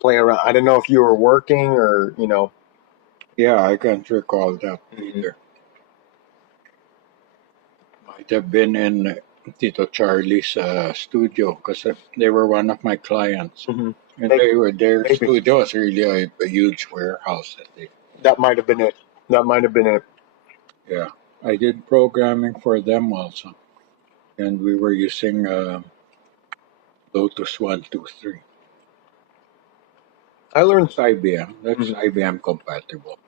play around. I don't know if you were working or yeah, I can't recall that Mhm. either. Might have been in Tito Charlie's studio because they were one of my clients. Mhm. And Maybe. their Maybe. studio was really a huge warehouse that they. That might have been it. That might have been it. Yeah, I did programming for them also, and we were using Lotus 123. I learned. That's IBM. That's Mhm. IBM compatible.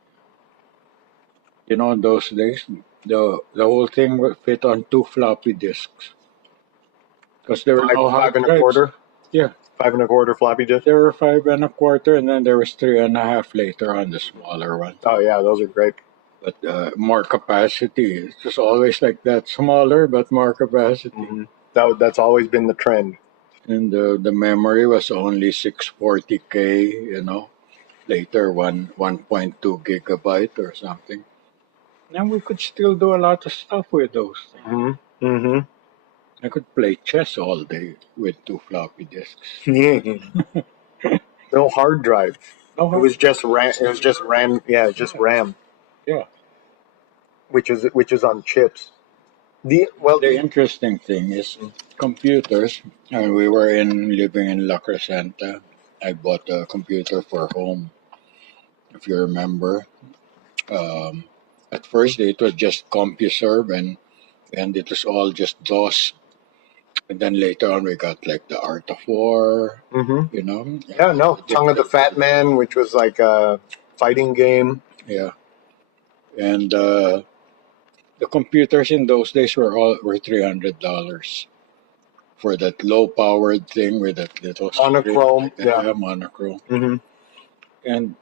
You know, in those days, the whole thing would fit on 2 floppy disks because there were no hard Five and a drives. quarter. Yeah, 5 1/4 floppy disk. there were 5 1/4, and then there was 3.5 later on the smaller one. Oh yeah, those are great. But more capacity. It's just always like that, smaller but more capacity. Mhm. That's always been the trend. And the memory was only 640K. You know, later 1.2 gigabyte or something. And we could still do a lot of stuff with those things. Mm-hmm. Mm-hmm. I could play chess all day with 2 floppy disks. No hard drive. No It hard- was just RAM. It was just RAM. Yeah, just RAM, Yeah. which is on chips. The interesting thing is computers. And we were living in La Crescenta. I bought a computer for home, if you remember. Um, at first, it was just CompuServe, and it was all just DOS. And then later on, we got like the Art of War. Mm-hmm. You know. Yeah, no. Tongue of the Fat Man, which was like a fighting game. Yeah. And the computers in those days were $300 for that low powered thing with that little screen Monochrome, like that. yeah. Monochrome. Mm-hmm. And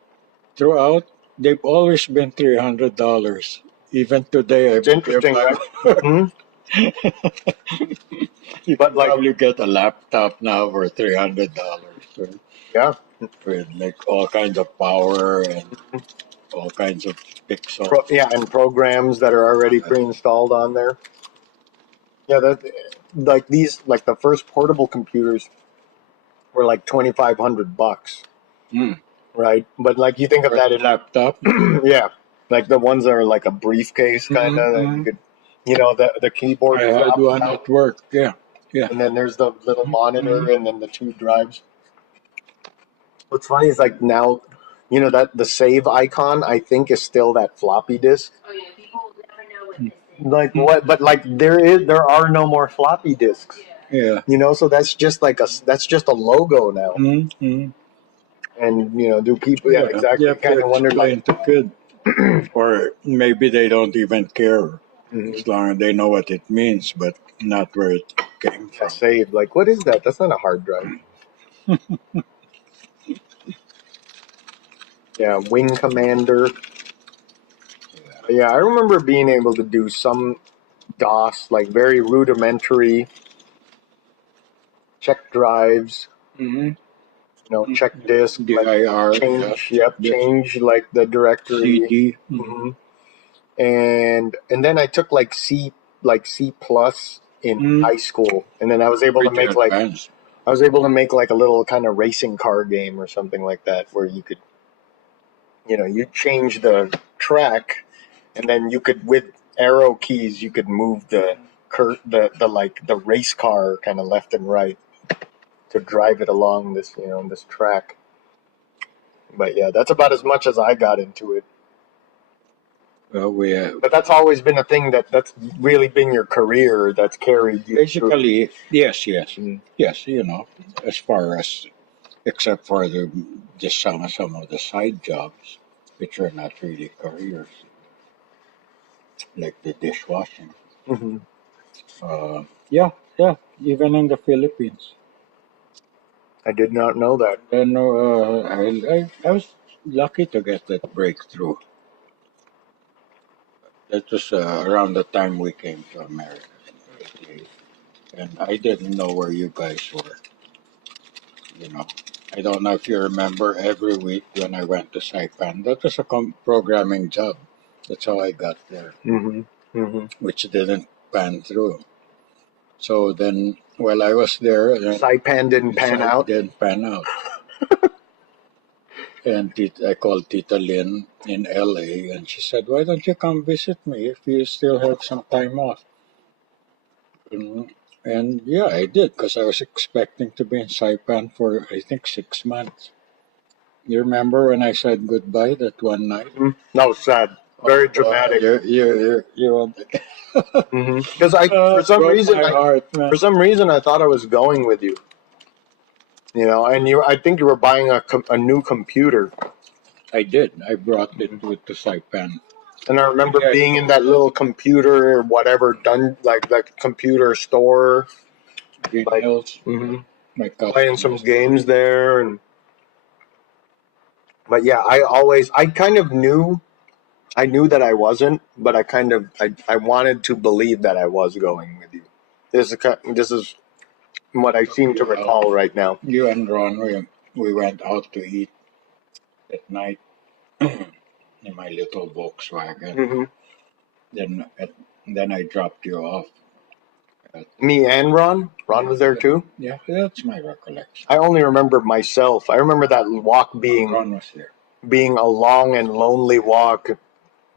throughout, they've always been $300. Even today, It's interesting, right? Mhm. You But can like, probably get a laptop now for $300. yeah, With like all kinds of power and all kinds of pixels. yeah, and programs that are already pre-installed on there. Yeah, that like these, like the first portable computers were like $2,500, Mm. right? But like you think of that in laptop. yeah, like the ones that are like a briefcase kind of that you could, the keyboard I had drops one out, at work. Yeah. and then there's the little monitor, and then the two drives. What's funny is like now, that the save icon I think is still that floppy disk. Oh yeah, people We'll never know what this is. Like what? But like there are no more floppy disks. yeah. Yeah. So that's just a logo now. Mm-hmm. And do people? Yeah, exactly. You have Kind to of wonder explain like. to kids. Or maybe they don't even care Mhm. as long as they know what it means, but not where it came Yeah, from. save. Like, what is that? That's not a hard drive. Yeah, Wing Commander. Yeah, I remember being able to do some DOS, like very rudimentary check drives, Mm-hmm. check disk, like DIR, change, yeah, change like the directory. CD. Hmm. And then I took like C plus in Mm. high school, and then I was able to Pretty make advanced. like a little kind of racing car game or something like that, where you could, you change the track, and then you could, with arrow keys, you could move the race car kind of left and right to drive it along this track. But yeah, that's about as much as I got into it. Well, But that's always been a thing that's really been your career, that's carried you through. basically, yes. Mm. Yes, as far as, except for just some of the side jobs, which are not really careers, like the dishwashing. Mhm. Yeah, even in the Philippines. I did not know that. And I was lucky to get that breakthrough. That was around the time we came to America in '88, and I didn't know where you guys were. I don't know if you remember, every week when I went to Saipan, that was a programming job. That's how I got there, Mm-hmm. Mm-hmm. which didn't pan through. So then, while I was there, Saipan didn't pan out. Didn't pan out. And I called Tita Lynn in LA, and she said, "Why don't you come visit me if you still have some time off?" And yeah, I did, because I was expecting to be in Saipan for, I think, 6 months. You remember when I said goodbye that one night? No, sad. Very dramatic. You Because for some reason I thought I was going with you. And I think you were buying a new computer. I did. I brought it to Saipan. And I remember being in that little computer or whatever, done like that computer store, Like, playing some games there. But yeah, I kind of knew that I wasn't, but I wanted to believe that I was going with you. This is what I seem to recall right now. You and Ron, we went out to eat at night in my little Volkswagen. Mm-hmm. Then I dropped you off. Me and Ron? Ron was there too? Yeah, that's my recollection. I only remember myself. I remember that walk Ron was there. being a long and lonely walk,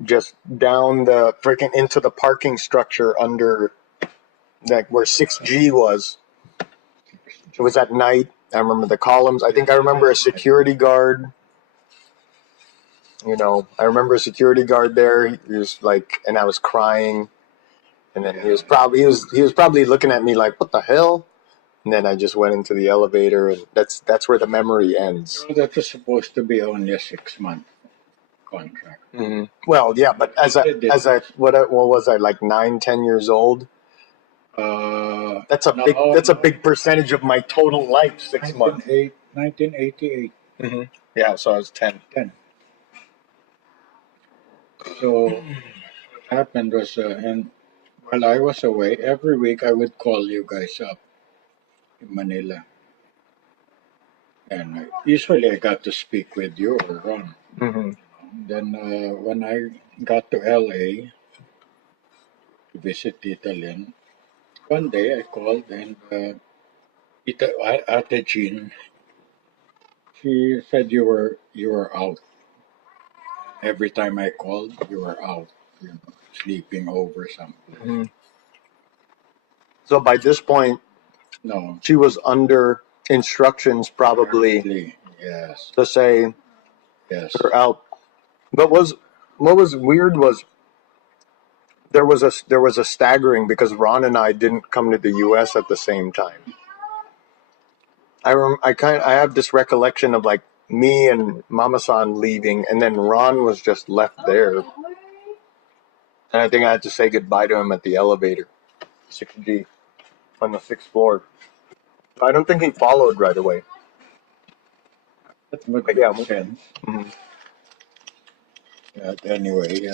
just down the freaking into the parking structure under where 6G was. It was at night. I remember the columns. I think I remember a security guard. I remember a security guard there. He was like, and I was crying. And then he was probably looking at me like, what the hell? And then I just went into the elevator, and that's where the memory ends. So that was supposed to be only a 6 month contract. Well, yeah, but what was I, like 9-10 years old? That's a big percentage of my total life. 6 months. 1988. Yeah, so I was 10. 10. So what happened was, and while I was away, every week I would call you guys up in Manila. And usually I got to speak with you or Ron. Then when I got to LA to visit Tita Lynn, one day I called and Ate Jean, she said you were out. Every time I called, you were out, sleeping over something. So by this point, No, she was under instructions probably yes, to say yes. her out. But what was weird was there was a staggering because Ron and I didn't come to the U.S. at the same time. I have this recollection of like me and Mama-san leaving, and then Ron was just left there. And I think I had to say goodbye to him at the elevator, 6G, on the 6th floor. I don't think he followed right away. That would But make yeah, sense. Anyway,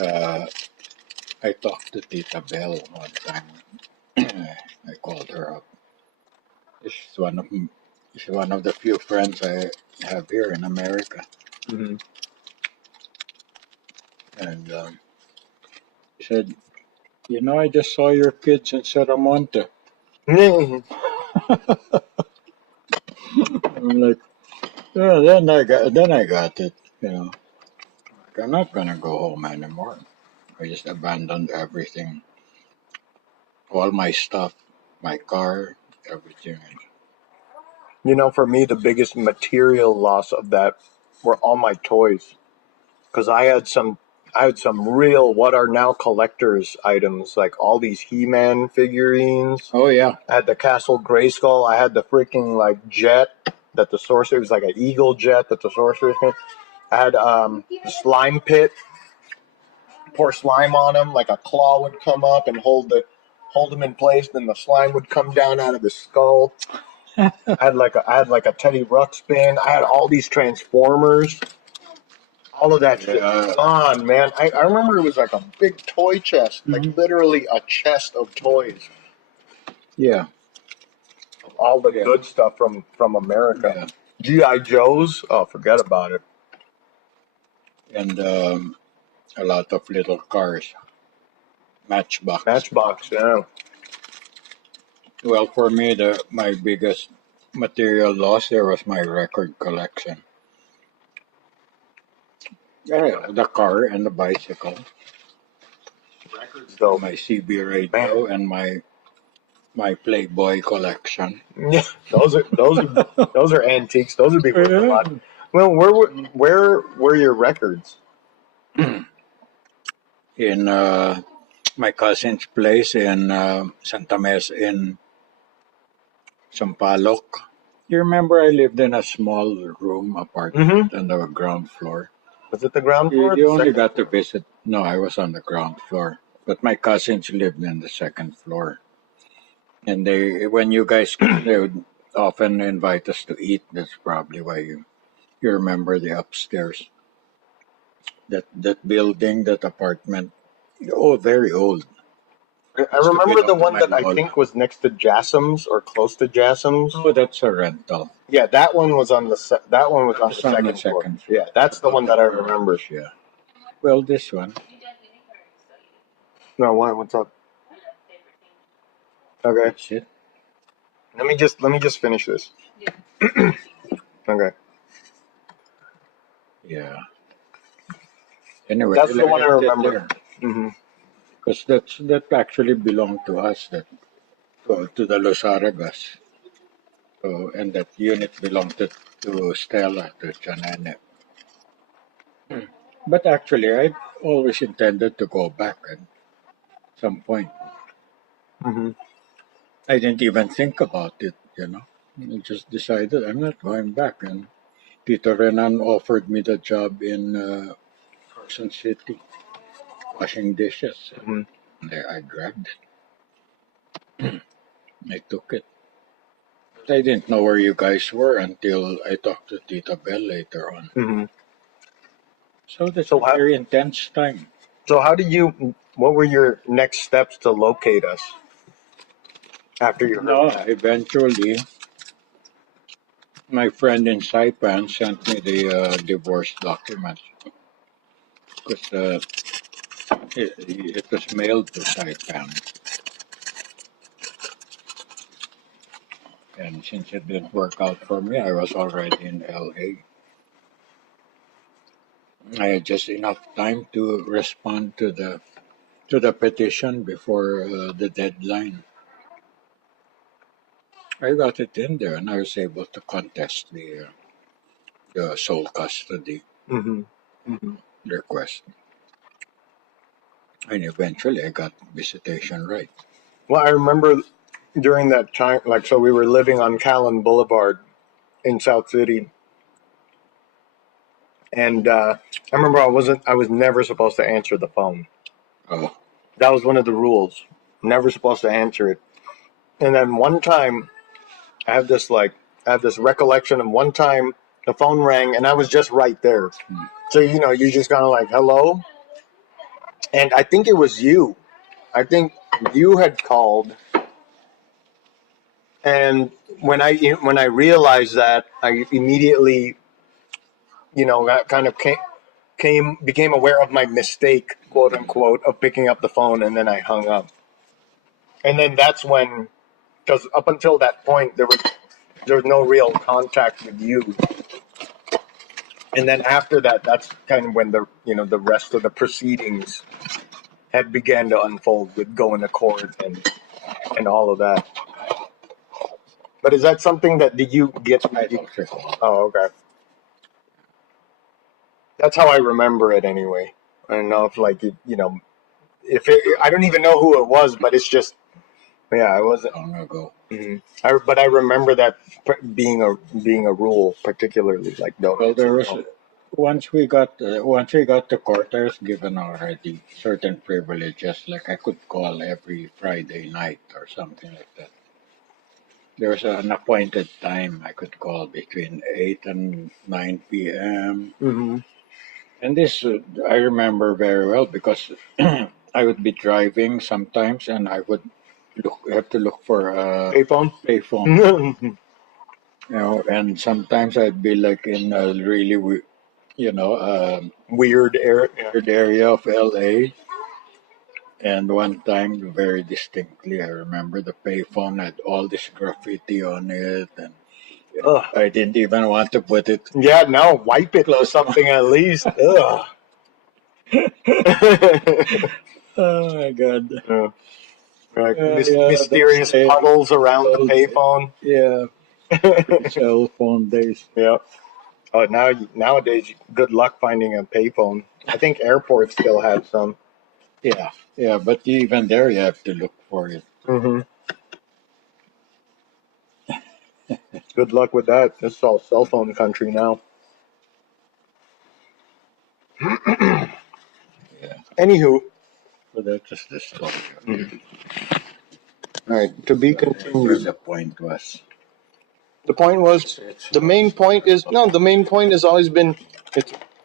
I talked to Tita Bell one time. I called her up. She's one of the few friends I have here in America. And she said, I just saw your kids in Saramonte. I'm like, yeah, then I got it. I'm not gonna go home anymore. I just abandoned everything, all my stuff, my car, everything. For me, the biggest material loss of that were all my toys, because I had some real what are now collectors items, like all these He-Man figurines. Oh yeah, I had the Castle Grayskull. I had the freaking like jet that the sorcerer was, like an eagle jet that the sorcerer had. I had the slime pit. Pour slime on him, like a claw would come up and hold him in place. Then the slime would come down out of his skull. I had like a Teddy Ruxpin. I had all these Transformers. All of that shit gone, man. I remember it was like a big toy chest, like literally a chest of toys. Yeah. All the good stuff from America. Yeah. G.I. Joes, oh, forget about it. And a lot of little cars. Matchbox, yeah. Well, for me, my biggest material loss there was my record collection. Yeah, the car and the bicycle. Records, though. My CB radio and my Playboy collection. Yeah, those are antiques. Those would be worth a lot. Well, where were your records? In my cousin's place in Santa Mesa in Sampaloc. You remember I lived in a small room apartment on the ground floor. Was it the ground floor? You only got to visit. No, I was on the ground floor. But my cousins lived in the second floor. And when you guys came, they would often invite us to eat. That's probably why you remember the upstairs. That building, that apartment. Oh, very old. I remember the one that I think was next to Jassam's or close to Jassam's. Oh, that's a rental. Yeah, that one was on the second floor. Yeah, that's the one that I remember. Yeah. Well, this one. No, what's up? Okay. Shit. Let me just finish this. Yeah. Okay. Yeah. Anyway, that's the one I remember. Because that actually belonged to us, to the Losaragas. So, and that unit belonged to Stella, to Janane. But actually, I always intended to go back at some point. I didn't even think about it, I just decided I'm not going back. And Tito Renan offered me the job in Quezon City, washing dishes. Mhm. I grabbed it. I took it. But I didn't know where you guys were until I talked to Tita Bell later on. Mhm. So that's So a how very intense time. so how did you? What were your next steps to locate us after you heard No, that? eventually, my friend in Saipan sent me the divorce documents because it was mailed to Saipan. And since it didn't work out for me, I was already in LA. I had just enough time to respond to the petition before the deadline. I got it in there, and I was able to contest the sole custody Mm-hmm. Mm-hmm. request. And eventually, I got visitation right. Well, I remember during that time, like, so we were living on Callan Boulevard in South City, and I remember I was never supposed to answer the phone. Oh, That was one of the rules. Never supposed to answer it. And then one time, I have this recollection of one time the phone rang and I was just right there. hmm. So you just kind of like hello, and I think it was you. I think you had called, and when I realized that, I immediately got kind of became aware of my mistake, quote unquote, of picking up the phone, and then I hung up. And then that's when, because up until that point there was no real contact with you. And then after that, that's kind of when the rest of the proceedings had began to unfold with going to court and all of that. But is that something that did you get? I don't recall. Oh, okay. That's how I remember it anyway. I don't know if like if I don't even know who it was, but it's just yeah, I wasn't. Long ago. Mhm. But I remember that being a rule, particularly like don't. Well, there was once we got to court, I was given already certain privileges, like I could call every Friday night or something like that. There was an appointed time I could call between 8 and 9 p.m. Mm-hmm. And this I remember very well because I would be driving sometimes, and I would have to look for a Payphone. payphone, and sometimes I'd be like in a really Weird era. Yeah. weird area of LA. And one time, very distinctly, I remember the payphone had all this graffiti on it, and Ugh. I didn't even want to put it Yeah, no, wipe it or something at least. Ugh. Oh my god. Yeah. Like Yeah, mysterious those puddles around the days. payphone. Yeah, cell phone days. Yeah. Oh, nowadays, good luck finding a payphone. I think airports still have some. Yeah, but even there you have to look for it. Mm-hmm. Good luck with that. This is all cell phone country now. Yeah, Anywho, but that's just the story. all right. To be Where continued. the point was. The point was the main point is no. The main point has always been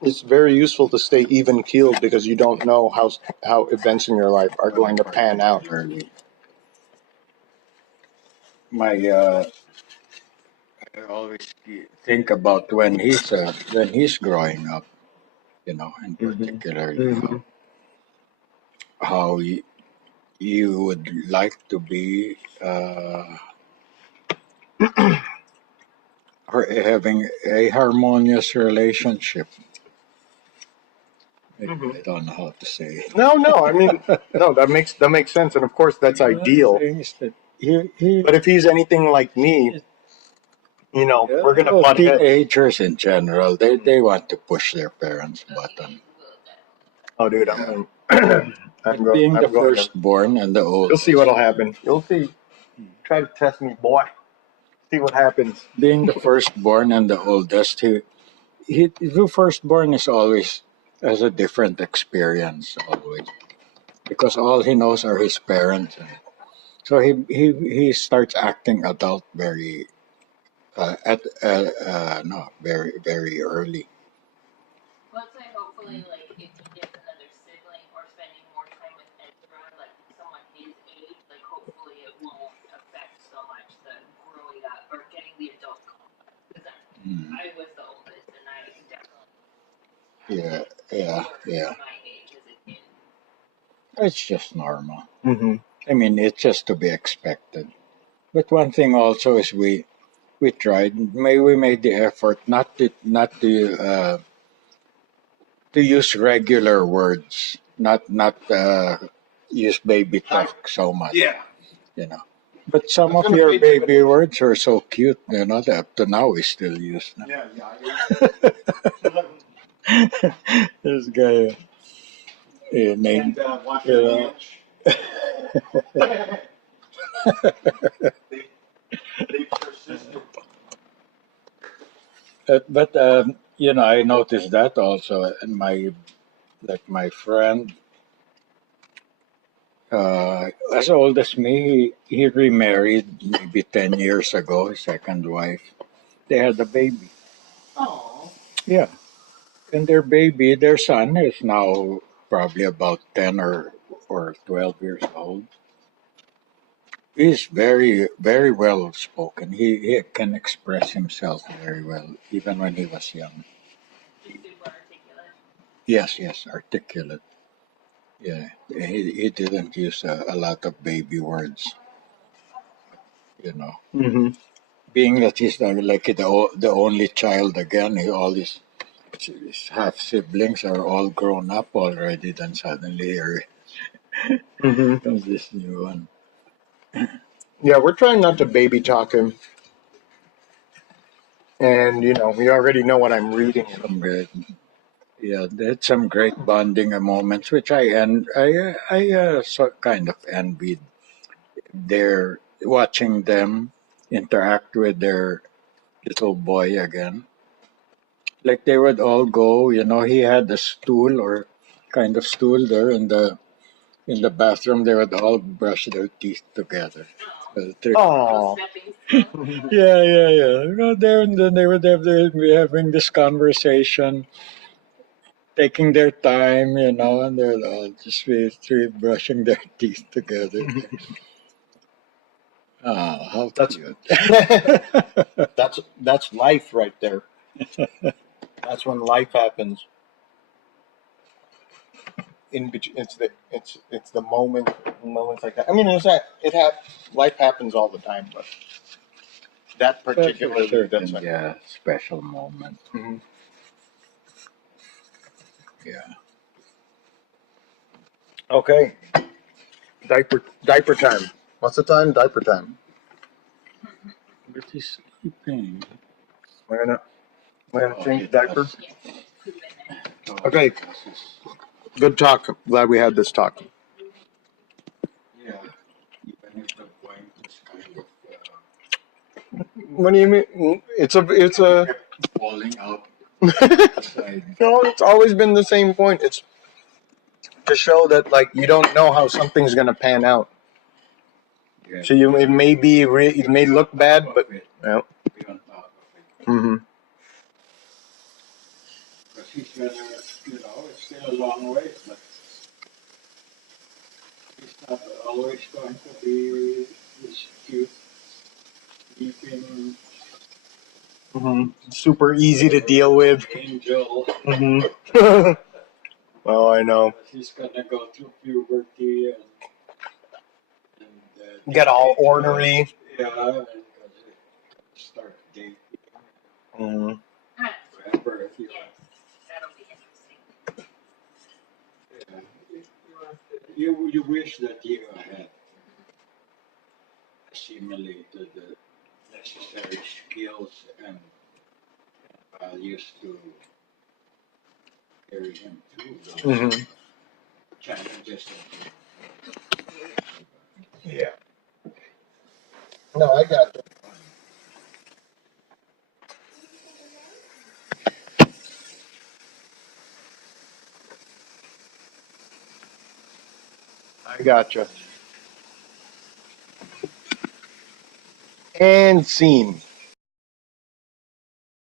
it's very useful to stay even keeled because you don't know how events in your life are going to pan out. Particularly, my I always think about when he's growing up, and Mm-hmm. particularly Mm-hmm. how you would like to be or having a harmonious relationship. Mm-hmm. I don't know how to say. No. I mean, no. That makes sense, and of course that's One of the ideal. things that he But if he's anything like me, we're gonna well, butt heads. teenagers in general, they want to push their parents' button. Oh, dude, Yeah. I'm But being the going to. firstborn and the You'll oldest, see what'll happen. You'll see. Try to test me, boy. See what happens. being the firstborn and the oldest, the firstborn is always has a different experience always because all he knows are his parents. So he starts acting adult very no very very early. Let's say hopefully, like, if he gets another sibling or spending more time with Ezra, like someone his age, like hopefully it won't affect so much the growing up or getting the adult contact. Because Mm. I was the oldest, and I definitely Yeah, had yeah. my age as a kid. It's just normal. Mm-hmm. I mean, it's just to be expected. But one thing also is we tried. We made the effort not to use regular words, not use baby talk so much. Yeah. You know. But some That's of gonna your pay baby dividends. words are so cute. You know that up to now we still use them. Yeah, This guy named. watch You your know, language. They persisted. but you know, I noticed that also. And my friend, as old as me, he remarried maybe 10 years ago. His second wife. They had a baby. Oh. Yeah, and their son, is now probably about 10 or 12 years old. He's very very well spoken. He can express himself very well, even when he was young. Just super articulate. Yes, articulate. Yeah, he didn't use a lot of baby words. You know, Mm-hmm. being that he's like the only child again, his half siblings are all grown up already. Then suddenly here Mm-hmm. comes this new one. Yeah, we're trying not to baby talk him, and we already know what I'm reading him. Some great, yeah, they had some great bonding moments, which I so kind of envied. They're watching them interact with their little boy again. Like they would all go, he had a stool or kind of stool there in the bathroom. They would all brush their teeth together. Oh, The three. Oh. stepping stone. Yeah. Go there, and then they would be having this conversation, taking their time, and they're all just be brushing their teeth together. Oh, how That's cute. that's life right there. That's when life happens. In between, it's the moments like that. I mean, life happens all the time, but that particularly, that's like, Yeah, special moment. Mhm. Yeah. Okay, diaper time. What's the time? Diaper time. But he's sleeping. We're gonna Oh, change he diaper. does. Yes, put him in there. Oh, Okay. he does his- Good talk. Glad we had this talk. Yeah. Even if the point is kind of What do you mean? It's a kept falling out side. no. It's always been the same point. It's to show that like you don't know how something's gonna pan out. Yeah. So it may look bad, but yeah. Be on top of it. Mm-hmm. Because he's gonna, it's still a long way, but he's not always going to be this cute, sleeping Mm-hmm. Super easy to deal with. angel. Mm-hmm. Oh, I know. He's gonna go through puberty and Get all ornery. yeah, and start dating Mm-hmm. forever if you Yes, that'll be interesting. you wish that you had assimilated the necessary skills and values to carry him through those Mm-hmm. challenges. Yeah. No, I got you. I gotcha. And scene.